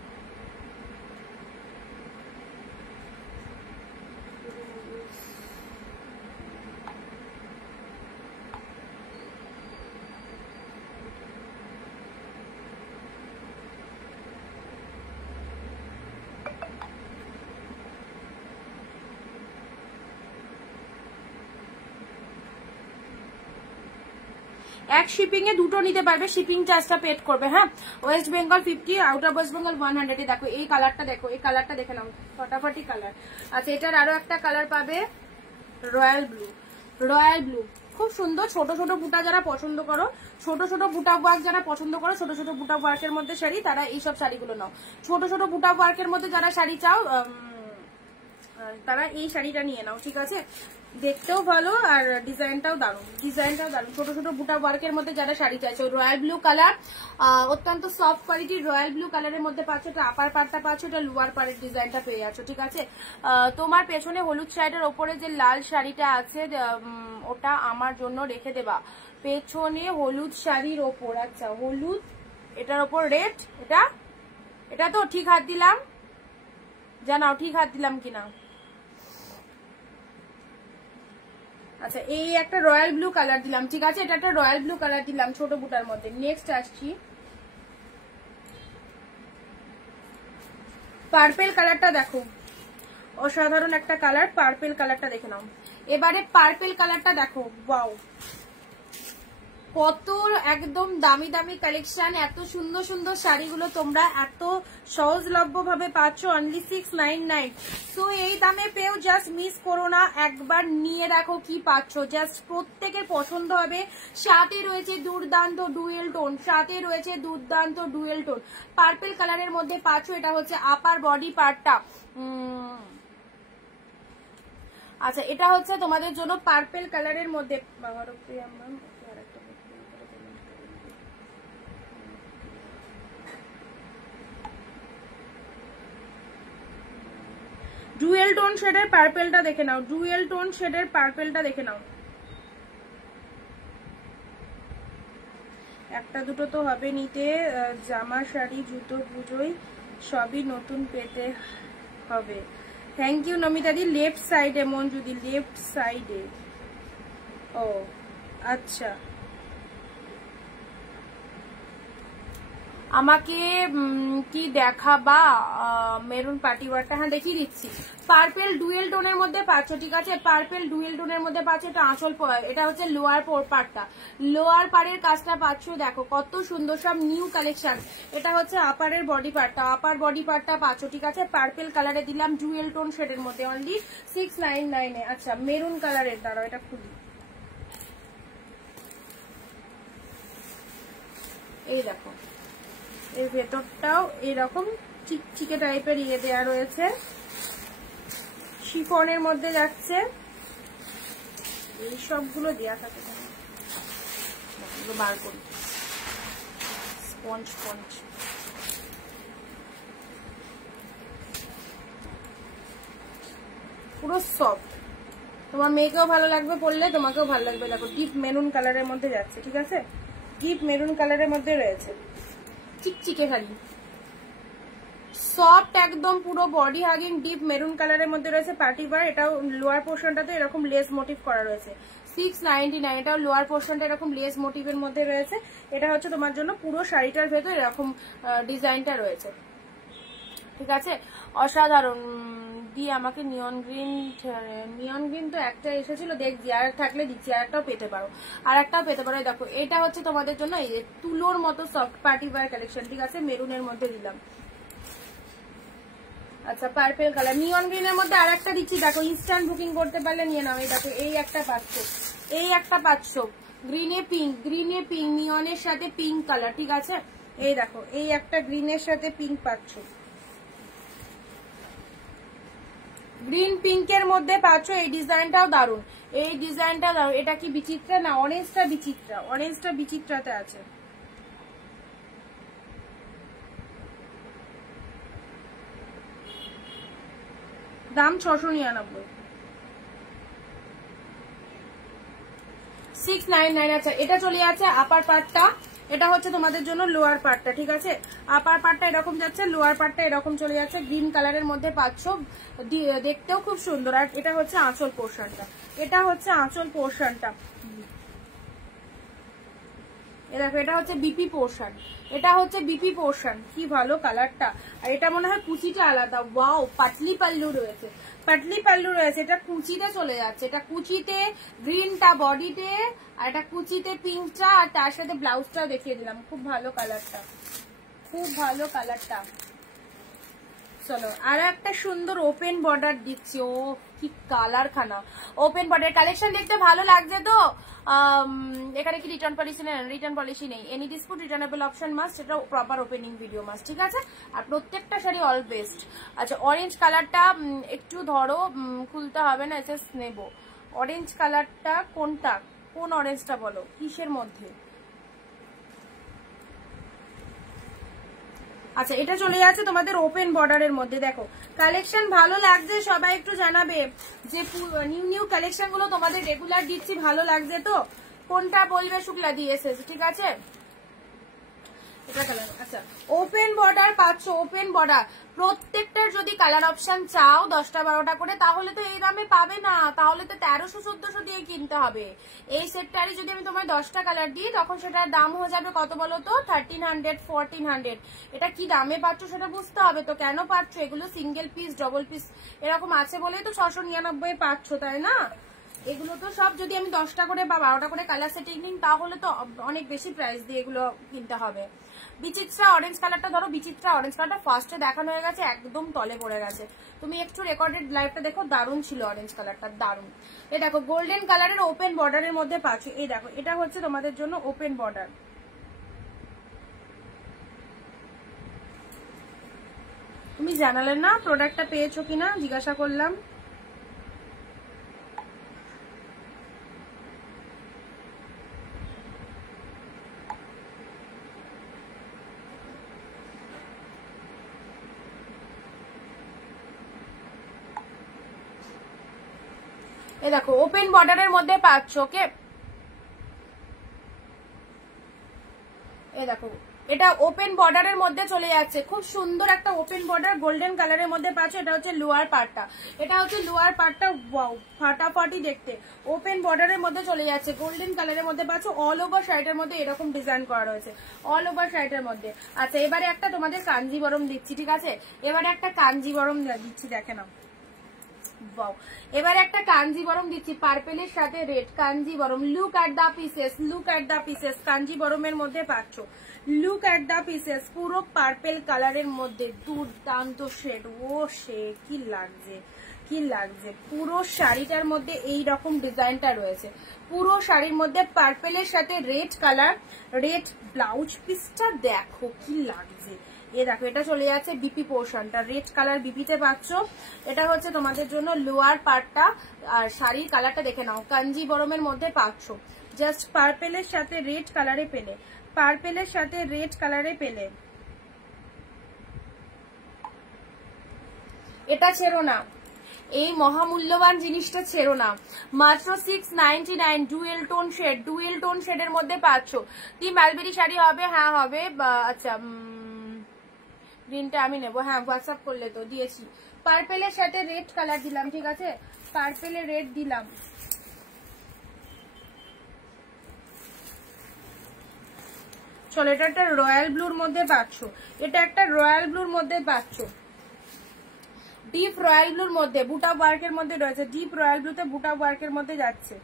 এক শিপিং এ দুটো নিতে পারবে, শিপিং চার্জটা পেড করবে। হ্যাঁ, West Bengal 50, out of West Bengal 100। দেখো এই কালারটা, দেখো এই কালারটা দেখে নাও, ফটাফটি কালার। আচ্ছা এটার আরো একটা কালার পাবে, রয়্যাল ব্লু। রয়্যাল ব্লু খুব সুন্দর। ছোট ছোট বুটা যারা পছন্দ করো, ছোট ছোট বুটা ওয়ার্ক যারা পছন্দ করো, ছোট ছোট বুটা ওয়ার্কের মধ্যে শাড়ি, তারা এইসব শাড়িগুলো নাও। ছোট ছোট বুটা ওয়ার্কের মধ্যে যারা শাড়ি চাও তারা এই শাড়িটা নিয়ে নাও, ঠিক আছে। দেখতেও ভালো আর ডিজাইনটাও দারুণ, ডিজাইনটাও দারুণ। ছোট ছোট বুটা ওয়ার্কের মধ্যে যারা শাড়ি চাইছো, রয়্যাল ব্লু কালার, অত্যন্ত সফট কোয়ালিটির রয়্যাল ব্লু কালারের মধ্যে পাচ্ছ। এটা আপার পার্টটা পাচ্ছ, এটা লোয়ার পার্টের ডিজাইনটা পেয়ে যাচ্ছ, ঠিক আছে। তোমার পেছনে হলুদ শাড়িটার ওপরে যে লাল শাড়িটা আছে ওটা আমার জন্য রেখে দেবা, পেছনে হলুদ শাড়ির ওপর। আচ্ছা হলুদ, এটার ওপর রেড, এটা এটা তো ঠিক হাত দিলাম, জানাও ঠিক হাত দিলাম কিনা। আচ্ছা এই একটা রয়্যাল ব্লু কালার দিলাম, ঠিক আছে। এটা একটা রয়্যাল ব্লু কালার দিলাম ছোট বুটার মধ্যে। নেক্সট আসছি পার্পেল কালারটা, দেখো অসাধারণ একটা কালার, পার্পেল কালারটা দেখে নাও। এবারে পার্পেল কালারটা দেখো, ওয়াও কত একদম দামি দামি কালেকশন। এত সুন্দর সুন্দর শাড়িগুলো তোমরা এত সহজলভ্য ভাবে পাচ্ছ অনলি 699। সো এই দামে পেও জাস্ট মিস করো না, একবার নিয়ে দেখো কি পাচ্ছ, জাস্ট প্রত্যেকের পছন্দ হবে। সাথে রয়েছে দুর্দান্ত ডুয়েল টোন, সাথে রয়েছে দুর্দান্ত ডুয়েল টোন। পার্পেল কালারের মধ্যে পাচ্ছ, এটা হচ্ছে আপার বডি পার্টটা। আচ্ছা এটা হচ্ছে তোমাদের জন্য পার্পেল কালারের মধ্যে। ডুয়েল টোন শেডের পার্পেলটা দেখে নাও, ডুয়েল টোন শেডের পার্পেলটা দেখে নাও। একটা দুটো তো হবে নিতে, জামা শাড়ি জুতো পুজোই সবই নতুন পেতে হবে। Thank you নমিতাদি। লেফট সাইডে মঞ্জুদি, লেফট সাইডে। ও আচ্ছা, আমাকে কি দেখাবা মেরুন পার্টিওয়ারটা? হ্যাঁ দেখিয়ে দিচ্ছি। পার্পেল ডুয়েল টোনের মধ্যে পাচ্ছ, ঠিক আছে। পার্পেল ডুয়েল টোনের মধ্যে পাচ্ছ। এটা আঁচল, এটা হচ্ছে লোয়ার পার্টটা, লোয়ার পাড়ের কাজটা পাচ্ছ। দেখো কত সুন্দর, সব নিউ কালেকশন। এটা হচ্ছে আপারের বডি পার্টটা, আপার বডি পার্টটা পাচ্ছ, ঠিক আছে। পার্পেল কালারে দিলাম ডুয়েল টোন শেডের মধ্যে অনলি 699 এ। আচ্ছা মেরুন কালারের, দাঁড়াও এটা খুলি। এই দেখো এর ভেতরটাও এরকম চিকচিকে টাইপের ইয়ে দেওয়া রয়েছে, শিফনের মধ্যে যাচ্ছে। এই সবগুলো দেওয়া থাকে, বার করি। স্পঞ্জ স্পঞ্জ, পুরো সফট। তোমার মেয়েকেও ভালো লাগবে পরলে, তোমাকেও ভালো লাগবে। দেখো ডিপ মেরুন কালারের মধ্যে যাচ্ছে, ঠিক আছে। ডিপ মেরুন কালারের মধ্যে রয়েছে, চিকচিকে শাড়ি, সফট একদম, পুরো বডি হাগিং ডিপ মেরুন কালারের মধ্যে রয়েছে। Party wear. এটাও লোয়ার পোর্শনটাতে এরকম লেস মোটিভ করা রয়েছে, 699। এটাও লোয়ার পোর্শনটা এরকম লেস মোটিভের মধ্যে রয়েছে। এটা হচ্ছে তোমার জন্য পুরো শাড়িটার ভেতর এরকম ডিজাইনটা রয়েছে, ঠিক আছে। অসাধারণ। দিয়ে আমাকে নিয়ন গ্রিন তো একটা এসেছিল, দেখছি আর থাকলে দিচ্ছি, আর একটাও পেতে পারো, আর একটাও পেতে পারো। দেখো এটা হচ্ছে তোমাদের জন্য এই যে তুলোর মতো সফট পার্টি ওয়্যার কালেকশন, ঠিক আছে। মেরুনের মধ্যে দিলাম। আচ্ছা পার্পেল কালার, নিয়ন গ্রিনের মধ্যে আর একটা দিচ্ছি। দেখো ইনস্ট্যান্ট বুকিং করতে পারলে নিয়ে নাও। এই দেখো এই একটা পাচ্ছ, এই একটা পাচ্ছ, গ্রিনে পিঙ্ক, গ্রিনে পিঙ্ক, নিয়নের সাথে পিঙ্ক কালার, ঠিক আছে। এই দেখো এই একটা গ্রিনের সাথে পিঙ্ক পাচ্ছ, গ্রিন পিঙ্কের মধ্যে পাচ্ছ। এই ডিজাইনটাও দারুন, এই ডিজাইনটা দারুন। এটা কি বিচিত্রা? না অরেঞ্জটা বিচিত্রা, অরেঞ্জটা বিচিত্রাতে আছে। দাম 699, 699। আচ্ছা এটা চলে যাচ্ছে আপার পার্টটা, এটা হচ্ছে তোমাদের জন্য লোয়ার পার্টটা, ঠিক আছে। আপার পার্টটা এরকম যাচ্ছে, লোয়ার পার্টটা এরকম চলে যাচ্ছে, গ্রিন কালারের মধ্যে পাচ্ছ, দেখতেও খুব সুন্দর। আর এটা হচ্ছে আঁচল পোর্শনটা, এটা হচ্ছে আঁচল পোর্শনটা, দেখো এটা হচ্ছে বিপি পোর্শন, এটা হচ্ছে বিপি পোর্শন, কি ভালো কালারটা। আর এটা মনে হয় কুচিটা আলাদা, ওয়াও পাতলি পাল্লু রয়েছে, পাতলি পাল্লু রয়েছে, এটা কুচিতে চলে যাচ্ছে, এটা কুচিতে গ্রিনটা বডিতে, আর এটা কুচিতে পিঙ্কটা, আর তার সাথে ব্লাউজটাও দেখিয়ে দিলাম, খুব ভালো কালারটা, খুব ভালো কালারটা। চলো আর একটা সুন্দর ওপেন বর্ডার দিচ্ছি, ও কি কালার খানা, ওপেন বর্ডার কালেকশন দেখতে ভালো লাগছে তো। এখানে কি রিটার্ন পলিসি নেই? রিটার্ন পলিসি নেই, any dispute returnable option must, সেটা প্রপার ওপেনিং ভিডিও মাস্ট, ঠিক আছে। আর প্রত্যেকটা শাড়ি অল বেস্ট। আচ্ছা অরেঞ্জ কালারটা একটু ধরো, খুলতে হবে না, এসে নেব। অরেঞ্জ কালারটা কোনটা, কোন অরেঞ্জটা বলো, কিসের মধ্যে? আচ্ছা এটা চলে যাচ্ছে তোমাদের ওপেন বর্ডারের মধ্যে। দেখো কালেকশন ভালো লাগছে, সবাই একটু জানাবে যে নিউ নিউ কালেকশন গুলো তোমাদের রেগুলার দিচ্ছি, ভালো লাগছে তো? কোনটা বলবে? শুক্লা দিয়েছে, ঠিক আছে। এটা কালার, আচ্ছা ওপেন বর্ডার পাচ্ছ, ওপেন বর্ডার প্রত্যেকটার যদি কালার অপশন চাও 10টা 12টা করে, তাহলে তো এই দামে পাবে না, তাহলে তো 1300-1400 দিয়ে কিনতে হবে। এই সেটটারই যদি আমি তোমায় 10টা কালার দিই, তখন সেটার দাম হয়ে যাবে কত বলো তো? 1300, 1400। এটা কি দামে পাচ্ছ সেটা বুঝতে হবে তো, কেন পাচ্ছ? এগুলো সিঙ্গেল পিস, ডবল পিস এরকম আছে বলেই তো 699 পাচ্ছ, তাই না? এগুলো তো সব যদি আমি 10টা করে বা 12টা করে কালার সেটিং নিই, তাহলে তো অনেক বেশি প্রাইস দিয়ে এগুলো কিনতে হবে। বিচিত্রা অরেঞ্জ কালারটা ধরো, বিচিত্রা অরেঞ্জ কালারটা ফার্স্টে দেখানো হয়ে গেছে, একদম তলে পড়ে গেছে। তুমি একটু রেকর্ডেড লাইভটা দেখো, দারুণ ছিল অরেঞ্জ কালারটা, দারুণ। এই দেখো গোল্ডেন কালারের ওপেন বর্ডারের মধ্যে পাচ্ছ, এই দেখো এটা হচ্ছে তোমাদের জন্য ওপেন বর্ডার। তুমি জানালে না প্রোডাক্টটা পেয়েছো কিনা, জিজ্ঞাসা করলাম। এই দেখো ওপেন বর্ডারের মধ্যে পাচ্ছ, ওকে। এই দেখো এটা ওপেন বর্ডারের মধ্যে চলে যাচ্ছে, খুব সুন্দর একটা ওপেন বর্ডার গোল্ডেন কালারের মধ্যে পাচ্ছ। এটা হচ্ছে লোয়ার পার্টটা, এটা হচ্ছে লোয়ার পার্টটা, ওয়াও ফাটাফাটি দেখতে। ওপেন বর্ডারের মধ্যে চলে যাচ্ছে, গোল্ডেন কালারের মধ্যে পাচ্ছ, অল ওভার শাড়িটার মধ্যে এরকম ডিজাইন করা রয়েছে, অল ওভার শাড়িটার মধ্যে। আচ্ছা এবারে একটা তোমাদের কাঞ্জিবরম দিচ্ছি, ঠিক আছে, এবারে একটা কাঞ্জিবরম দিচ্ছি, দেখে নাও। ওয়াও এবারে একটা কাঞ্জিবরম দিচ্ছি, পার্পেলের সাথে red Kanjivaram. Look at the pieces, look at the pieces, কাঞ্জিবরমের মধ্যে পাচ্ছ, লুক এট দা পিসেস, পুরো পার্পেল কালারের মধ্যে দুর্দান্ত শেড, ও শেড কি লাগছে, কি লাগছে। পুরো শাড়িটার মধ্যে এই রকম ডিজাইনটা রয়েছে, পুরো শাড়ির মধ্যে পার্পেলের সাথে রেড কালার, রেড ব্লাউজ পিসটা দেখো কি লাগছে। এ দেখো এটা চলে যাচ্ছে বিপি পোর্শনটা, রেড কালার বিপিতে পাচ্ছ। এটা হচ্ছে তোমাদের জন্য লোয়ার পার্টটা, আর শাড়ির কালারটা দেখে নাও, কাঞ্জিবরমের মধ্যে পাচ্ছ, জাস্ট পার্পেলের সাথে রেড কালারে পেলে, পার্পেলের সাথে রেড কালারে পেলে। এটা ছেড়ো না, এই মহামূল্যবান জিনিসটা ছেড়ো না, মাত্র 699, dual tone shade, dual tone শেডের মধ্যে পাচ্ছ। কি মালবেরি শাড়ি হবে? হ্যাঁ হবে। আচ্ছা গ্রিনটা আমি নেবো, হ্যাঁ হোয়াটসঅ্যাপ করলে তো দিয়েছি। পার্পেলের সাথে রেড কালার দিলাম, ঠিক আছে, পার্পেলে রেড দিলাম। চলো এটা একটা রয়্যাল ব্লুর মধ্যে পাচ্ছ, এটা একটা রয়্যাল ব্লুর মধ্যে পাচ্ছ, ডিপ রয়্যাল ব্লুর মধ্যে বুটা ওয়ার্কের মধ্যে রয়েছে, ডিপ রয়্যাল ব্লুতে বুটা ওয়ার্কের মধ্যে যাচ্ছে।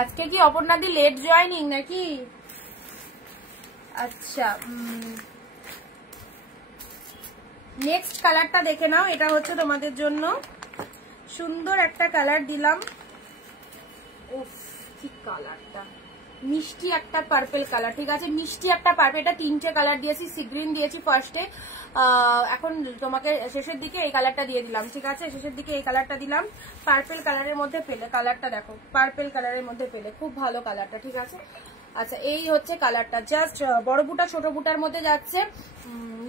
আজকে কি অপর্ণাদি লেট জয়নিং নাকি? আচ্ছা নেক্সট কালারটা দেখে নাও, এটা হচ্ছে তোমাদের জন্য সুন্দর একটা কালার দিলাম, উফ কি কালারটা, মিষ্টি একটা পার্পেল কালার, ঠিক আছে, মিষ্টি একটা পার্পেল। এটা 3টে কালার দিয়েছি, সি গ্রিন দিয়েছি ফার্স্টে, এখন তোমাকে শেষের দিকে এই কালারটা দিয়ে দিলাম, ঠিক আছে, শেষের দিকে এই কালারটা দিলাম। পার্পেল কালারের মধ্যে পেলে, কালারটা দেখো পার্পেল কালারের মধ্যে পেলে, খুব ভালো কালারটা, ঠিক আছে। আচ্ছা এই হচ্ছে কালারটা, জাস্ট বড় বুটা ছোট বুটার মধ্যে যাচ্ছে,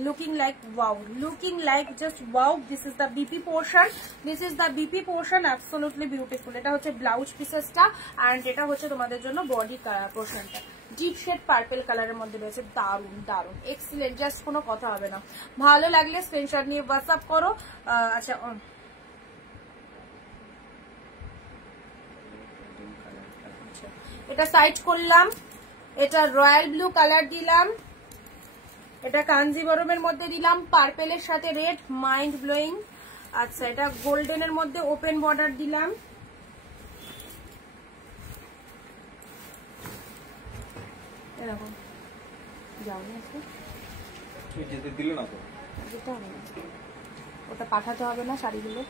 looking like wow, looking like just wow. This is the BP portion, this is the BP portion, absolutely beautiful. এটা হচ্ছে ব্লাউজ পিসেসটা অ্যান্ড এটা হচ্ছে তোমাদের জন্য বডি পোর্শনটা। ডিপ শেড পার্পল কালারের মধ্যে রয়েছে, দারুন দারুন এক্সিলেন্ট, জাস্ট কোনো কথা হবে না। ভালো লাগলে স্ক্রিনশট নিয়ে হোয়াটসঅ্যাপ করো। আচ্ছা এটা সাইড করলাম, এটা রয়্যাল ব্লু কালার দিলাম, এটা কাঞ্জিবরমের মধ্যে দিলাম পার্পেলের সাথে রেড, মাইন্ড ব্লোয়িং। আচ্ছা এটা গোল্ডেনের মধ্যে ওপেন বর্ডার দিলাম, এরকম ওটা পাঠাতে হবে না শাড়িগুলো।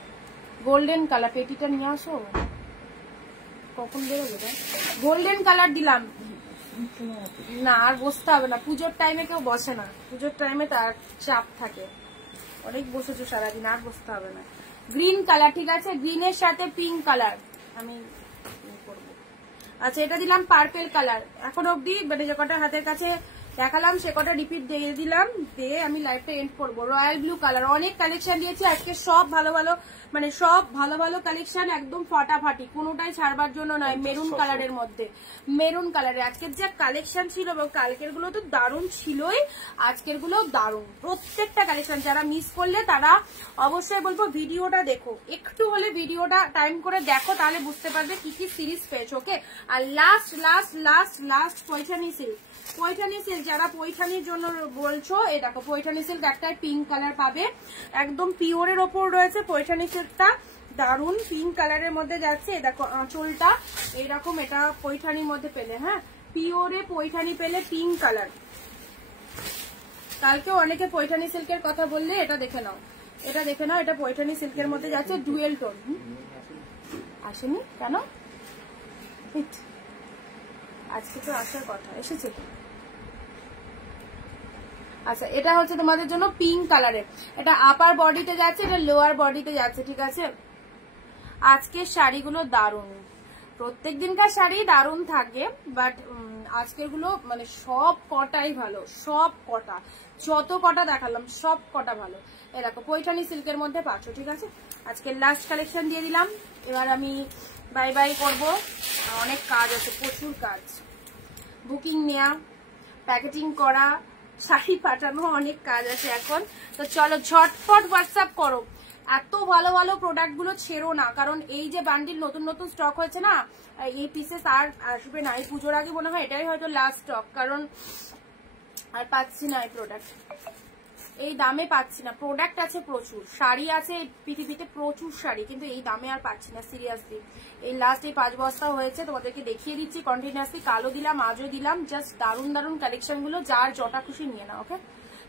গোল্ডেন কালার, পেটিটা নিয়ে আসো, কখন বেরোবে? গোল্ডেন কালার দিলাম না, আর বসতে হবে না, পুজোর টাইমে কেউ বসে না, পুজোর টাইমে তার চাপ থাকে, অনেক বসেছো সারাদিন, আর বসতে হবে না। গ্রিন কালার, ঠিক আছে, গ্রিনের সাথে পিঙ্ক কালার আমি করবো। আচ্ছা এটা দিলাম পার্পেল কালার, এখন অব্দি মানে যে কটা হাতের কাছে দেখালাম সে কটা রিপিট দিয়ে দিলাম, দিয়ে আমি লাইভটা এন্ড করবো। রয়্যাল ব্লু কালার, অনেক কালেকশন দিয়েছি আজকে, সব ভালো ভালো, মানে সব ভালো ভালো কালেকশন, একদম ফাটাফাটি, কোনোটাই ছাড়বার জন্য নয়। মেরুন কালারের মধ্যে, মেরুন কালারে আজকের যা কালেকশন ছিল, কালকের গুলো তো দারুণ ছিলই, আজকের গুলো দারুণ, প্রত্যেকটা কালেকশন। যারা মিস করলে তারা অবশ্যই বলবো ভিডিওটা দেখো, একটু হলে ভিডিওটা টাইম করে দেখো, তাহলে বুঝতে পারবে কি কি সিরিজ পেয়েছো। ওকে, আর last last last last Paithani silk, Paithani silk যারা পৈঠানির জন্য বলছো, এই দেখো পৈঠানি সিল্ক একটাই পিঙ্ক কালার পাবে, একদম পিওরের ওপর রয়েছে পৈঠানি সিল্কটা, দারুন পিঙ্ক কালারের মধ্যে যাচ্ছে। দেখো আঁচলটা এইরকম, এটা পৈঠানির মধ্যে পেলে, হ্যাঁ পিওরে পৈঠানি পেলে পিঙ্ক কালার। কালকেও অনেকে পৈঠানি সিল্কের কথা বললে, এটা দেখে নাও, এটা দেখে নাও, এটা পৈঠানি সিল্কের মধ্যে যাচ্ছে, ডুয়েল টোন। আসেনি কেন? আজকে তো আসার কথা, এসেছে তো। আচ্ছা এটা হচ্ছে তোমাদের জন্য পিঙ্ক কালারের, এটা আপার বডিতে যাচ্ছে, এটা লোয়ার বডিতে যাচ্ছে, ঠিক আছে। আজকের শাড়িগুলো দারুণ, প্রত্যেক দিনকার শাড়ি দারুণ থাকে, বাট আজকের গুলো মানে সব কটাই ভালো, সব কটা, যত কটা দেখালাম সব কটা ভালো। এরকম পৈঠানি সিল্কের মধ্যে পাচ্ছ, ঠিক আছে। আজকের লাস্ট কালেকশন দিয়ে দিলাম, এবার আমি বাই বাই করবো, অনেক কাজ আছে, প্রচুর কাজ, বুকিং নেওয়া, প্যাকেটিং করা, শাড়ি পাঠানো, অনেক কাজ আছে এখন। তো চলো ঝটপট হোয়াটসঅ্যাপ করো, এত ভালো ভালো প্রোডাক্ট গুলো ছেড়ো না, কারণ এই যে বান্ডিল নতুন নতুন স্টক হয়েছে না, এই পিসেস আর আসবে না, এই পুজোর আগে মনে হয় এটাই হয়তো লাস্ট স্টক, কারণ আর পাচ্ছি না এই প্রোডাক্ট, এই দামে পাচ্ছি না। প্রোডাক্ট আছে প্রচুর, শাড়ি আছে পৃথিবীতে প্রচুর শাড়ি, কিন্তু এই দামে আর পাচ্ছি না সিরিয়াসলি। এই লাস্ট এই 5 বস্তা হয়েছে, তোমাদেরকে দেখিয়ে দিচ্ছি কন্টিনিউয়াসলি, কালো দিলাম আজও দিলাম, জাস্ট দারুণ দারুণ কালেকশন গুলো, যার যটা খুশি নিয়ে নাও। ওকে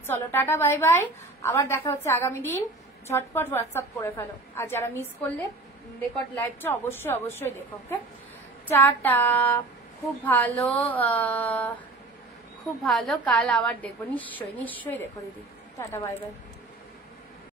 চলো টাটা বাই বাই, আবার দেখা হচ্ছে আগামী দিন, ঝটপট হোয়াটসঅ্যাপ করে ফেলো, আর যারা মিস করলে রেকর্ড লাইভটা অবশ্যই অবশ্যই দেখো। ওকে টাটা, খুব ভালো খুব ভালো, কাল আবার দেখবো, নিশ্চয়ই নিশ্চয়ই দেখো দিদি, টাটা বাই বাই।